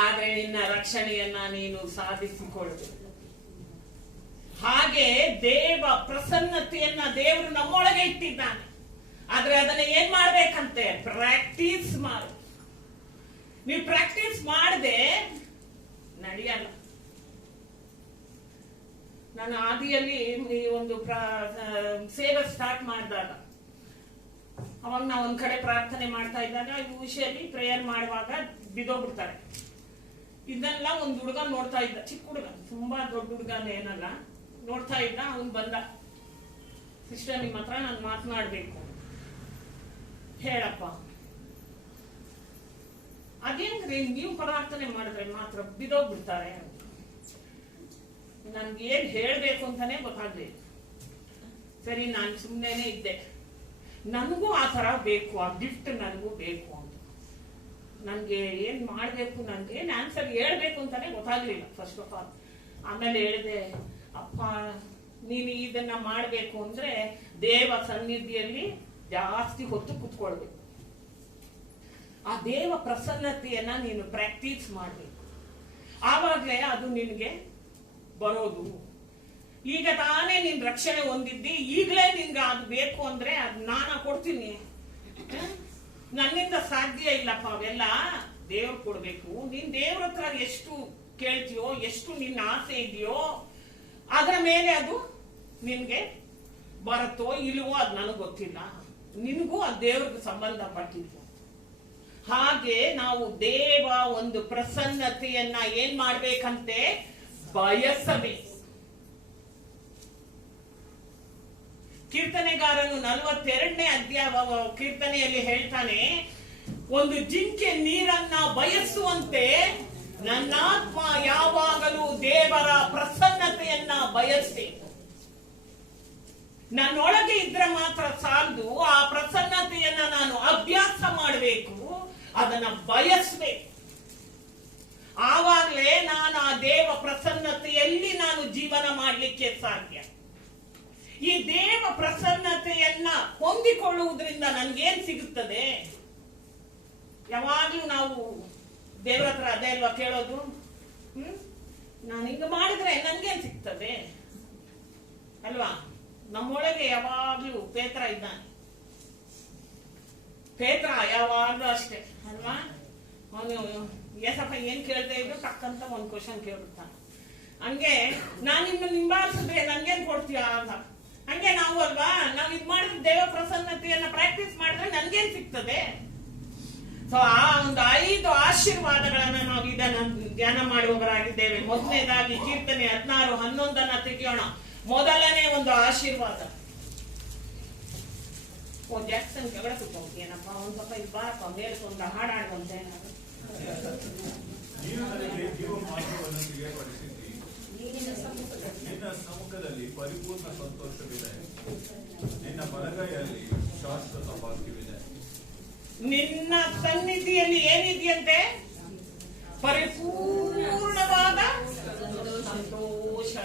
ಆದ್ರೆ ನಿನ್ನ ರಕ್ಷಣೆಯನ್ನ ನೀನು ಸಾಧಿಸಿಕೊಳ್ಬೇಕು. ಹಾಗೆ ದೇವ ಪ್ರಸನ್ನತೆಯನ್ನ ದೇವರು ನಮ್ಮೊಳಗೆ ಇಟ್ಟಿದ್ದಾನೆ. ಆದ್ರೆ ಅದನ್ನ ಏನ್ ಮಾಡ್ಬೇಕಂತೆ, ಪ್ರಾಕ್ಟೀಸ್ ಮಾಡು. ನೀವು ಪ್ರಾಕ್ಟೀಸ್ ಮಾಡದೆ ನಡೆಯಲ್ಲ. ನಾನು ಆದಿಯಲ್ಲಿ ಈ ಒಂದು ಸೇವೆ ಸ್ಟಾರ್ಟ್ ಮಾಡಿದಾಗ, ಅವಾಗ ನಾವು ಒಂದ್ ಕಡೆ ಪ್ರಾರ್ಥನೆ ಮಾಡ್ತಾ ಇದ್ದಾಗ ಯೂಶಲಿ ಪ್ರೇಯರ್ ಮಾಡುವಾಗ ಬಿದೋಗ್ಬಿಡ್ತಾರೆ. ಇದನ್ನೆಲ್ಲ ಒಂದ್ ಹುಡುಗ ನೋಡ್ತಾ ಇದ್ದ, ಚಿಕ್ಕ ಹುಡುಗ, ತುಂಬಾ ದೊಡ್ಡ ಹುಡುಗನ ಏನಲ್ಲ, ನೋಡ್ತಾ ಇದ್ದ. ಅವನ್ ಬಂದ, ಸಿಸ್ಟರ್ ನಿಮ್ಮ ಹತ್ರ ನಾನು ಮಾತನಾಡ್ಬೇಕು. ಹೇಳಪ್ಪ. ಅದೇನ್ರಿ ನೀವು ಪ್ರಾರ್ಥನೆ ಮಾಡಿದ್ರೆ ಮಾತ್ರ ಬಿದೋಗ್ಬಿಡ್ತಾರೆ? ನನ್ಗೆ ಏನ್ ಹೇಳ್ಬೇಕು ಅಂತಾನೆ ಗೊತ್ತಾಗ್ಲಿಲ್ಲ. ಸರಿ, ನಾನು ಸುಮ್ಮನೆ ಇದ್ದೆ. ನನಗೂ ಆ ತರ ಬೇಕು, ಆ ಗಿಫ್ಟ್ ನನಗೂ ಬೇಕು ಅಂತ. ನನ್ಗೆ ಏನ್ ಮಾಡ್ಬೇಕು, ನನ್ಗೆ ಏನ್ ಆನ್ಸರ್ ಹೇಳ್ಬೇಕು ಅಂತಾನೆ ಗೊತ್ತಾಗ್ಲಿಲ್ಲ ಫಸ್ಟ್ ಆಫ್ ಆಲ್. ಆಮೇಲೆ ಹೇಳಿದೆ, ಅಪ್ಪ ನೀನು ಇದನ್ನ ಮಾಡ್ಬೇಕು ಅಂದ್ರೆ ದೇವ ಸನ್ನಿಧಿಯಲ್ಲಿ ಜಾಸ್ತಿ ಹೊತ್ತು ಕುತ್ಕೊಳ್ಬೇಕು. ಆ ದೇವ ಪ್ರಸನ್ನತೆಯನ್ನ ನೀನು ಪ್ರಾಕ್ಟೀಸ್ ಮಾಡಬೇಕು. ಆವಾಗಲೇ ಅದು ನಿನಗೆ ಬರೋದು. ಈಗ ತಾನೇ ನೀನ್ ರಕ್ಷಣೆ ಹೊಂದಿದ್ದಿ, ಈಗಲೇ ನಿನ್ಗೆ ಅದು ಬೇಕು ಅಂದ್ರೆ ಅದು ನಾನು ಕೊಡ್ತೀನಿ. ನನ್ನಿಂದ ಸಾಧ್ಯ ಇಲ್ಲಪ್ಪ, ಅವೆಲ್ಲ ದೇವ್ರು ಕೊಡ್ಬೇಕು. ನೀನ್ ದೇವ್ರ ಹತ್ರ ಎಷ್ಟು ಕೇಳ್ತೀಯೋ, ಎಷ್ಟು ನಿನ್ನ ಆಸೆ ಇದೆಯೋ ಅದರ ಮೇಲೆ ಅದು ನಿನ್ಗೆ ಬರುತ್ತೋ ಇಲ್ವೋ ಅದು ನನಗೆ ಗೊತ್ತಿಲ್ಲ. ನಿನಗೂ ಆ ದೇವ್ರಿಗೆ ಸಂಬಂಧಪಟ್ಟಿದ್ದು. ಹಾಗೆ ನಾವು ದೇವ ಒಂದು ಪ್ರಸನ್ನತೆಯನ್ನ ಏನ್ ಮಾಡ್ಬೇಕಂತೆ ಬಯಸಬೇಕು. ಕೀರ್ತನೆಗಾರನು 42ನೇ ಅಧ್ಯಾಯ ಕೀರ್ತನೆಯಲ್ಲಿ ಹೇಳ್ತಾನೆ, ಒಂದು ಜಿಂಕೆ ನೀರನ್ನ ಬಯಸುವಂತೆ ನನ್ನಾತ್ಮ ಯಾವಾಗಲೂ ದೇವರ ಪ್ರಸನ್ನತೆಯನ್ನ ಬಯಸಬೇಕು. ನನ್ನೊಳಗೆ ಇದ್ರೆ ಮಾತ್ರ ಸಾಲದು, ಆ ಪ್ರಸನ್ನತೆಯನ್ನ ನಾನು ಅಭ್ಯಾಸ ಮಾಡಬೇಕು, ಅದನ್ನ ಬಯಸ್ಬೇಕು. ಆವಾಗಲೇ ನಾನು ಆ ದೇವ ಪ್ರಸನ್ನತೆಯಲ್ಲಿ ನಾನು ಜೀವನ ಮಾಡಲಿಕ್ಕೆ ಸಾಧ್ಯ. ಈ ದೇವ ಪ್ರಸನ್ನತೆಯನ್ನ ಹೊಂದಿಕೊಳ್ಳುವುದರಿಂದ ನನ್ಗೇನ್ ಸಿಗುತ್ತದೆ? ಯಾವಾಗ್ಲೂ ನಾವು ದೇವರ ಹತ್ರ ಅದೇ ಅಲ್ವಾ ಕೇಳೋದು, ನಾನು ಹಿಂಗ ಮಾಡಿದ್ರೆ ನನ್ಗೇನ್ ಸಿಗ್ತದೆ ಅಲ್ವಾ? ನಮ್ಮೊಳಗೆ ಯಾವಾಗ್ಲೂ ಪೇತ್ರ ಇದ್ದಾನೆ. ಪೇತ್ರ ಯಾವಾಗ್ಲೂ ಅಷ್ಟೇ ಅಲ್ವಾ, ಅವನು ಏಸಪ್ಪ ಏನ್ ಕೇಳ್ತಾ ಇದ್ರು ತಕ್ಕಂತ ಒಂದ್ ಕ್ವಶನ್ ಕೇಳ್ಬಿಡ್ತಾನೆ. ಹಂಗೆ ನಾನು ನಿಮ್ಮನ್ನ ನಿಂಬಾಲಿಸಿದ್ರೆ ನನ್ಗೇನ್ ಕೊಡ್ತೀಯ ಅಂತ. ಹಂಗೆ ನಾವು ಅಲ್ವಾ, ನಾವ್ ಇದ್ ಮಾಡಿದ್ರೆ ದೇವ ಪ್ರಸನ್ನತೆಯನ್ನ ಪ್ರಾಕ್ಟೀಸ್ ಮಾಡಿದ್ರೆ ನನ್ಗೇನ್ ಸಿಗ್ತದೆ? ಸೊ ಆ ಒಂದು 5 ಆಶೀರ್ವಾದಗಳನ್ನ ನಾವು ಇದನ್ನ ಧ್ಯಾನ ಮಾಡುವವರಾಗಿದ್ದೇವೆ. ಮೊದಲನೇದಾಗಿ ಕೀರ್ತನೆ 16:11 ತೆಗೆಯೋಣ. ಮೊದಲನೇ ಒಂದು ಆಶೀರ್ವಾದ. ಓ ಜಾಕ್ಸನ್ ಕೆಳಗಡೆ ಕೂತ್ಕೊಂಡ್ತೀನಪ್ಪ, ಒಂದ್ ಸ್ವಲ್ಪ ಇದು ಬಾರಪ್ಪ ಮೇಲೆ ಒಂದು ಹಾಡಾಡುವಂತೆ. ನೀನು ನನಗೆ ಜೀವ ಮಾರ್ಗವನ್ನು ತಿಳಿಯಪಡಿಸಿದ್ದಿ, ನಿನ್ನ ಸಮ್ಮುಖದಲ್ಲಿ ಪರಿಪೂರ್ಣ ಸಂತೋಷವಿದೆ, ನಿನ್ನ ಬಲಗೈಯಲ್ಲಿ ಶಾಶ್ವತ ಭಾಗ್ಯವಿದೆ. ನಿನ್ನ ಸನ್ನಿಧಿಯಲ್ಲಿ ಏನಿದೆಯಂತೆ? ಪರಿಪೂರ್ಣವಾದ ಸಂತೋಷ.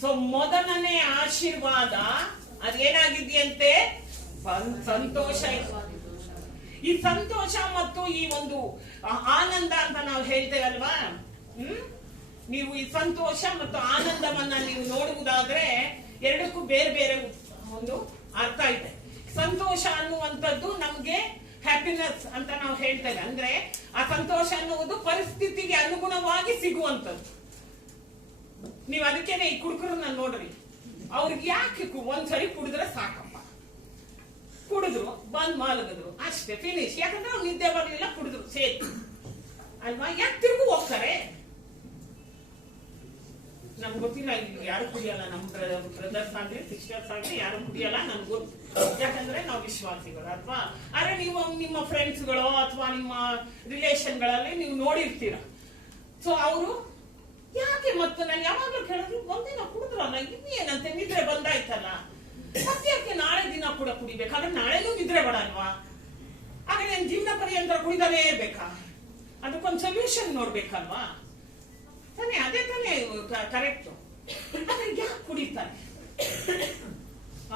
ಸೊ ಮೊದಲನೇ ಆಶೀರ್ವಾದ ಅದೇನಾಗಿದೆಯಂತೆ? ಸಂತೋಷ. ಈ ಸಂತೋಷ ಮತ್ತು ಈ ಒಂದು ಆನಂದ ಅಂತ ನಾವು ಹೇಳ್ತೇವಲ್ವಾ, ನೀವು ಈ ಸಂತೋಷ ಮತ್ತು ಆನಂದವನ್ನ ನೀವು ನೋಡುವುದಾದ್ರೆ ಎರಡಕ್ಕೂ ಬೇರೆ ಬೇರೆ ಒಂದು ಅರ್ಥ ಇದೆ. ಸಂತೋಷ ಅನ್ನುವಂಥದ್ದು ನಮ್ಗೆ ಹ್ಯಾಪಿನೆಸ್ ಅಂತ ನಾವು ಹೇಳ್ತೇವೆ. ಅಂದ್ರೆ ಆ ಸಂತೋಷ ಅನ್ನುವುದು ಪರಿಸ್ಥಿತಿಗೆ ಅನುಗುಣವಾಗಿ ಸಿಗುವಂಥದ್ದು. ನೀವು ಅದಕ್ಕೇನೆ ಈ ಕುಡುಕರನ್ನ ನೋಡ್ರಿ, ಅವ್ರಿಗೆ ಯಾಕೆ ಒಂದ್ಸರಿ ಕುಡಿದ್ರೆ ಸಾಕಪ್ಪ, ಕುಡಿದ್ರು ಬಂದ್ ಮಾಲಗಿದ್ರು ಅಷ್ಟೇ, ಫಿನಿಶ್. ಯಾಕಂದ್ರೆ ಅವ್ರು ನಿದ್ದೆ ಬರ್ಲಿಲ್ಲ, ಕುಡಿದ್ರು ಸೇತ್ ಅಲ್ವಾ? ಯಾಕೆ ತಿರುಗು ಹೋಗ್ತಾರೆ? ನಮ್ಗೆ ಗೊತ್ತಿಲ್ಲ, ಇಲ್ಲಿ ಯಾರು ಕುಡಿಯಲ್ಲ, ನಮ್ ಬ್ರದರ್ಸ್ ಆಗ್ಲಿ ಸಿಸ್ಟರ್ಸ್ ಆಗ್ಲಿ ಯಾರು ಕುಡಿಯಲ್ಲ, ನನ್ಗೆ ಗೊತ್ತು. ಯಾಕಂದ್ರೆ ನಾವು ವಿಶ್ವಾಸಿಗಳು ಅಲ್ವಾ? ಆದ್ರೆ ನೀವು ನಿಮ್ಮ ಫ್ರೆಂಡ್ಸ್ಗಳು ಅಥವಾ ನಿಮ್ಮ ರಿಲೇಷನ್ಗಳಲ್ಲಿ ನೀವು ನೋಡಿರ್ತೀರ. ಸೊ ಅವರು ಯಾಕೆ ಮತ್ತೆ ನಾನು ಯಾವಾಗ್ಲೂ ಕೇಳಿದ್ರು, ಒಂದಿನ ಕುಡಿದ್ರಲ್ಲ, ಇನ್ನೇನಂತೆ ನಿದ್ರೆ ಬಂದಾಯ್ತಲ್ಲ, ಸತ್ಯಕ್ಕೆ ನಾಳೆ ದಿನ ಕೂಡ ಕುಡಿಬೇಕಾದ್ರೆ ನಾಳೆನೂ ನಿದ್ರೆ ಬರಲ್ವಾ? ಆಗ ನಾನು ಜೀವನ ಪರ್ಯಂತ ಕುಡಿದಲೇ ಇರ್ಬೇಕಾ? ಅದಕ್ಕೊಂದು ಸೊಲ್ಯೂಷನ್ ನೋಡ್ಬೇಕಲ್ವಾ? ತಾನೇ, ಅದೇ ತಾನೇ ಕರೆಕ್ಟ್. ಆದ್ರೆ ಯಾಕೆ ಕುಡಿತಾರೆ?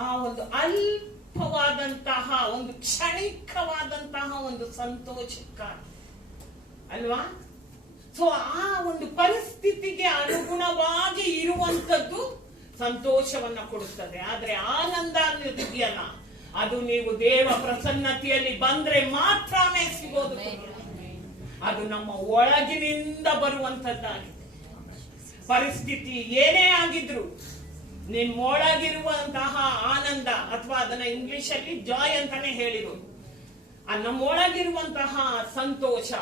ಆ ಒಂದು ಅಲ್ಪವಾದಂತಹ ಒಂದು ಕ್ಷಣಿಕವಾದಂತಹ ಒಂದು ಸಂತೋಷಕ್ಕಾಗಿ ಅಲ್ವಾ? ಸೊ ಆ ಒಂದು ಪರಿಸ್ಥಿತಿಗೆ ಅನುಗುಣವಾಗಿ ಇರುವಂತದ್ದು ಸಂತೋಷವನ್ನ ಕೊಡುತ್ತದೆ. ಆದ್ರೆ ಆನಂದ ಅನ್ನೋದಿದೆಯಲ್ಲ, ಅದು ನೀವು ದೇವ ಪ್ರಸನ್ನತೆಯಲ್ಲಿ ಬಂದ್ರೆ ಮಾತ್ರನೇ ಸಿಗೋದು. ಅದು ನಮ್ಮ ಒಳಗಿನಿಂದ ಬರುವಂತದ್ದಾಗಿದೆ. ಪರಿಸ್ಥಿತಿ ಏನೇ ಆಗಿದ್ರು ನಿಮ್ಮೊಳಗಿರುವಂತಹ ಆನಂದ, ಅಥವಾ ಅದನ್ನ ಇಂಗ್ಲಿಷ್ ಅಲ್ಲಿ ಜಾಯ್ ಅಂತಾನೆ ಹೇಳಿರೋದು, ನಮ್ಮೊಳಗಿರುವಂತಹ ಸಂತೋಷ.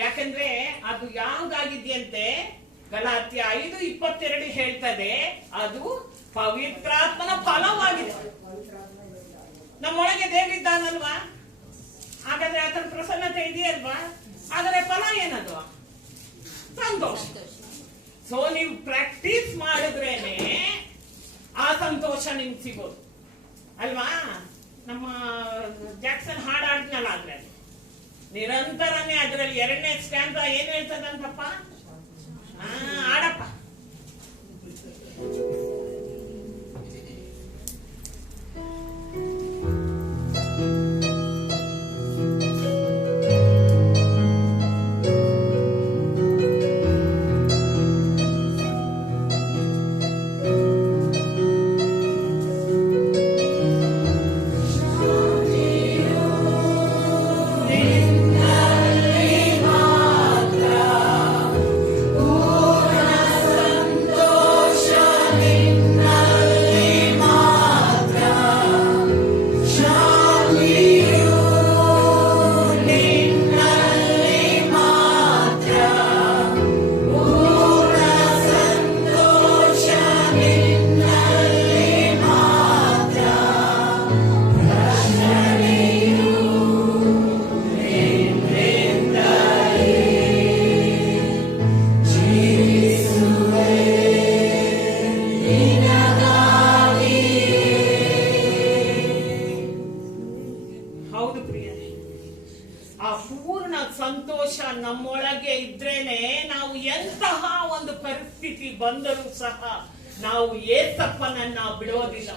ಯಾಕಂದ್ರೆ ಅದು ಯಾವ್ದಾಗಿದೆಯಂತೆ? ಗಲಾತ್ಯ 5:22 ಹೇಳ್ತದೆ, ಅದು ಪವಿತ್ರಾತ್ಮನ ಫಲವಾಗಿದೆ. ನಮ್ಮೊಳಗೆ ದೇವರಿದ್ದಾನಲ್ವಾ? ಹಾಗಾದ್ರೆ ಆತನ ಪ್ರಸನ್ನತೆ ಇದೆಯಲ್ವಾ? ಆದರೆ ಫಲ ಏನದು? ಸಂತೋಷ. ಸೊ ನೀವು ಪ್ರಾಕ್ಟೀಸ್ ಮಾಡಿದ್ರೇನೆ ಆ ಸಂತೋಷ ನಿಮ್ಗೆ ಸಿಗೋದು ಅಲ್ವಾ? ನಮ್ಮ ಜಾಕ್ಸನ್ ಹಾಡಾಡ್ನಲ್ಲ, ಆದ್ರೆ ನಿರಂತರನೇ ಅದರಲ್ಲಿ 2ನೇ ಸ್ಟ್ಯಾಂಡ ಏನ್ ಹೇಳ್ತದಂತಪ್ಪ? ಆಡಪ್ಪ. ಎಂತಹ ಒಂದು ಪರಿಸ್ಥಿತಿ ಬಂದರೂ ಸಹ ನಾವು ಏಸಪ್ಪನನ್ನ ಬಿಡೋದಿಲ್ಲ.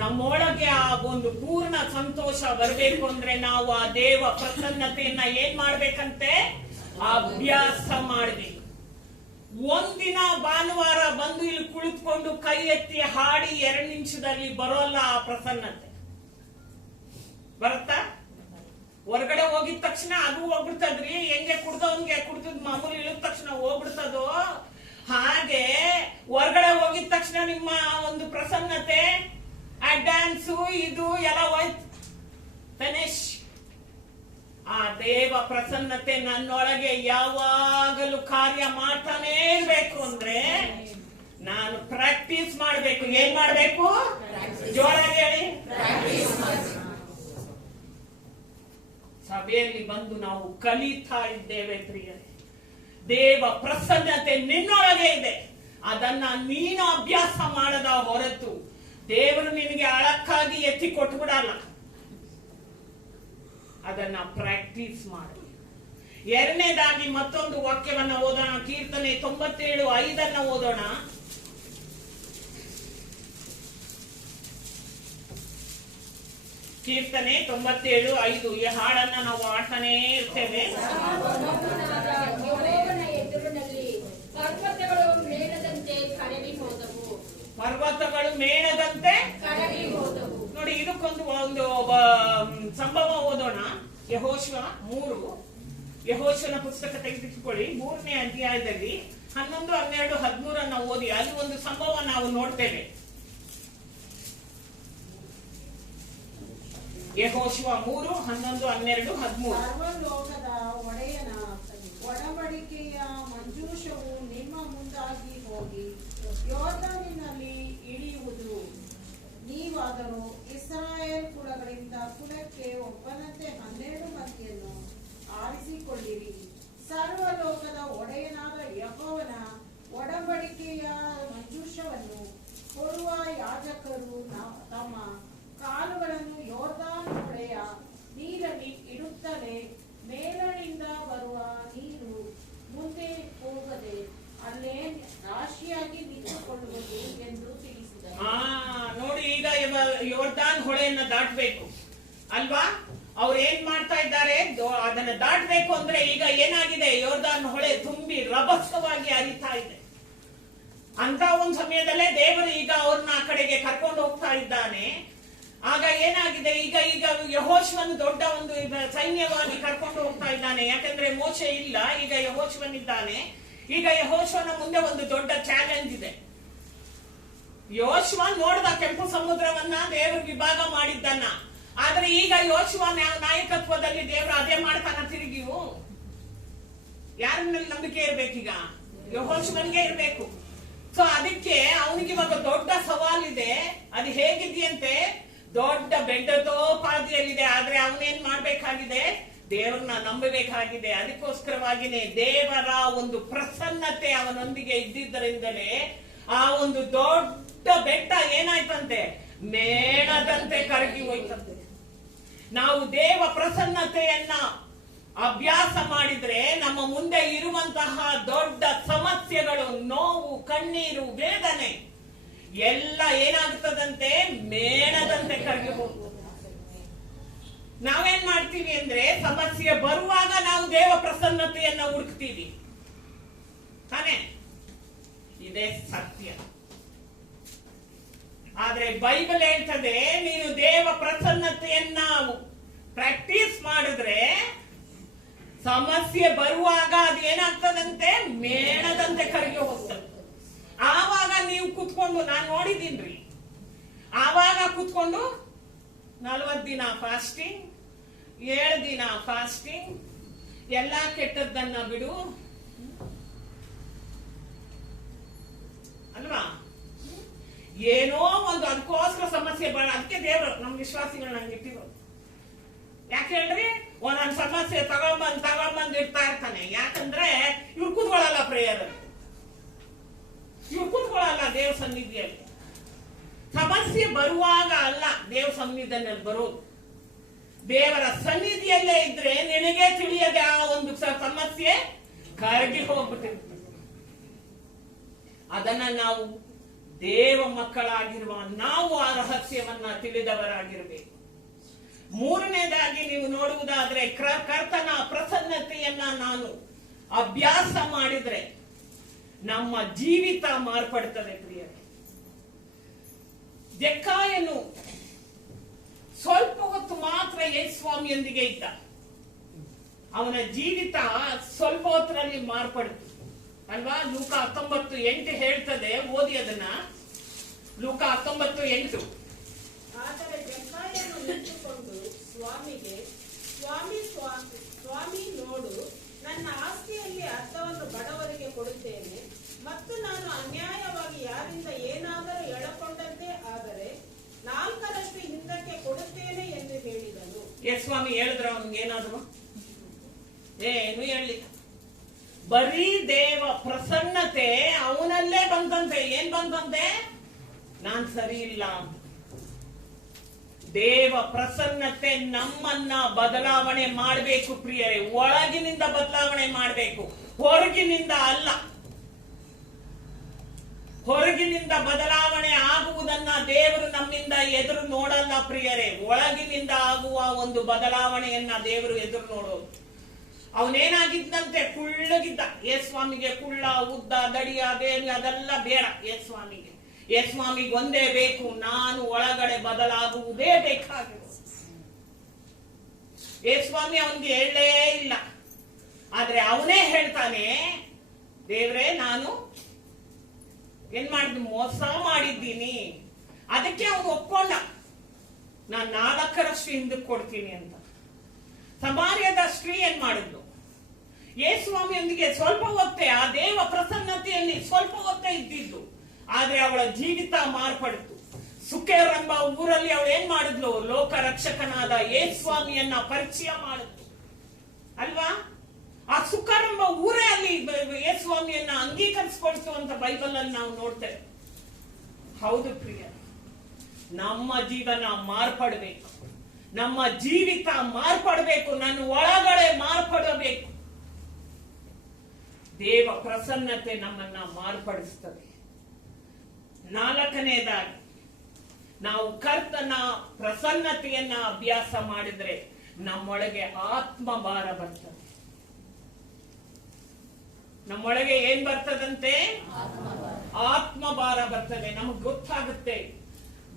ನಮ್ಮೊಳಗೆ ಆ ಒಂದು ಪೂರ್ಣ ಸಂತೋಷ ಬರಬೇಕು ಅಂದ್ರೆ ನಾವು ಆ ದೇವ ಪ್ರಸನ್ನತೆಯನ್ನ ಏನ್ ಮಾಡ್ಬೇಕಂತೆ, ಅಭ್ಯಾಸ ಮಾಡ್ಬೇಕು. ಒಂದಿನ ಭಾನುವಾರ ಬಂದು ಇಲ್ಲಿ ಕುಳಿತುಕೊಂಡು ಕೈ ಎತ್ತಿ ಹಾಡಿ 2 ನಿಮಿಷದಲ್ಲಿ ಬರೋಲ್ಲ ಆ ಪ್ರಸನ್ನತೆ. ಬರುತ್ತಾ? ಹೊರಗಡೆ ಹೋಗಿದ ತಕ್ಷಣ ಅದು ಹೋಗ್ಬಿಡ್ತದ್ರಿ. ಹೆಂಗೆ ಕುಡ್ದವನ್ಗೆ ಕುಡ್ದದ್ ಮಾಮೂಲಿ ಇಳಿದ ತಕ್ಷಣ ಹೋಗ್ಬಿಡ್ತದೋ ಹಾಗೆ ಹೊರಗಡೆ ಹೋಗಿದ ತಕ್ಷಣ ನಿಮ್ಮ ಒಂದು ಪ್ರಸನ್ನತೆ, ಆ ಡ್ಯಾನ್ಸು ಇದು ಎಲ್ಲ ಹೋಯ್ತು, ಫಿನಿಶ್. ಆ ದೇವ ಪ್ರಸನ್ನತೆ ನನ್ನೊಳಗೆ ಯಾವಾಗಲೂ ಕಾರ್ಯ ಮಾಡ್ತಾನೆ ಇರ್ಬೇಕು ಅಂದ್ರೆ ನಾನು ಪ್ರಾಕ್ಟೀಸ್ ಮಾಡ್ಬೇಕು. ಏನ್ ಮಾಡ್ಬೇಕು? ಜೋರಾಗಿ ಹೇಳಿ. ಸಭೆಯಲ್ಲಿ ಬಂದು ನಾವು ಕಲಿತಾ ಇದ್ದೇವೆ ಪ್ರಿಯರೇ. ದೇವ ಪ್ರಸನ್ನತೆ ನಿನ್ನೊಳಗೆ ಇದೆ. ಅದನ್ನ ನೀನು ಅಭ್ಯಾಸ ಮಾಡದ ಹೊರತು ದೇವರು ನಿನಗೆ ಅಳಕ್ಕಾಗಿ ಎತ್ತಿ ಕೊಟ್ಬಿಡಲ್ಲ. ಅದನ್ನ ಪ್ರಾಕ್ಟೀಸ್ ಮಾಡಿ. 2ನೇದಾಗಿ ಮತ್ತೊಂದು ವಾಕ್ಯವನ್ನ ಓದೋಣ. ಕೀರ್ತನೆ 97:5 ಓದೋಣ. ಕೀರ್ತನೆ 97:5. ಈ ಹಾಡನ್ನ ನಾವು ಆಡ್ತಾನೆ ಇರ್ತೇವೆ. ಯೆಹೋವನ ಎದುರಿನಲ್ಲಿ ಪರ್ವತಗಳು ಮೇಣದಂತೆ ಕರಗಿ ಹೋದವು. ಪರ್ವತಗಳು ಮೇಣದಂತೆ ಕರಗಿ ಹೋದವು. ನೋಡಿ, ಇದಕ್ಕೊಂದು ಸಂಭವ ಓದೋಣ. ಯೆಹೋಶುವ 3. ಯೆಹೋಶುವನ ಪುಸ್ತಕ ತೆಗೆದುಕೊಳ್ಳಿ. 3ನೇ ಅಧ್ಯಾಯದಲ್ಲಿ 11, 12, 13 ಓದಿ. ಅಲ್ಲಿ ಒಂದು ಸಂಭವ ನಾವು ನೋಡ್ತೇವೆ. ಯೆಹೋಶುವ 3, 11, 12, 13. ಸರ್ವಲೋಕದ ಒಡೆಯನ ಒಡಂಬಡಿಕೆಯ ಮಂಜೂಷವು ನಿಮ್ಮ ಮುಂದಾಗಿ ಹೋಗಿ ಯೋರ್ದಾನಿನಲ್ಲಿ ಇಳಿಯುವುದು. ನೀವಾದರೂ ಇಸ್ರಾಯೇಲ್ ಕುಲಗಳಿಂದ ಕುಲಕ್ಕೆ ಒಬ್ಬನಂತೆ 12 ಮಂದಿಯನ್ನು ಆರಿಸಿಕೊಳ್ಳಿರಿ. ಸರ್ವಲೋಕದ ಒಡೆಯನಾದ ಯೆಹೋವನ ಒಡಂಬಡಿಕೆಯ ಮಂಜೂಷವನ್ನು ಕೊಡುವ ಯಾಜಕರು ತಮ್ಮ ಕಾಲುಗಳನ್ನು ಯೋರ್ದಾನ್ ಹೊಳೆಯ ನೀರಲ್ಲಿ ಇಡುತ್ತಲೇ ಮೇಲಣಿಂದ ಬರುವ ನೀರು ಮುಂದೆ ಹೋಗದೆ ಅಲ್ಲೇ ರಾಶಿಯಾಗಿ ನಿಂತುಕೊಳ್ಳುವುದು ಎಂದು ತಿಳಿಸಿದರು. ನೋಡಿ, ಈಗ ಯೋರ್ದಾನ್ ಹೊಳೆಯನ್ನ ದಾಟಬೇಕು ಅಲ್ವಾ? ಅವ್ರು ಏನ್ ಮಾಡ್ತಾ ಇದ್ದಾರೆ? ಅದನ್ನ ದಾಟಬೇಕು ಅಂದ್ರೆ ಈಗ ಏನಾಗಿದೆ? ಯೋರ್ದಾನ್ ಹೊಳೆ ತುಂಬಿ ರಭಸವಾಗಿ ಹರಿತಾ ಇದೆ. ಅಂತ ಒಂದು ಸಮಯದಲ್ಲೇ ದೇವರು ಈಗ ಅವ್ರನ್ನ ಆ ಕಡೆಗೆ ಕರ್ಕೊಂಡು ಹೋಗ್ತಾ ಇದ್ದಾನೆ. ಆಗ ಏನಾಗಿದೆ? ಈಗ ಯೆಹೋಶುವನು ದೊಡ್ಡ ಒಂದು ಸೈನ್ಯವಾಗಿ ಕರ್ಕೊಂಡು ಹೋಗ್ತಾ ಇದ್ದಾನೆ. ಯಾಕಂದ್ರೆ ಮೋಶೆ ಇಲ್ಲ, ಈಗ ಯೆಹೋಶುವನಿದ್ದಾನೆ. ಈಗ ಯೆಹೋಶುವನ ಮುಂದೆ ಒಂದು ದೊಡ್ಡ ಚಾಲೆಂಜ್ ಇದೆ. ಯೆಹೋಶುವ ನೋಡ್ದ ಕೆಂಪು ಸಮುದ್ರವನ್ನ ದೇವರು ವಿಭಾಗ ಮಾಡಿದ್ದನ್ನ. ಆದ್ರೆ ಈಗ ಯೆಹೋಶುವ ನಾಯಕತ್ವದಲ್ಲಿ ದೇವರು ಅದೇ ಮಾಡ್ತಾನ ತಿರುಗಿಯು. ಯಾರ ಮೇಲೆ ನಂಬಿಕೆ ಇರ್ಬೇಕೀಗ? ಯೆಹೋಶುವನಿಗೆ ಇರ್ಬೇಕು. ಸೊ ಅದಕ್ಕೆ ಅವನಿಗೆ ಇವಾಗ ದೊಡ್ಡ ಸವಾಲಿದೆ. ಅದು ಹೇಗಿದೆಯಂತೆ? ದೊಡ್ಡ ಬೆಟ್ಟದೋಪಾದಿಯಲ್ಲಿದೆ. ಆದ್ರೆ ಅವನೇನ್ ಮಾಡ್ಬೇಕಾಗಿದೆ? ದೇವರನ್ನ ನಂಬಬೇಕಾಗಿದೆ. ಅದಕ್ಕೋಸ್ಕರವಾಗಿನೇ ದೇವರ ಒಂದು ಪ್ರಸನ್ನತೆ ಅವನೊಂದಿಗೆ ಇದ್ದಿದ್ದರಿಂದಲೇ ಆ ಒಂದು ದೊಡ್ಡ ಬೆಟ್ಟ ಏನಾಯ್ತಂತೆ? ಮೇಣದಂತೆ ಕರಗಿ ಹೋಯ್ತಂತೆ. ನಾವು ದೇವ ಪ್ರಸನ್ನತೆಯನ್ನ ಅಭ್ಯಾಸ ಮಾಡಿದ್ರೆ ನಮ್ಮ ಮುಂದೆ ಇರುವಂತಹ ದೊಡ್ಡ ಸಮಸ್ಯೆಗಳು, ನೋವು, ಕಣ್ಣೀರು, ವೇದನೆ ಎಲ್ಲ ಏನಾಗ್ತದಂತೆ? ಮೇಣದಂತೆ ಕರಗಿ ಹೋಗ್ತದೆ. ನಾವೇನ್ ಮಾಡ್ತೀವಿ ಅಂದ್ರೆ ಸಮಸ್ಯೆ ಬರುವಾಗ ನಾವು ದೇವ ಪ್ರಸನ್ನತೆಯನ್ನ ಹುಡುಕ್ತೀವಿ ತಾನೆ? ಇದೇ ಸತ್ಯ. ಆದ್ರೆ ಬೈಬಲ್ ಹೇಳ್ತದೆ, ನೀನು ದೇವ ಪ್ರಸನ್ನತೆಯನ್ನ ಪ್ರಾಕ್ಟೀಸ್ ಮಾಡಿದ್ರೆ ಸಮಸ್ಯೆ ಬರುವಾಗ ಅದು ಏನಾಗ್ತದಂತೆ? ಮೇಣದಂತೆ ಕರಗಿ ಹೋಗ್ತದೆ. ಆವಾಗ ನೀವು ಕುತ್ಕೊಂಡು, ನಾನು ನೋಡಿದೀನ್ರಿ, ಆವಾಗ ಕುತ್ಕೊಂಡು 40 ದಿನ ಫಾಸ್ಟಿಂಗ್, 7 ದಿನ ಫಾಸ್ಟಿಂಗ್, ಎಲ್ಲಾ ಕೆಟ್ಟದ್ದನ್ನ ಬಿಡು ಅಲ್ವಾ? ಏನೋ ಒಂದು ಅದಕ್ಕೋಸ್ಕರ ಸಮಸ್ಯೆ ಬರ. ಅದಕ್ಕೆ ದೇವರು ನಮ್ ವಿಶ್ವಾಸಿಗಳು ನಂಗೆ ಇಟ್ಟಿರೋದು. ಯಾಕೆ ಹೇಳ್ರಿ? ಒಂದೊಂದು ಸಮಸ್ಯೆ ತಗೊಂಬಂದ್ ಇಡ್ತಾ ಇರ್ತಾನೆ. ಯಾಕಂದ್ರೆ ಇವ್ರು ಕೂತ್ಕೊಳ್ಳಲ್ಲ ಪ್ರೇಯರ್, ಇವ್ರು ಕೂತ್ಕೊಳ್ಳಲ್ಲ ದೇವ ಸನ್ನಿಧಿಯಲ್ಲಿ. ಸಮಸ್ಯೆ ಬರುವಾಗ ಅಲ್ಲ ದೇವ ಸನ್ನಿಧಿಯಲ್ಲಿ ಬರೋದು. ದೇವರ ಸನ್ನಿಧಿಯಲ್ಲೇ ಇದ್ರೆ ನಿನಗೆ ತಿಳಿಯದೆ ಆ ಒಂದು ಸಮಸ್ಯೆ ಕರಗಿ ಹೋಗ್ಬಿಟ್ಟಿರ್ತದೆ. ಅದನ್ನ ನಾವು ದೇವ ಮಕ್ಕಳಾಗಿರುವ ನಾವು ಆ ರಹಸ್ಯವನ್ನ ತಿಳಿದವರಾಗಿರ್ಬೇಕು. ಮೂರನೇದಾಗಿ ನೀವು ನೋಡುವುದಾದ್ರೆ ಕರ್ತನ ಪ್ರಸನ್ನತೆಯನ್ನ ನಾನು ಅಭ್ಯಾಸ ಮಾಡಿದ್ರೆ ನಮ್ಮ ಜೀವಿತ ಮಾರ್ಪಡ್ತದೆ ಪ್ರಿಯರೇ. ಜಕ್ಕಾಯನು ಸ್ವಲ್ಪ ಹೊತ್ತು ಮಾತ್ರ ಯೇಸು ಸ್ವಾಮಿಯೊಂದಿಗೆ ಇದ್ದ. ಅವನ ಜೀವಿತ ಸ್ವಲ್ಪ ಹೊತ್ತರಲ್ಲಿ ಮಾರ್ಪಡ್ತು ಅಲ್ವಾ? ಲೂಕ 19:8 ಹೇಳ್ತದೆ, ಓದಿ ಅದನ್ನ. ಲೂಕ 19:8. ಆದರೆ ಜಕ್ಕಾಯನು ನಿಂತುಕೊಂಡು ಸ್ವಾಮಿಗೆ, ಸ್ವಾಮಿ ನೋಡು, ನನ್ನ ಆಸ್ತಿಯಲ್ಲಿ ಅರ್ಧವನ್ನು ಬಡವರಿಗೆ ಕೊಡುತ್ತೇನೆ, ಮತ್ತು ನಾನು ಅನ್ಯಾಯವಾಗಿ ಯಾರಿಂದ ಏನಾದರೂ ಎಳಕೊಂಡಂತೆ ಆದರೆ 4ರಷ್ಟು ಹಿಂದಕ್ಕೆ ಕೊಡುತ್ತೇನೆ ಎಂದು ಹೇಳಿದನು. ಯೇಸು ಸ್ವಾಮಿ ಹೇಳಿದ್ರ ಅವನಿಗೆ ಏನಾದ್ರು? ಏನು ಹೇಳಲಿಲ್ಲ. ಬರೀ ದೇವ ಪ್ರಸನ್ನತೆ ಅವನಲ್ಲೇ ಬಂದಂತೆ. ಏನ್ ಬಂದಂತೆ? ನಾನ್ ಸರಿ ಇಲ್ಲ. ದೇವ ಪ್ರಸನ್ನತೆ ನಮ್ಮನ್ನ ಬದಲಾವಣೆ ಮಾಡಬೇಕು ಪ್ರಿಯರೇ. ಒಳಗಿನಿಂದ ಬದಲಾವಣೆ ಮಾಡಬೇಕು, ಹೊರಗಿನಿಂದ ಅಲ್ಲ. ಹೊರಗಿನಿಂದ ಬದಲಾವಣೆ ಆಗುವುದನ್ನ ದೇವರು ನಮ್ಮಿಂದ ಎದುರು ನೋಡಲ್ಲ ಪ್ರಿಯರೇ. ಒಳಗಿನಿಂದ ಆಗುವ ಒಂದು ಬದಲಾವಣೆಯನ್ನ ದೇವರು ಎದುರು ನೋಡೋದು. ಅವನೇನಾಗಿದ್ದಂತೆ? ಕುಳ್ಳಗಿದ್ದ. ಯೇಸು ಸ್ವಾಮಿಗೆ ಕುಳ್ಳ, ಉದ್ದ, ದಡಿ ಅದೇನು ಅದೆಲ್ಲ ಬೇಡ ಯೇಸು ಸ್ವಾಮಿಗೆ. ಯೇಸು ಸ್ವಾಮಿಗೆ ಒಂದೇ ಬೇಕು, ನಾನು ಒಳಗಡೆ ಬದಲಾಗುವುದೇ ಬೇಕಾಗಿರೋದು. ಯೇಸು ಸ್ವಾಮಿ ಅವನಿಗೆ ಹೇಳಲೇ ಇಲ್ಲ. ಆದ್ರೆ ಅವನೇ ಹೇಳ್ತಾನೆ, ದೇವ್ರೇ ನಾನು ಏನ್ ಮಾಡಿದ್ನಿ? ಮೋಸ ಮಾಡಿದ್ದೀನಿ. ಅದಕ್ಕೆ ಅವನು ಒಪ್ಕೊಂಡ, ನಾನು 4ರಷ್ಟು ಹಿಂದಕ್ಕೆ ಕೊಡ್ತೀನಿ ಅಂತ. ಸಮಾರ್ಯದ ಸ್ತ್ರೀ ಏನ್ ಮಾಡಿದ್ಲು? ಯೇಸು ಸ್ವಾಮಿಯೊಂದಿಗೆ ಸ್ವಲ್ಪ ಹೊತ್ತೇ ಆ ದೇವ ಪ್ರಸನ್ನತೆಯಲ್ಲಿ ಸ್ವಲ್ಪ ಹೊತ್ತೇ ಇದ್ದಿದ್ದು, ಆದ್ರೆ ಅವಳ ಜೀವಿತ ಮಾರ್ಪಡಿತು. ಸುಕೇರ್ ಎಂಬ ಊರಲ್ಲಿ ಅವಳು ಏನ್ ಮಾಡಿದ್ಲು? ಲೋಕ ರಕ್ಷಕನಾದ ಯೇಸು ಸ್ವಾಮಿಯನ್ನ ಪರಿಚಯ ಮಾಡಿದ್ಲು ಅಲ್ವಾ? ಆ ಸುಕೇರ್ ಎಂಬ ಊರೇ ಅಲ್ಲಿ ಯೇಸು ಸ್ವಾಮಿಯನ್ನ ಅಂಗೀಕರಿಸಿಕೊಳ್ತು ಅಂತ ಬೈಬಲ್ ಅಲ್ಲಿ ನಾವು ನೋಡ್ತೇವೆ. ಹೌದು ಪ್ರಿಯ, ನಮ್ಮ ಜೀವನ ಮಾರ್ಪಡಬೇಕು, ನಮ್ಮ ಜೀವಿತ ಮಾರ್ಪಡಬೇಕು, ನನ್ನ ಒಳಗಡೆ ಮಾರ್ಪಡಬೇಕು. ದೇವ ಪ್ರಸನ್ನತೆ ನಮ್ಮನ್ನ ಮಾರ್ಪಡಿಸ್ತದೆ. 4ನೇದಾಗಿ ನಾವು ಕರ್ತನ ಪ್ರಸನ್ನತೆಯನ್ನ ಅಭ್ಯಾಸ ಮಾಡಿದ್ರೆ ನಮ್ಮೊಳಗೆ ಆತ್ಮಭಾರ ಬರ್ತದೆ. ನಮ್ಮೊಳಗೆ ಏನ್ ಬರ್ತದಂತೆ? ಆತ್ಮಭಾರ ಬರ್ತದೆ. ನಮಗ್ ಗೊತ್ತಾಗುತ್ತೆ,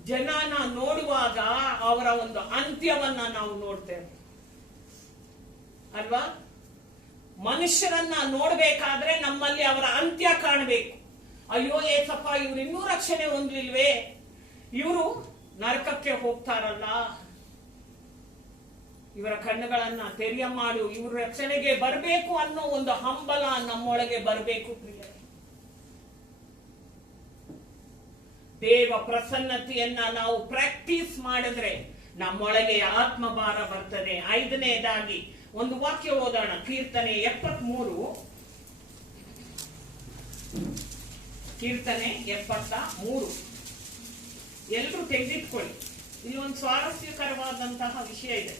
ಜನನ ನೋಡುವಾಗ ಅವರ ಒಂದು ಅಂತ್ಯವನ್ನ ನಾವು ನೋಡ್ತೇವೆ ಅಲ್ವಾ? ಮನುಷ್ಯರನ್ನ ನೋಡ್ಬೇಕಾದ್ರೆ ನಮ್ಮಲ್ಲಿ ಅವರ ಅಂತ್ಯ ಕಾಣಬೇಕು. ಅಯ್ಯೋ ಏಸಪ್ಪ, ಇವ್ರು ಇನ್ನೂ ರಕ್ಷಣೆ ಹೊಂದಲಿಲ್ವೇ, ಇವರು ನರಕಕ್ಕೆ ಹೋಗ್ತಾರಲ್ಲ, ಇವರ ಕಣ್ಣುಗಳನ್ನ ತೆರೆಯ ಮಾಡು, ಇವ್ರ ರಕ್ಷಣೆಗೆ ಬರಬೇಕು ಅನ್ನೋ ಒಂದು ಹಂಬಲ ನಮ್ಮೊಳಗೆ ಬರಬೇಕು ಪ್ರಿಯರೇ. ದೇವ ಪ್ರಸನ್ನತೆಯನ್ನ ನಾವು ಪ್ರಾಕ್ಟೀಸ್ ಮಾಡಿದ್ರೆ ನಮ್ಮೊಳಗೆ ಆತ್ಮಭಾರ ಬರ್ತದೆ. 5ನೇದಾಗಿ ಒಂದು ವಾಕ್ಯ ಓದೋಣ. ಕೀರ್ತನೆ 73. ಕೀರ್ತನೆ 73 ಎಲ್ಲರೂ ತೆಗೆದಿಟ್ಕೊಳ್ಳಿ. ಇಲ್ಲಿ ಒಂದು ಸ್ವಾರಸ್ಯಕರವಾದಂತಹ ವಿಷಯ ಇದೆ.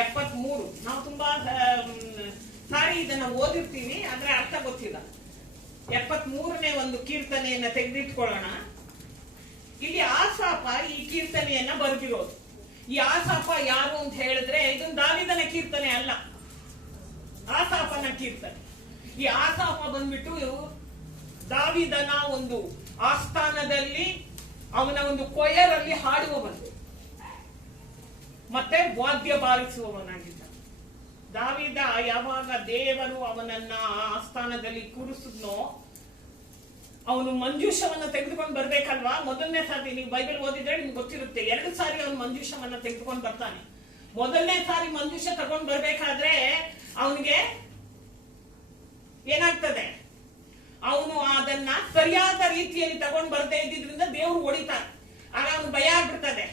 73 ನಾವು ತುಂಬಾ ಸಾರಿ ಇದನ್ನ ಓದಿರ್ತೀವಿ, ಆದ್ರೆ ಅರ್ಥ ಗೊತ್ತಿಲ್ಲ. 73ನೇ ಒಂದು ಕೀರ್ತನೆಯನ್ನ ತೆಗೆದಿಟ್ಕೊಳ್ಳೋಣ. ಇಲ್ಲಿ ಆಸಾಪ ಈ ಕೀರ್ತನೆಯನ್ನ ಬರೆದಿರೋದು. ಈ ಆಸಾಪ ಯಾರು ಅಂತ ಹೇಳಿದ್ರೆ ಇದೊಂದು ದಾವೀದನ ಕೀರ್ತನೆ ಅಲ್ಲ, ಆಸಾಪನ ಕೀರ್ತನೆ. ಈ ಆಸಾಪ ಬಂದ್ಬಿಟ್ಟು ದಾವೀದನ ಒಂದು ಆಸ್ಥಾನದಲ್ಲಿ ಅವನ ಒಂದು ಕೊಯರಲ್ಲಿ ಹಾಡುವವನು ಮತ್ತೆ ವಾದ್ಯ ಬಾರಿಸುವವನಾಗಿದ್ದ. ದಾವೀದ ಯಾವಾಗ ದೇವರು ಅವನನ್ನ ಆಸ್ಥಾನದಲ್ಲಿ ಕೂರಿಸಿದ್ನೋ, ಅವನು ಮಂಜೂಷವನ್ನ ತೆಗೆದುಕೊಂಡು ಬರ್ಬೇಕಲ್ವಾ. ಮೊದಲನೇ ಸಾರಿ ನೀವು ಬೈಬಲ್ ಓದಿದ್ರೆ ನಿಮ್ಗೆ ಗೊತ್ತಿರುತ್ತೆ, 2 ಸಾರಿ ಅವನು ಮಂಜೂಷವನ್ನ ತೆಗೆದುಕೊಂಡು ಬರ್ತಾನೆ. ಮೊದಲನೇ ಸಾರಿ ಮಂಜೂಷ ತಗೊಂಡ್ ಬರ್ಬೇಕಾದ್ರೆ ಅವನಿಗೆ ಏನಾಗ್ತದೆ? ಅವನು ಅದನ್ನ ಸರಿಯಾದ ರೀತಿಯಲ್ಲಿ ತಗೊಂಡ್ ಬರ್ದೇ ಇದ್ದಿದ್ರಿಂದ ದೇವ್ರು ಹೊಡಿತಾನೆ. ಆಗ ಅವನು ಭಯ ಆಗ್ಬಿಡ್ತದೆ.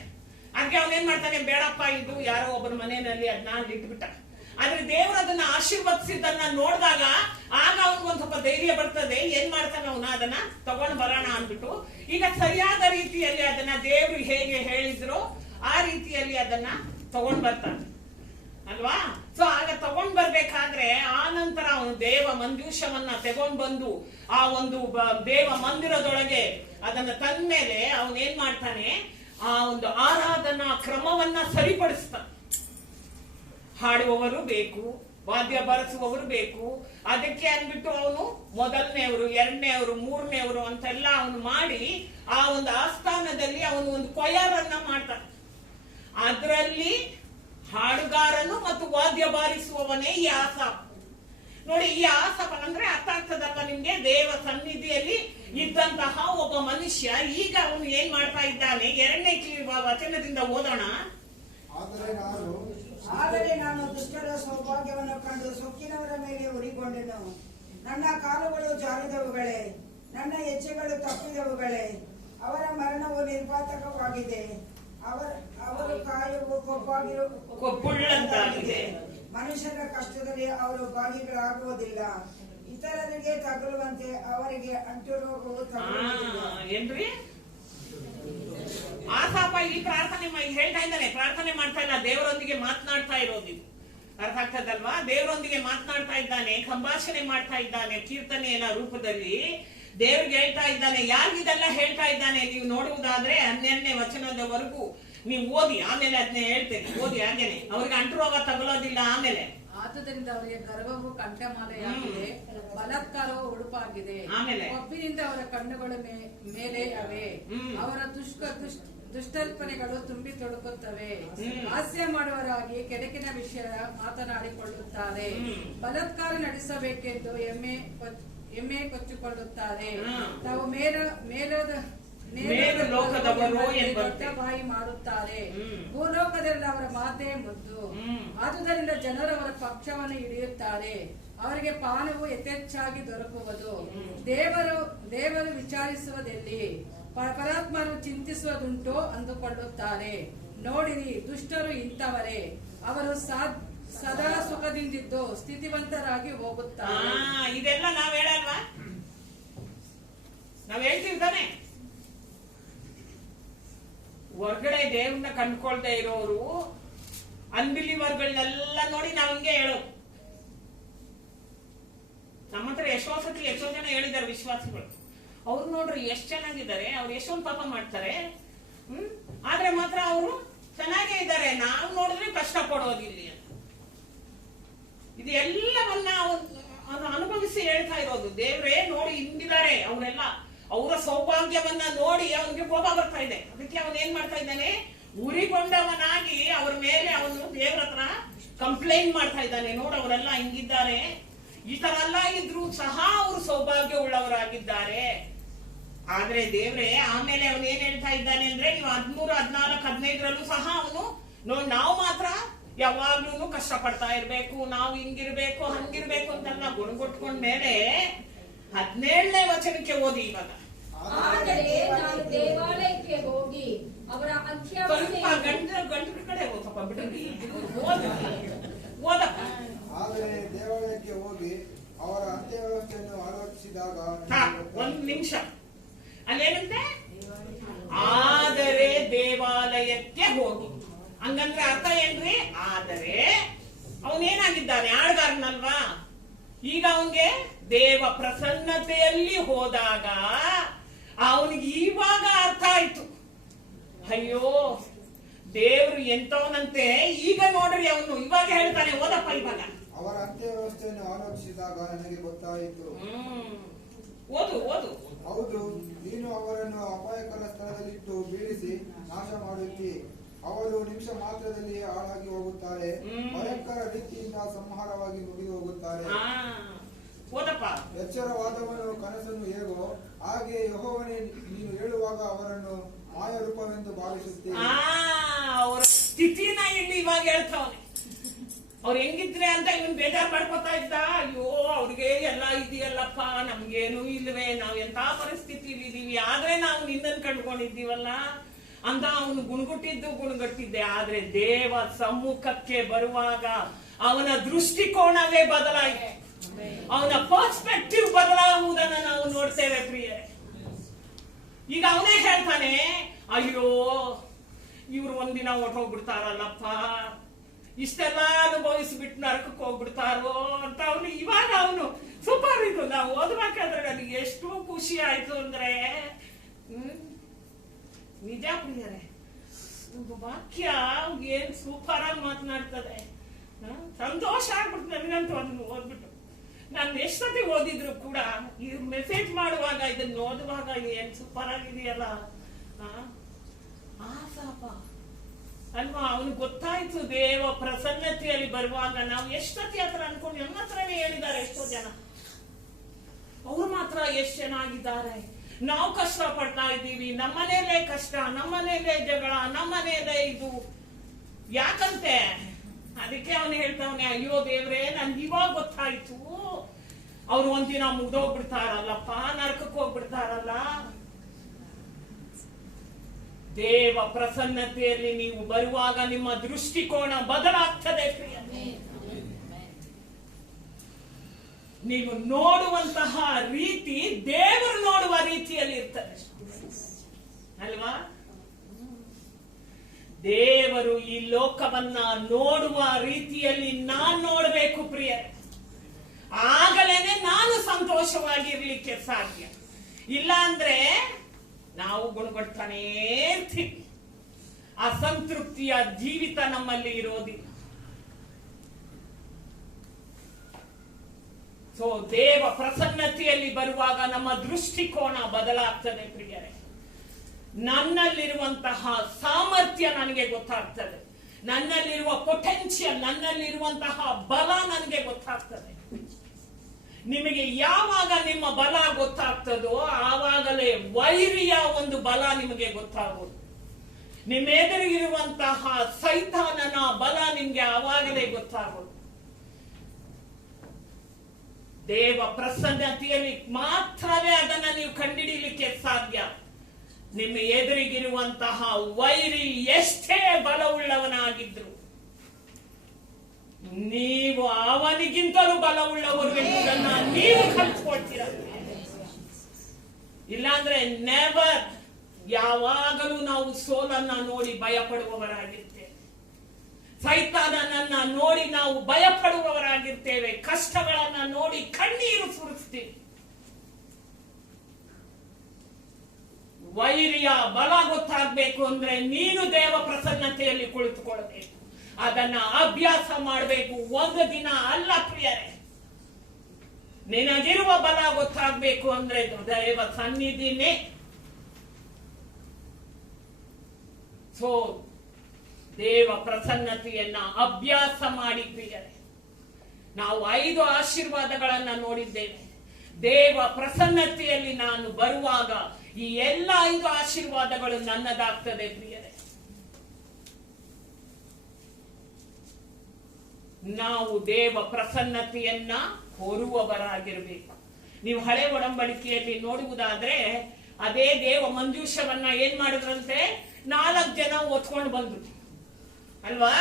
ಅದಕ್ಕೆ ಅವನೇನ್ ಮಾಡ್ತಾನೆ, ಬೇಡಪ್ಪ ಇದು ಯಾರೋ ಒಬ್ಬರ ಮನೆಯಲ್ಲಿ ಅದನ್ನ ಇಟ್ಬಿಟ್ಟ. ಆದ್ರೆ ದೇವ್ರು ಅದನ್ನ ಆಶೀರ್ವದಿಸಿದ್ದನ್ನ ನೋಡಿದಾಗ ಆಗ ಅವನಿಗೊಂದು ಸ್ವಲ್ಪ ಧೈರ್ಯ ಬರ್ತದೆ. ಏನ್ ಮಾಡ್ತಾನೆ ಅವನ, ಅದನ್ನ ತಗೊಂಡ್ ಬರೋಣ ಅಂದ್ಬಿಟ್ಟು ಈಗ ಸರಿಯಾದ ರೀತಿಯಲ್ಲಿ ಅದನ್ನ ದೇವ್ರು ಹೇಗೆ ಹೇಳಿದ್ರು ಆ ರೀತಿಯಲ್ಲಿ ಅದನ್ನ ತಗೊಂಡ್ ಬರ್ತಾನೆ ಅಲ್ವಾ. ಸೊ ಆಗ ತಗೊಂಡ್ ಬರ್ಬೇಕಾದ್ರೆ ಆ ನಂತರ ಅವನು ದೇವ ಮಂಜೂಷವನ್ನ ತಗೊಂಡ್ ಬಂದು ಆ ಒಂದು ದೇವ ಮಂದಿರದೊಳಗೆ ಅದನ್ನ ತಂದ್ಮೇಲೆ ಅವನ್ ಏನ್ ಮಾಡ್ತಾನೆ, ಆ ಒಂದು ಆರಾಧನಾ ಕ್ರಮವನ್ನ ಸರಿಪಡಿಸ್ತಾನೆ. ಹಾಡುವವರು ಬೇಕು, ವಾದ್ಯ ಬರೆಸುವವರು ಬೇಕು. ಅದಕ್ಕೆ ಅಂದ್ಬಿಟ್ಟು ಅವನು ಮೊದಲನೇವರು, ಎರಡನೇವರು, ಮೂರನೇವರು ಅಂತೆಲ್ಲ ಅವನು ಮಾಡಿ ಆ ಒಂದು ಆಸ್ಥಾನದಲ್ಲಿ ಅವನು ಒಂದು ಕೊಯರ್ ಅನ್ನ ಮಾಡ್ತಾನೆ. ಅದರಲ್ಲಿ ಹಾಡುಗಾರನು ಮತ್ತು ವಾದ್ಯ ಬಾರಿಸುವವನೇ ಈ ಆಸಾಫ. ನೋಡಿ, ಈ ಆಸಾಫ ಅಂದ್ರೆ ಅರ್ಥ ಆಗ್ತದಲ್ಲ ನಿಮ್ಗೆ? ದೇವ ಸನ್ನಿಧಿಯಲ್ಲಿ ಇದ್ದಂತಹ ಒಬ್ಬ ಮನುಷ್ಯ ಈಗ ಅವನು ಏನ್ ಮಾಡ್ತಾ ಇದ್ದಾನೆ? 2ನೇ ವಚನದಿಂದ ಓದೋಣ. ಆದರೆ ನಾನು ದುಷ್ಟರ ಸೌಭಾಗ್ಯವನ್ನು ಕಂಡು ಸೊಕ್ಕಿನವರ ಮೇಲೆ ಉರಿಗೊಂಡೆನು. ನನ್ನ ಕಾಲುಗಳು ಜಾರಿದವುಗಳೇ, ನನ್ನ ಹೆಜ್ಜೆಗಳು ತಪ್ಪಿದವುಗಳೇ. ಅವರ ಮರಣವು ನಿರ್ಘಾತಕವಾಗಿದೆ, ಅವರು ಕಾಯವು ಕೊಬ್ಬುಳ್ಳಂತಾಗಿದೆ. ಮನುಷ್ಯರ ಕಷ್ಟದಲ್ಲಿ ಅವರು ಭಾಗಿಗಳಾಗುವುದಿಲ್ಲ. ಇತರರಿಗೆ ತಗುಲುವಂತೆ ಅವರಿಗೆ ಅಂಟು ರೋಗವು ತಗುಲುವುದಿಲ್ಲ. ಏನ್ರಿ ಆಸಾಪ ಈ ಪ್ರಾರ್ಥನೆ ಹೇಳ್ತಾ ಇದ್ದಾನೆ? ಪ್ರಾರ್ಥನೆ ಮಾಡ್ತಾ ಇಲ್ಲ, ದೇವರೊಂದಿಗೆ ಮಾತನಾಡ್ತಾ ಇರೋದು. ಅರ್ಥ ಆಗ್ತದಲ್ವಾ? ದೇವರೊಂದಿಗೆ ಮಾತನಾಡ್ತಾ ಇದ್ದಾನೆ, ಸಂಭಾಷಣೆ ಮಾಡ್ತಾ ಇದ್ದಾನೆ ಕೀರ್ತನೆಯ ರೂಪದಲ್ಲಿ. ದೇವ್ರಿಗೆ ಹೇಳ್ತಾ ಇದ್ದಾನೆ. ಯಾರಿಗಿದೆಲ್ಲ ಹೇಳ್ತಾ ಇದ್ದಾನೆ ನೀವು ನೋಡುವುದಾದ್ರೆ 12ನೇ ವಚನದವರೆಗೂ ನೀವು ಓದಿ, ಆಮೇಲೆ ಅದನ್ನೇ ಹೇಳ್ತೇನೆ. ಓದಿ ಹಾಗೇನೆ. ಅವ್ರಿಗೆ ಅಂಟುರೋಗ ತಗೊಳ್ಳೋದಿಲ್ಲ. ಆಮೇಲೆ ಆದುದರಿಂದ ಅವರಿಗೆ ಗರ್ವವು ಕಂಠಮಾಲೆಯಾಗಿದೆ, ಬಲಾತ್ಕಾರವು ಉಡುಪಾಗಿದೆ. ಆಮೇಲೆ ಕೊಬ್ಬಿನಿಂದ ಅವರ ಕಣ್ಣುಗಳ ಮೇಲೆ ಅವೆ, ಅವರ ದುಷ್ಟಲ್ಪನೆಗಳು ತುಂಬಿ ತೊಡಗುತ್ತವೆ. ಹಾಸ್ಯ ಮಾಡುವರಾಗಿ ಕೆಡಕಿನ ವಿಷಯ ಮಾತನಾಡಿಕೊಳ್ಳುತ್ತಾರೆ. ಬಲಾತ್ಕಾರ ನಡೆಸಬೇಕೆಂದು ಎಮ್ಮೆ ಕೊಚ್ಚಿಕೊಳ್ಳುತ್ತಾರೆ. ತಾವು ದೊಡ್ಡ ಬಾಯಿ ಮಾಡುತ್ತಾರೆ. ಭೂಲೋಕದಲ್ಲಿ ಅವರ ಮಾತೇ ಮುದ್ದು. ಆದುದರಿಂದ ಜನರು ಅವರ ಪಕ್ಷವನ್ನು ಹಿಡಿಯುತ್ತಾರೆ. ಅವರಿಗೆ ಪಾನವು ಯಥೇಚ್ಛಾಗಿ ದೊರಕುವುದು. ದೇವರು ವಿಚಾರಿಸುವುದೆಲ್ಲಿ? ಪರಾತ್ಮರು ಚಿಂತಿಸುವುದುಂಟು ಅಂದುಕೊಳ್ಳುತ್ತಾರೆ. ನೋಡಿರಿ, ದುಷ್ಟರು ಇಂಥವರೇ. ಅವರು ಸದಾ ಸುಖದಿಂದಿದ್ದು ಸ್ಥಿತಿವಂತರಾಗಿ ಹೋಗುತ್ತಾರೆ. ಇದೆಲ್ಲ ನಾವ್ ಹೇಳಲ್ವಾ? ನಾವ್ ಹೇಳ್ತೀವಿ ತಾನೆ? ಹೊರಗಡೆ ದೇವ್ರನ್ನ ಕಂಡ್ಕೊಳ್ತಾ ಇರೋರು ಅನ್ಬಿಲಿವರ್ಗಳನ್ನೆಲ್ಲ ನೋಡಿ ನಾವ್ ಹಿಂಗೆ ಹೇಳೋದು. ನಮ್ಮ ಹತ್ರ ಎಷ್ಟೋ ಜನ ಹೇಳಿದ್ದಾರೆ ವಿಶ್ವಾಸಿಗಳು. ಅವ್ರು ನೋಡ್ರಿ ಎಷ್ಟ್ ಚೆನ್ನಾಗಿದ್ದಾರೆ, ಅವ್ರು ಎಷ್ಟೊಂದು ಪಾಪ ಮಾಡ್ತಾರೆ, ಆದ್ರೆ ಮಾತ್ರ ಅವರು ಚೆನ್ನಾಗೇ ಇದ್ದಾರೆ, ನಾವು ನೋಡಿದ್ರೆ ಕಷ್ಟ ಪಡೋದಿಲ್ಲ ಅಂತ. ಇದು ಎಲ್ಲವನ್ನ ಅನುಭವಿಸಿ ಹೇಳ್ತಾ ಇರೋದು. ದೇವ್ರೇ ನೋಡಿ ಹಿಂದಿದ್ದಾರೆ ಅವರೆಲ್ಲ. ಅವರ ಸೌಭಾಗ್ಯವನ್ನ ನೋಡಿ ಅವನಿಗೆ ಕೋಪ ಬರ್ತಾ ಇದೆ. ಅದಕ್ಕೆ ಅವನ್ ಏನ್ ಮಾಡ್ತಾ ಇದ್ದಾನೆ? ಉರಿಗೊಂಡವನಾಗಿ ಅವ್ರ ಮೇಲೆ ಅವನು ದೇವ್ರ ಹತ್ರ ಕಂಪ್ಲೇಂಟ್ ಮಾಡ್ತಾ ಇದ್ದಾನೆ. ನೋಡು, ಅವರೆಲ್ಲ ಹಿಂಗಿದ್ದಾರೆ, ಈ ತರ ಎಲ್ಲ ಇದ್ರು ಸಹ ಅವರು ಸೌಭಾಗ್ಯ ಉಳ್ಳವರಾಗಿದ್ದಾರೆ. ಆದ್ರೆ ದೇವ್ರೆ ಆಮೇಲೆ ಅವನು ಏನ್ ಹೇಳ್ತಾ ಇದ್ದಾನೆ ಅಂದ್ರೆ, ನೀವು 13, 14, 15ರಲ್ಲೂ ಸಹ ಅವನು ನೋಡಿ, ನಾವು ಮಾತ್ರ ಯಾವಾಗ್ಲೂ ಕಷ್ಟ ಪಡ್ತಾ ಇರ್ಬೇಕು, ನಾವು ಹಿಂಗಿರ್ಬೇಕು ಹಂಗಿರ್ಬೇಕು ಅಂತೆಲ್ಲ ಗುಣಗೊಟ್ಕೊಂಡ್ ಮೇಲೆ 17ನೇ ವಚನಕ್ಕೆ ಓದಿ ಇವಾಗ. ಆದರೆ ನಾನು ದೇವಾಲಯಕ್ಕೆ ಹೋಗಿ ಅವರ ಗಂಟು ಕಡೆ ಸ್ವಲ್ಪ ಬಿಡ್ರಿ, ಓದಪ್ಪ. ಆದರೆ ದೇವಾಲಯಕ್ಕೆ ಹೋಗಿ ಅವರ ಅಂತ್ಯವ್ಯವಸ್ಥೆಯನ್ನು ಆಲೋಚಿಸಿದಾಗ ಒಂದು ನಿಮಿಷ ಅಲ್ಲೇನಂತೆ? ಆದರೆ ದೇವಾಲಯಕ್ಕೆ ಹೋಗಿ. ಹಂಗಂದ್ರೆ ಅರ್ಥ ಏನ್ರಿ? ಆದರೆ ಅವನೇನಾಗಿದ್ದಾನೆ? ಆಳ್ಗಾರನಲ್ವಾ? ಈಗ ಅವನ್ಗೆ ದೇವ ಪ್ರಸನ್ನತೆಯಲ್ಲಿ ಹೋದಾಗ ಅವನಿಗೆ ಇವಾಗ ಅರ್ಥ ಆಯ್ತು. ಅಯ್ಯೋ, ದೇವ್ರು ಎಂತವನಂತೆ. ಈಗ ನೋಡ್ರಿ, ಅವನು ಇವಾಗ ಹೇಳ್ತಾನೆ. ಓದಪ್ಪ ಇವಾಗ. ಅವರ ಅಂತ್ಯವ್ಯವಸ್ಥೆಯನ್ನು ಆಲೋಚಿಸಿದಾಗ ನನಗೆ ಗೊತ್ತಾಯಿತು. ಓದು. ಹೌದು, ನೀನು ಅವರನ್ನು ಅಪಾಯಕರ ಸ್ಥಳದಲ್ಲಿಟ್ಟು ಬೀಳಿಸಿ ನಾಶ ಮಾಡುತ್ತಿ. ಅವರು ನಿಮಿಷ ಮಾತ್ರದಲ್ಲಿ ಹಾಳಾಗಿ ಹೋಗುತ್ತಾರೆ, ಭಯಂಕರ ರೀತಿಯಿಂದ ಸಂಹಾರವಾಗಿ ಮುಗಿದು ಹೋಗುತ್ತಾರೆ. ಎಚ್ಚರವಾದವನು ಕನಸನ್ನು ಹೇಗೋ ಹಾಗೆ ಯೆಹೋವನೇ ನೀನು ಹೇಳುವಾಗ ಅವರನ್ನು ಮಾಯ ರೂಪವೆಂದು ಭಾವಿಸುತ್ತೀವಿ. ಅವರ ಸ್ಥಿತಿನ ಇಲ್ಲಿ ಇವಾಗ ಹೇಳ್ತಾವನೆ. ಅವ್ರು ಹೆಂಗಿದ್ರೆ ಅಂತ ಇವನ್ ಬೇಜಾರ್ ಮಾಡ್ಕೊತಾ ಇದ್ದ. ಅಯ್ಯೋ, ಅವ್ರಿಗೆ ಎಲ್ಲ ಇದೆಯಲ್ಲಪ್ಪ, ನಮ್ಗೇನು ಇಲ್ವೇ, ನಾವ್ ಎಂತ ಪರಿಸ್ಥಿತಿಲಿ ಇದೀವಿ, ಆದ್ರೆ ನಾವು ನಿನ್ನನ್ ಕಂಡ್ಕೊಂಡಿದ್ದೀವಲ್ಲ ಅಂತ ಅವನು ಗುಣಗಟ್ಟಿದ್ದೆ. ಆದ್ರೆ ದೇವ ಸಮ್ಮುಖಕ್ಕೆ ಬರುವಾಗ ಅವನ ದೃಷ್ಟಿಕೋನವೇ ಬದಲಾಯಿತು. ಅವನ ಪರ್ಸ್ಪೆಕ್ಟಿವ್ ಬದಲಾಗುವುದನ್ನ ನಾವು ನೋಡ್ತೇವೆ ಪ್ರಿಯರೇ. ಈಗ ಅವನೇ ಹೇಳ್ತಾನೆ, ಅಯ್ಯೋ ಇವ್ರು ಒಂದಿನ ಹೊರಟೋಗ್ಬಿಡ್ತಾರಲ್ಲಪ್ಪ, ಇಷ್ಟೆಲ್ಲ ಅನುಭವಿಸ್ಬಿಟ್ಟು ನರಕಕ್ಕೆ ಹೋಗ್ಬಿಡ್ತಾರೋ ಅಂತ ಇವಾಗ ಅವನು ಸೂಪರ್. ಇದು ನಾವು ಓದ್ಬೇಕಾದ್ರೆ ನನಗೆ ಎಷ್ಟು ಖುಷಿ ಆಯ್ತು ಅಂದ್ರೆ, ನಿಜ ಪ್ರಿಯರೇ, ವಾಕ್ಯ ಏನ್ ಸೂಪರ್ ಆಗಿ ಮಾತನಾಡ್ತದೆ. ಸಂತೋಷ ಆಗ್ಬಿಡ್ತು ನನಗಂತೂ ಅದನ್ನು ಓದ್ಬಿಟ್ಟು. ನಾನು ಎಷ್ಟೊತ್ತಿ ಓದಿದ್ರು ಕೂಡ ಈ ಮೆಸೇಜ್ ಮಾಡುವಾಗ ಇದನ್ನ ಓದುವಾಗ ಏನ್ ಸೂಪರ್ ಆಗಿದೆಯಲ್ಲ ಆಸಾಪ ಅಲ್ವಾ. ಅವನು ಗೊತ್ತಾಯ್ತು ದೇವ ಪ್ರಸನ್ನತೆಯಲ್ಲಿ ಬರುವಾಗ ನಾವು ಎಷ್ಟೊತ್ತಿ ಹತ್ರ ಅನ್ಕೊಂಡು ನನ್ನ ಹತ್ರನೇ ಹೇಳಿದ್ದಾರೆ ಎಷ್ಟೋ ಜನ. ಅವ್ರು ಮಾತ್ರ ಎಷ್ಟು ಚೆನ್ನಾಗಿದ್ದಾರೆ. ನಾವು ಕಷ್ಟ ಪಡ್ತಾ ಇದ್ದೀವಿ, ನಮ್ಮನೇಲೆ ಕಷ್ಟ, ನಮ್ಮನೇಲೆ ಜಗಳ, ನಮ್ಮನೇಲೆ ಇದು. ಯಾಕಂತೆ ಅದಕ್ಕೆ ಅವನು ಹೇಳ್ತಾವನೆ, ಅಯ್ಯೋ ದೇವ್ರೆ ನನ್ಗೆ ಇವಾಗ ಗೊತ್ತಾಯ್ತು, ಅವ್ರು ಒಂದಿನ ಮುಗ್ದೋಗ್ಬಿಡ್ತಾರಲ್ಲಪ್ಪ, ನರಕಕ್ಕೆ ಹೋಗ್ಬಿಡ್ತಾರಲ್ಲ. ದೇವ ಪ್ರಸನ್ನತೆಯಲ್ಲಿ ನೀವು ಬರುವಾಗ ನಿಮ್ಮ ದೃಷ್ಟಿಕೋನ ಬದಲಾಗ್ತದೆ ಪ್ರಿಯ. ನೀವು ನೋಡುವಂತಹ ರೀತಿ ದೇವರು ನೋಡುವ ರೀತಿಯಲ್ಲಿ ಇರ್ತದೆ ಅಲ್ವಾ. ದೇವರು ಈ ಲೋಕವನ್ನ ನೋಡುವ ರೀತಿಯಲ್ಲಿ ನಾನ್ ನೋಡಬೇಕು ಪ್ರಿಯ, ಆಗಲೇನೆ ನಾನು ಸಂತೋಷವಾಗಿರ್ಲಿಕ್ಕೆ ಸಾಧ್ಯ. ಇಲ್ಲ ಅಂದ್ರೆ ನಾವು ಗುಣಪಡ್ತಾನೇ ಇರ್ತೀವಿ, ಅಸಂತೃಪ್ತಿಯ ಜೀವಿತ ನಮ್ಮಲ್ಲಿ ಇರೋದಿಲ್ಲ. ಸೊ ದೇವ ಪ್ರಸನ್ನತೆಯಲ್ಲಿ ಬರುವಾಗ ನಮ್ಮ ದೃಷ್ಟಿಕೋನ ಬದಲಾಗ್ತದೆ ಪ್ರಿಯರೇ. ನನ್ನಲ್ಲಿರುವಂತಹ ಸಾಮರ್ಥ್ಯ ನನಗೆ ಗೊತ್ತಾಗ್ತದೆ, ನನ್ನಲ್ಲಿರುವ ಪೊಟೆನ್ಷಿಯಲ್, ನನ್ನಲ್ಲಿರುವಂತಹ ಬಲ ನನಗೆ ಗೊತ್ತಾಗ್ತದೆ. ನಿಮಗೆ ಯಾವಾಗ ನಿಮ್ಮ ಬಲ ಗೊತ್ತಾಗ್ತದೋ ಆವಾಗಲೇ ವೈರಿಯ ಒಂದು ಬಲ ನಿಮಗೆ ಗೊತ್ತಾಗೋದು. ನಿಮ್ಮ ಎದುರಿಗಿರುವಂತಹ ಸೈತಾನನ ಬಲ ನಿಮ್ಗೆ ಆವಾಗಲೇ ಗೊತ್ತಾಗೋದು. ದೇವ ಪ್ರಸನ್ನತೆಯಲ್ಲಿ ಮಾತ್ರವೇ ಅದನ್ನ ನೀವು ಕಂಡುಹಿಡಿಯಲಿಕ್ಕೆ ಸಾಧ್ಯ. ನಿಮ್ಮ ಎದುರಿಗಿರುವಂತಹ ವೈರಿ ಎಷ್ಟೇ ಬಲವುಳ್ಳವನಾಗಿದ್ರು ನೀವು ಅವನಿಗಿಂತಲೂ ಬಲವುಳ್ಳವರು ಎಂಬುದನ್ನ ನೀವು ಕಲ್ತ್ಕೊಳ್ತೀರ. ಇಲ್ಲಾಂದ್ರೆ ನೆವರ್, ಯಾವಾಗಲೂ ನಾವು ಸೋಲನ್ನ ನೋಡಿ ಭಯಪಡುವವರಾಗಿರ್ತೇವೆ, ಸೈತಾನನನ್ನ ನೋಡಿ ನಾವು ಭಯಪಡುವವರಾಗಿರ್ತೇವೆ, ಕಷ್ಟಗಳನ್ನ ನೋಡಿ ಕಣ್ಣೀರು ಸುರಿಸ್ತೀವಿ. ವೈರಿಯ ಬಲ ಗೊತ್ತಾಗಬೇಕು ಅಂದ್ರೆ ನೀನು ದೇವ ಪ್ರಸನ್ನತೆಯಲ್ಲಿ ಕುಳಿತುಕೊಳ್ಳಬೇಕು, ಅದನ್ನ ಅಭ್ಯಾಸ ಮಾಡಬೇಕು. ಒಂದು ದಿನ ಅಲ್ಲ ಪ್ರಿಯರೇ. ನಿನಗಿರುವ ಬಲ ಗೊತ್ತಾಗಬೇಕು ಅಂದ್ರೆ ದೇವ ಸನ್ನಿಧಿನೇ. ಸೊ ದೇವ ಪ್ರಸನ್ನತೆಯನ್ನ ಅಭ್ಯಾಸ ಮಾಡಿ ಪ್ರಿಯರೇ. ನಾವು 5 ಆಶೀರ್ವಾದಗಳನ್ನ ನೋಡಿದ್ದೇವೆ. ದೇವ ಪ್ರಸನ್ನತೆಯಲ್ಲಿ ನಾನು ಬರುವಾಗ ಈ ಎಲ್ಲ 5 ಆಶೀರ್ವಾದಗಳು ನನ್ನದಾಗ್ತದೆ ಪ್ರಿಯರೇ. ನಾವು ದೇವ ಪ್ರಸನ್ನತೆಯನ್ನ ಹೊರುವವರಾಗಿರ್ಬೇಕು. ನೀವು ಹಳೆ ಒಡಂಬಡಿಕೆಯಲ್ಲಿ ನೋಡುವುದಾದ್ರೆ ಅದೇ ದೇವ ಮಂಜೂಷವನ್ನ ಏನ್ ಮಾಡಿದ್ರಂತೆ, 4 ಜನ ಓದ್ಕೊಂಡು ಬಂದ್ರು ಅಲ್ವಾ.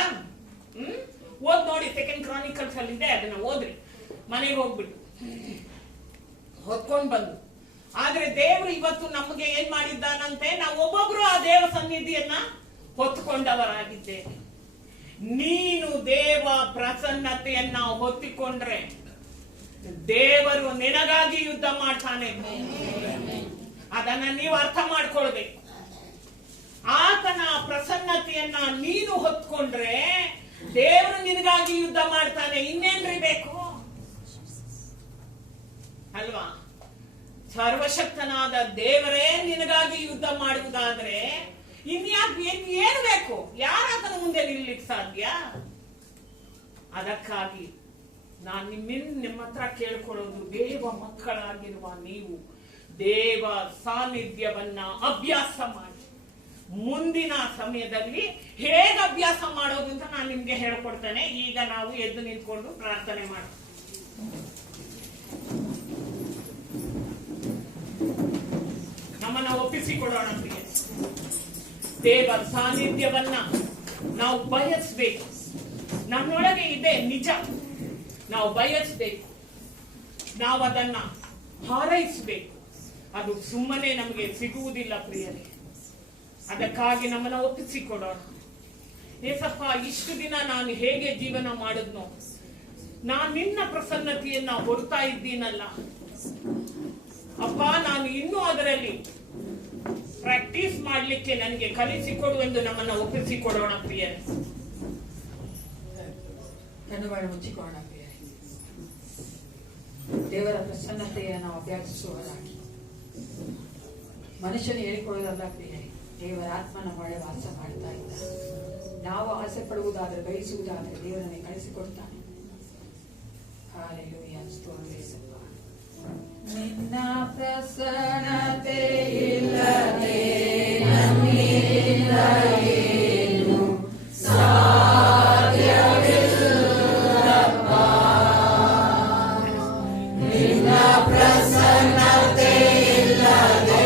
ಓದ್ ನೋಡಿ, 2 ಕ್ರಾನಿಕಲ್ಸ್ ಅಲ್ಲಿ ಇದೆ, ಅದನ್ನ ಓದ್ರಿ, ಮನೆಗೆ ಹೋಗ್ಬಿಟ್ಟು ಹೊತ್ಕೊಂಡ್ ಬಂದು. ಆದ್ರೆ ದೇವರು ಇವತ್ತು ನಮಗೆ ಏನ್ ಮಾಡಿದ್ದಾನಂತೆ, ನಾವು ಒಬ್ಬೊಬ್ರು ಆ ದೇವ ಸನ್ನಿಧಿಯನ್ನ ಹೊತ್ತುಕೊಂಡವರಾಗಿದ್ದೇವೆ. ನೀನು ದೇವ ಪ್ರಸನ್ನತೆಯನ್ನ ಹೊತ್ತಿಕೊಂಡ್ರೆ ದೇವರು ನಿನಗಾಗಿ ಯುದ್ಧ ಮಾಡ್ತಾನೆ. ಅದನ್ನ ನೀವು ಅರ್ಥ ಮಾಡ್ಕೊಳ್ಬೇಕು. ಆತನ ಪ್ರಸನ್ನತೆಯನ್ನ ನೀನು ಹೊತ್ಕೊಂಡ್ರೆ ದೇವರು ನಿನಗಾಗಿ ಯುದ್ಧ ಮಾಡ್ತಾನೆ. ಇನ್ನೇನ್ರಿ ಬೇಕು ಅಲ್ವಾ. ಸರ್ವಶಕ್ತನಾದ ದೇವರೇ ನಿನಗಾಗಿ ಯುದ್ಧ ಮಾಡುವುದಾದ್ರೆ ಏನು ಬೇಕು? ಯಾರಾತನ ಮುಂದೆ ನಿಲ್ಲಲಿಕ್ಕೆ ಸಾಧ್ಯ? ಅದಕ್ಕಾಗಿ ನಾನು ನಿಮ್ಮ ಹತ್ರ ಕೇಳ್ಕೊಳ್ಳೋದು, ದೇವ ಮಕ್ಕಳಾಗಿರುವ ನೀವು ದೇವ ಸಾನ್ನಿಧ್ಯವನ್ನ ಅಭ್ಯಾಸ ಮಾಡಿ. ಮುಂದಿನ ಸಮಯದಲ್ಲಿ ಹೇಗೆ ಅಭ್ಯಾಸ ಮಾಡೋದು ಅಂತ ನಾನು ನಿಮ್ಗೆ ಹೇಳ್ಕೊಡ್ತೇನೆ. ಈಗ ನಾವು ಎದ್ದು ನಿಂತ್ಕೊಂಡು ಪ್ರಾರ್ಥನೆ ಮಾಡೋಣ. ನಮ್ಮನ್ನ ಒಪ್ಪಿಸಿಕೊಡೋಣ. ದೇವ ಸಾನ್ನಿಧ್ಯವನ್ನ ನಾವು ಬಯಸ್ಬೇಕು. ನಮ್ಮೊಳಗೆ ಇದೆ ನಿಜ, ನಾವು ಬಯಸ್ಬೇಕು, ನಾವು ಅದನ್ನ ಹಾರೈಸಬೇಕು. ಅದು ಸುಮ್ಮನೆ ನಮಗೆ ಸಿಗುವುದಿಲ್ಲ ಪ್ರಿಯರೇ. ಅದಕ್ಕಾಗಿ ನಮ್ಮನ್ನ ಒಪ್ಪಿಸಿಕೊಡೋಣ. ಏಸಪ್ಪ, ಇಷ್ಟು ದಿನ ನಾನು ಹೇಗೆ ಜೀವನ ಮಾಡಿದ್ನೋ, ನಾನು ನಿನ್ನ ಪ್ರಸನ್ನತೆಯನ್ನ ಹೊರತಾ ಇದ್ದೀನಲ್ಲ ಅಪ್ಪ, ನಾನು ಇನ್ನೂ ಅದರಲ್ಲಿ ಪ್ರಾಕ್ಟೀಸ್ ಮಾಡಲಿಕ್ಕೆ ನನಗೆ ಕಲಿಸಿಕೊಡುವೆಂದು ನಮ್ಮನ್ನ ಒಪ್ಪಿಸಿಕೊಡೋಣ ಪ್ರಿಯರೇ. ಕಣ್ಣುಗಳು ಮುಚ್ಚಿಕೊಳ್ಳೋಣ ಪ್ರಿಯರೇ. ದೇವರ ಪ್ರಸನ್ನತೆಯನ್ನು ನಾವು ಅಭ್ಯಾಸಿಸುವುದಾಗಿ ಮನುಷ್ಯನು ಹೇಳಿಕೊಳ್ಳೋದಲ್ಲ ಪ್ರಿಯರೇ, ದೇವರ ಆತ್ಮ ನಮ್ಮ ಒಳ್ಳೆ ವಾಸ ಮಾಡ್ತಾ ಇದ್ದ. ನಾವು ಆಸೆ ಪಡುವುದಾದ್ರೆ, ಬಯಸುವುದಾದ್ರೆ ದೇವರನ್ನೇ ಕಳಿಸಿಕೊಡ್ತಾನೆ. ಹಾಲೆಲೂಯ, ಸ್ತೋತ್ರ ಯೇಸಪ್ಪ. ನಿನ್ನ ಪ್ರಸನ್ನತೆ ಇಲ್ಲದೆ ನನ್ನಿಂದ ಏನು ಸಾಧ್ಯವಿಲ್ಲಪ್ಪ. ನಿನ್ನ ಪ್ರಸನ್ನತೆ ಇಲ್ಲದೆ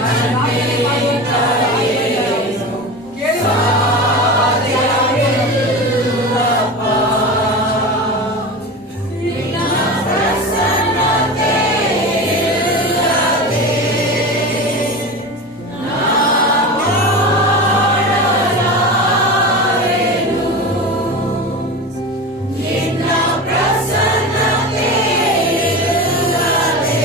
ನನ್ನಿಂದ ಏನು ಸಾಧ್ಯವಿಲ್ಲಪ್ಪ. ನಿನ್ನ ಪ್ರಸನ್ನತೆ ಇಲ್ಲದೆ ಮಾಡಲಾರೆನು. ನಿನ್ನ ಪ್ರಸನ್ನತೆ ಇಲ್ಲದೆ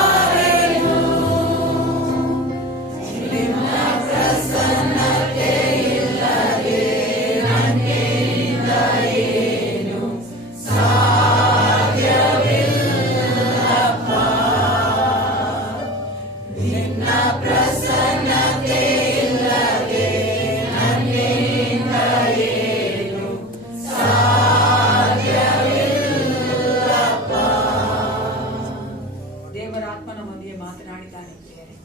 ಮಾಡಲಾರೆನು. ನಿನ್ನ ಪ್ರಸನ್ನತೆ ಇಲ್ಲದೆ ನನ್ನಿಂದ ಏನು ಸಾಧ್ಯವಿಲ್ಲಪ್ಪ. ನಿನ್ನ ಪ್ರಸನ್ನತೆ ಇಲ್ಲದೆ ನನ್ನಿಂದ ಏನು ಸಾಧ್ಯವಿಲ್ಲಪ್ಪ. ದೇವರ ಆತ್ಮ ನಮ್ಮೊಂದಿಗೆ ಮಾತನಾಡಿದ್ದಾನೆ ಪ್ರಿಯರೇ.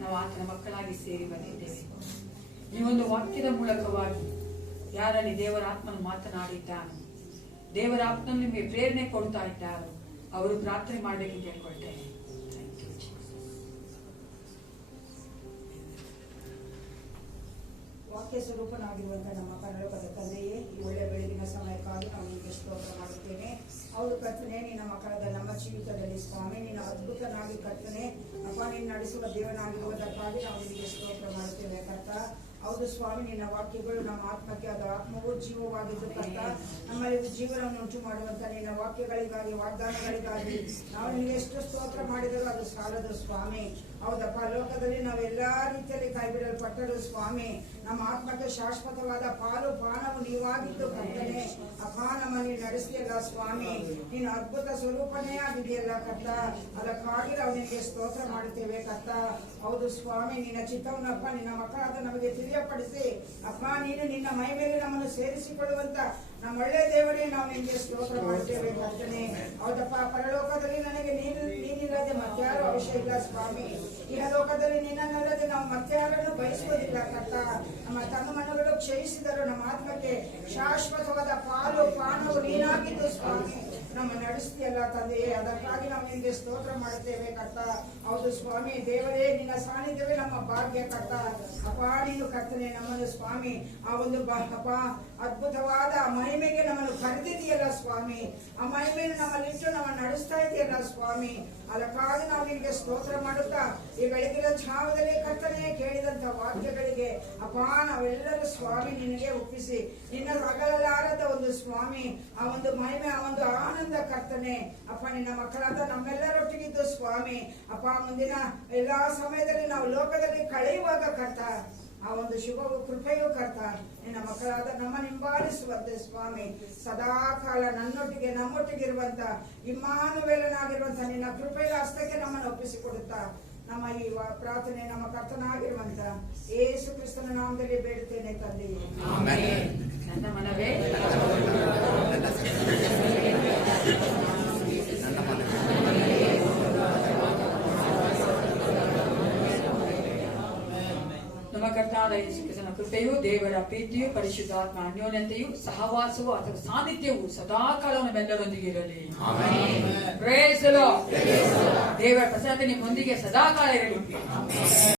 ನಾವು ಆತನ ಮಕ್ಕಳಾಗಿ ಸೇರಿ ಬಂದಿದ್ದೇವೆ. ಈ ಒಂದು ವಾಕ್ಯದ ಮೂಲಕವಾಗಿ ಯಾರಲ್ಲಿ ದೇವರ ಆತ್ಮನು ಮಾತನಾಡಿದ್ದಾನೆ, ದೇವರ ಆತ್ಮನು ನಿಮಗೆ ಪ್ರೇರಣೆ ಕೊಡ್ತಾ ಇದ್ದಾರೋ ಅವರು ಪ್ರಾರ್ಥನೆ ಮಾಡಬೇಕೆಂದು ಹೇಳ್ಕೊಳ್ತೇನೆ. Thank you, Jesus. ವಾಕ್ಯ ಸ್ವರೂಪನಾಗಿರುವಂತಹ ನಮ್ಮ ಪರಲೋಕದ ತಂದೆಯೇ, ಈ ಒಳ್ಳೆ ಬೆಳಗಿನ ಸಮಯಕ್ಕಾಗಿ ನಾವು ನಿಮಗೆ ಸ್ತೋತ್ರ ಮಾಡುತ್ತೇನೆ. ಅವರು ಕರ್ತನೆ, ನಿನ್ನ ಮಕ್ಕಳಾದ ನಮ್ಮ ಜೀವಿತದಲ್ಲಿ ಸ್ವಾಮಿ ನಿನ್ನ ಅದ್ಭುತನಾಗಿ ಕರ್ತನೆ ಅಪ್ಪ ನಿನ್ನ ನಡೆಸುವ ದೇವನಾಗಿರುವುದಕ್ಕಾಗಿ ನಾವು ನಿಮಗೆ ಸ್ತೋತ್ರ ಮಾಡುತ್ತೇವೆ ಕರ್ತ. ಹೌದು ಸ್ವಾಮಿ, ನಿನ್ನ ವಾಕ್ಯಗಳು ನಮ್ಮ ಆತ್ಮಕ್ಕೆ, ಅದು ಆತ್ಮವು ಜೀವವಾಗಿದ್ದು ಕರ್ತ. ನಮ್ಮಲ್ಲಿ ಜೀವನವನ್ನು ಉಂಟು ಮಾಡುವಂತ ನಿನ್ನ ವಾಕ್ಯಗಳಿಗಾಗಿ, ವಾಗ್ದಾನಗಳಿಗಾಗಿ ನಾವು ನಿನಗೆ ಎಷ್ಟು ಸ್ತೋತ್ರ ಮಾಡಿದರೂ ಅದು ಸಾಲದು ಸ್ವಾಮಿ. ಹೌದಪ್ಪ, ಲೋಕದಲ್ಲಿ ನಾವು ಎಲ್ಲಾ ರೀತಿಯಲ್ಲಿ ಕೈಬಿಡಲ್ಪಟ್ಟರು ಸ್ವಾಮಿ. ನಮ್ಮ ಆತ್ಮಕ್ಕೆ ಶಾಶ್ವತವಾದ ಪಾಲು ಪಾನವು ನೀವಾಗಿದ್ದು ಕರ್ತನೆ ಅಪ್ಪ, ನಮ್ಮಲ್ಲಿ ನಡೆಸಿಯಲ್ಲ ಸ್ವಾಮಿ. ನೀನು ಅದ್ಭುತ ಸ್ವರೂಪನೇ ಆಗಿದೆಯಲ್ಲ ಕರ್ತ. ಅದಕ್ಕಾಗಿ ನಾವು ನಿನಗೆ ಸ್ತೋತ್ರ ಮಾಡುತ್ತೇವೆ ಕರ್ತ. ಹೌದು ಸ್ವಾಮಿ, ನಿನ್ನ ಚಿತ್ತವನ್ನಪ್ಪ ನಿನ್ನ ಮಕ್ಕಳಾದ ನಮಗೆ ತಿಳಿಯಪಡಿಸಿ ಅಪ್ಪ, ನೀನು ನಿನ್ನ ಮೈ ಮೇಲೆ ನಮ್ಮನ್ನು ಸೇರಿಸಿಕೊಳ್ಳುವಂತ ನಮ್ಮ ಒಳ್ಳೆ ದೇವರೇ, ನಾವು ನಿನಗೆ ಸ್ತೋತ್ರ ಮಾಡುತ್ತೇವೆ ಕರ್ತನೆ. ಹೌದಪ್ಪ, ಪರಲೋಕದಲ್ಲಿ ನನಗೆ ನೀನಿಲ್ಲದೆ ಮತ್ತಾರು ಅವಶ್ಯ ಇಲ್ಲ ಸ್ವಾಮಿ. ಇಹಲೋಕದಲ್ಲಿ ನಿನ್ನನ್ನಲ್ಲದೆ ನಾವು ಮತ್ತಾರನ್ನು ಬಯಸುವುದಿಲ್ಲ ಕರ್ತ. ನಮ್ಮ ತನ್ನ ಮನಗಳು ಕ್ಷಯಿಸಿದರು, ನಮ್ಮ ಆತ್ಮಕ್ಕೆ ಶಾಶ್ವತವಾದ ಪಾಲು ಪಾನವು ನೀನಾಗಿದ್ದು ಸ್ವಾಮಿ ನಮ್ಮ ನಡೆಸ್ತೀಯಲ್ಲ ತಂದೆಯೇ. ಅದಕ್ಕಾಗಿ ನಾವು ನಿಮಗೆ ಸ್ತೋತ್ರ ಮಾಡುತ್ತೇವೆ ಕರ್ತ. ಹೌದು ಸ್ವಾಮಿ, ದೇವರೇ ನಿನ್ನ ಸಾನ್ನಿಧ್ಯವೇ ನಮ್ಮ ಭಾಗ್ಯ ಕರ್ತ. ಅಪ್ಪ, ನೀನು ಕರ್ತನೆ ನಮ್ಮನ್ನು ಸ್ವಾಮಿ ಆ ಒಂದು ಅಪ್ಪ ಅದ್ಭುತವಾದ ಮಹಿಮೆಗೆ ನಮ್ಮನ್ನು ಕರೆದಿದೆಯಲ್ಲ ಸ್ವಾಮಿ. ಆ ಮಹಿಮೆಯನ್ನು ನಮ್ಮಲ್ಲಿಟ್ಟು ನಮ್ಮನ್ನು ನಡೆಸ್ತಾ ಇದೆಯಲ್ಲ ಸ್ವಾಮಿ. ಅದಕ್ಕಾಗಿ ನಾವು ನಿನಗೆ ಸ್ತೋತ್ರ ಮಾಡುತ್ತಾ ಈ ಬೆಳಗಿನ ಛಾವದಲ್ಲಿ ಕರ್ತನೆ ಕೇಳಿದಂತ ವಾಕ್ಯಗಳಿಗೆ ಅಪ್ಪ ನಾವೆಲ್ಲರೂ ಸ್ವಾಮಿ ನಿನಗೆ ಒಪ್ಪಿಸಿ ನಿನ್ನ ಅಗಲಾರದ ಒಂದು ಸ್ವಾಮಿ ಆ ಒಂದು ಮಹಿಮೆ, ಆ ಒಂದು ಆನಂದ ಕರ್ತನೆ ಅಪ್ಪ ನಿನ್ನ ಮಕ್ಕಳಾದ ನಮ್ಮೆಲ್ಲರೊಟ್ಟಿಗಿದ್ದು ಸ್ವಾಮಿ ಅಪ್ಪ ಮುಂದಿನ ಎಲ್ಲಾ ಸಮಯದಲ್ಲಿ ನಾವು ಲೋಕದಲ್ಲಿ ಕಳೆಯುವಾಗ ಕರ್ತ ಆ ಒಂದು ಶುಭವು ಕೃಪೆಯೂ ಕರ್ತ ನಿನ್ನ ಮಕ್ಕಳಾದ ನಮ್ಮ ಹಿಂಬಾಲಿಸುವಂತೆ ಸ್ವಾಮಿ ಸದಾ ಕಾಲ ನನ್ನೊಟ್ಟಿಗೆ ನಮ್ಮೊಟ್ಟಿಗಿರುವಂತ ಇಮ್ಮಾನುವೇಲನಾಗಿರುವಂತ ನಿನ್ನ ಕೃಪೆಯ ಹಸ್ತಕ್ಕೆ ನಮ್ಮನ್ನು ಒಪ್ಪಿಸಿಕೊಡುತ್ತಾ ನಮ್ಮ ಈ ಪ್ರಾರ್ಥನೆ ನಮ್ಮ ಕರ್ತನಾಗಿರುವಂತ ಯೇಸು ಕ್ರಿಸ್ತನ ನಾಮದಲ್ಲಿ ಬೇಡುತ್ತೇನೆ ತಂದೆಯೇ. ನನ್ನ ಮನವೇ ನಮ್ಮ ಕರ್ತಾದ ಯೇಸು ಕ್ರಿಸ್ತನ ಕೃಪೆಯು, ದೇವರ ಪ್ರೀತಿಯು, ಪರಿಶುದ್ಧಾತ್ಮ ಅನ್ಯೋನ್ಯತೆಯು, ಸಹವಾಸವು ಅಥವಾ ಸಾನ್ನಿಧ್ಯವು ಸದಾಕಾಲ ನಮ್ಮೆಲ್ಲರೊಂದಿಗೆ ಇರಲಿ. Praise the Lord. ದೇವರ ಪ್ರಸನ್ನತೆ ನಿಮ್ಮೊಂದಿಗೆ ಸದಾಕಾಲ ಇರಲಿ.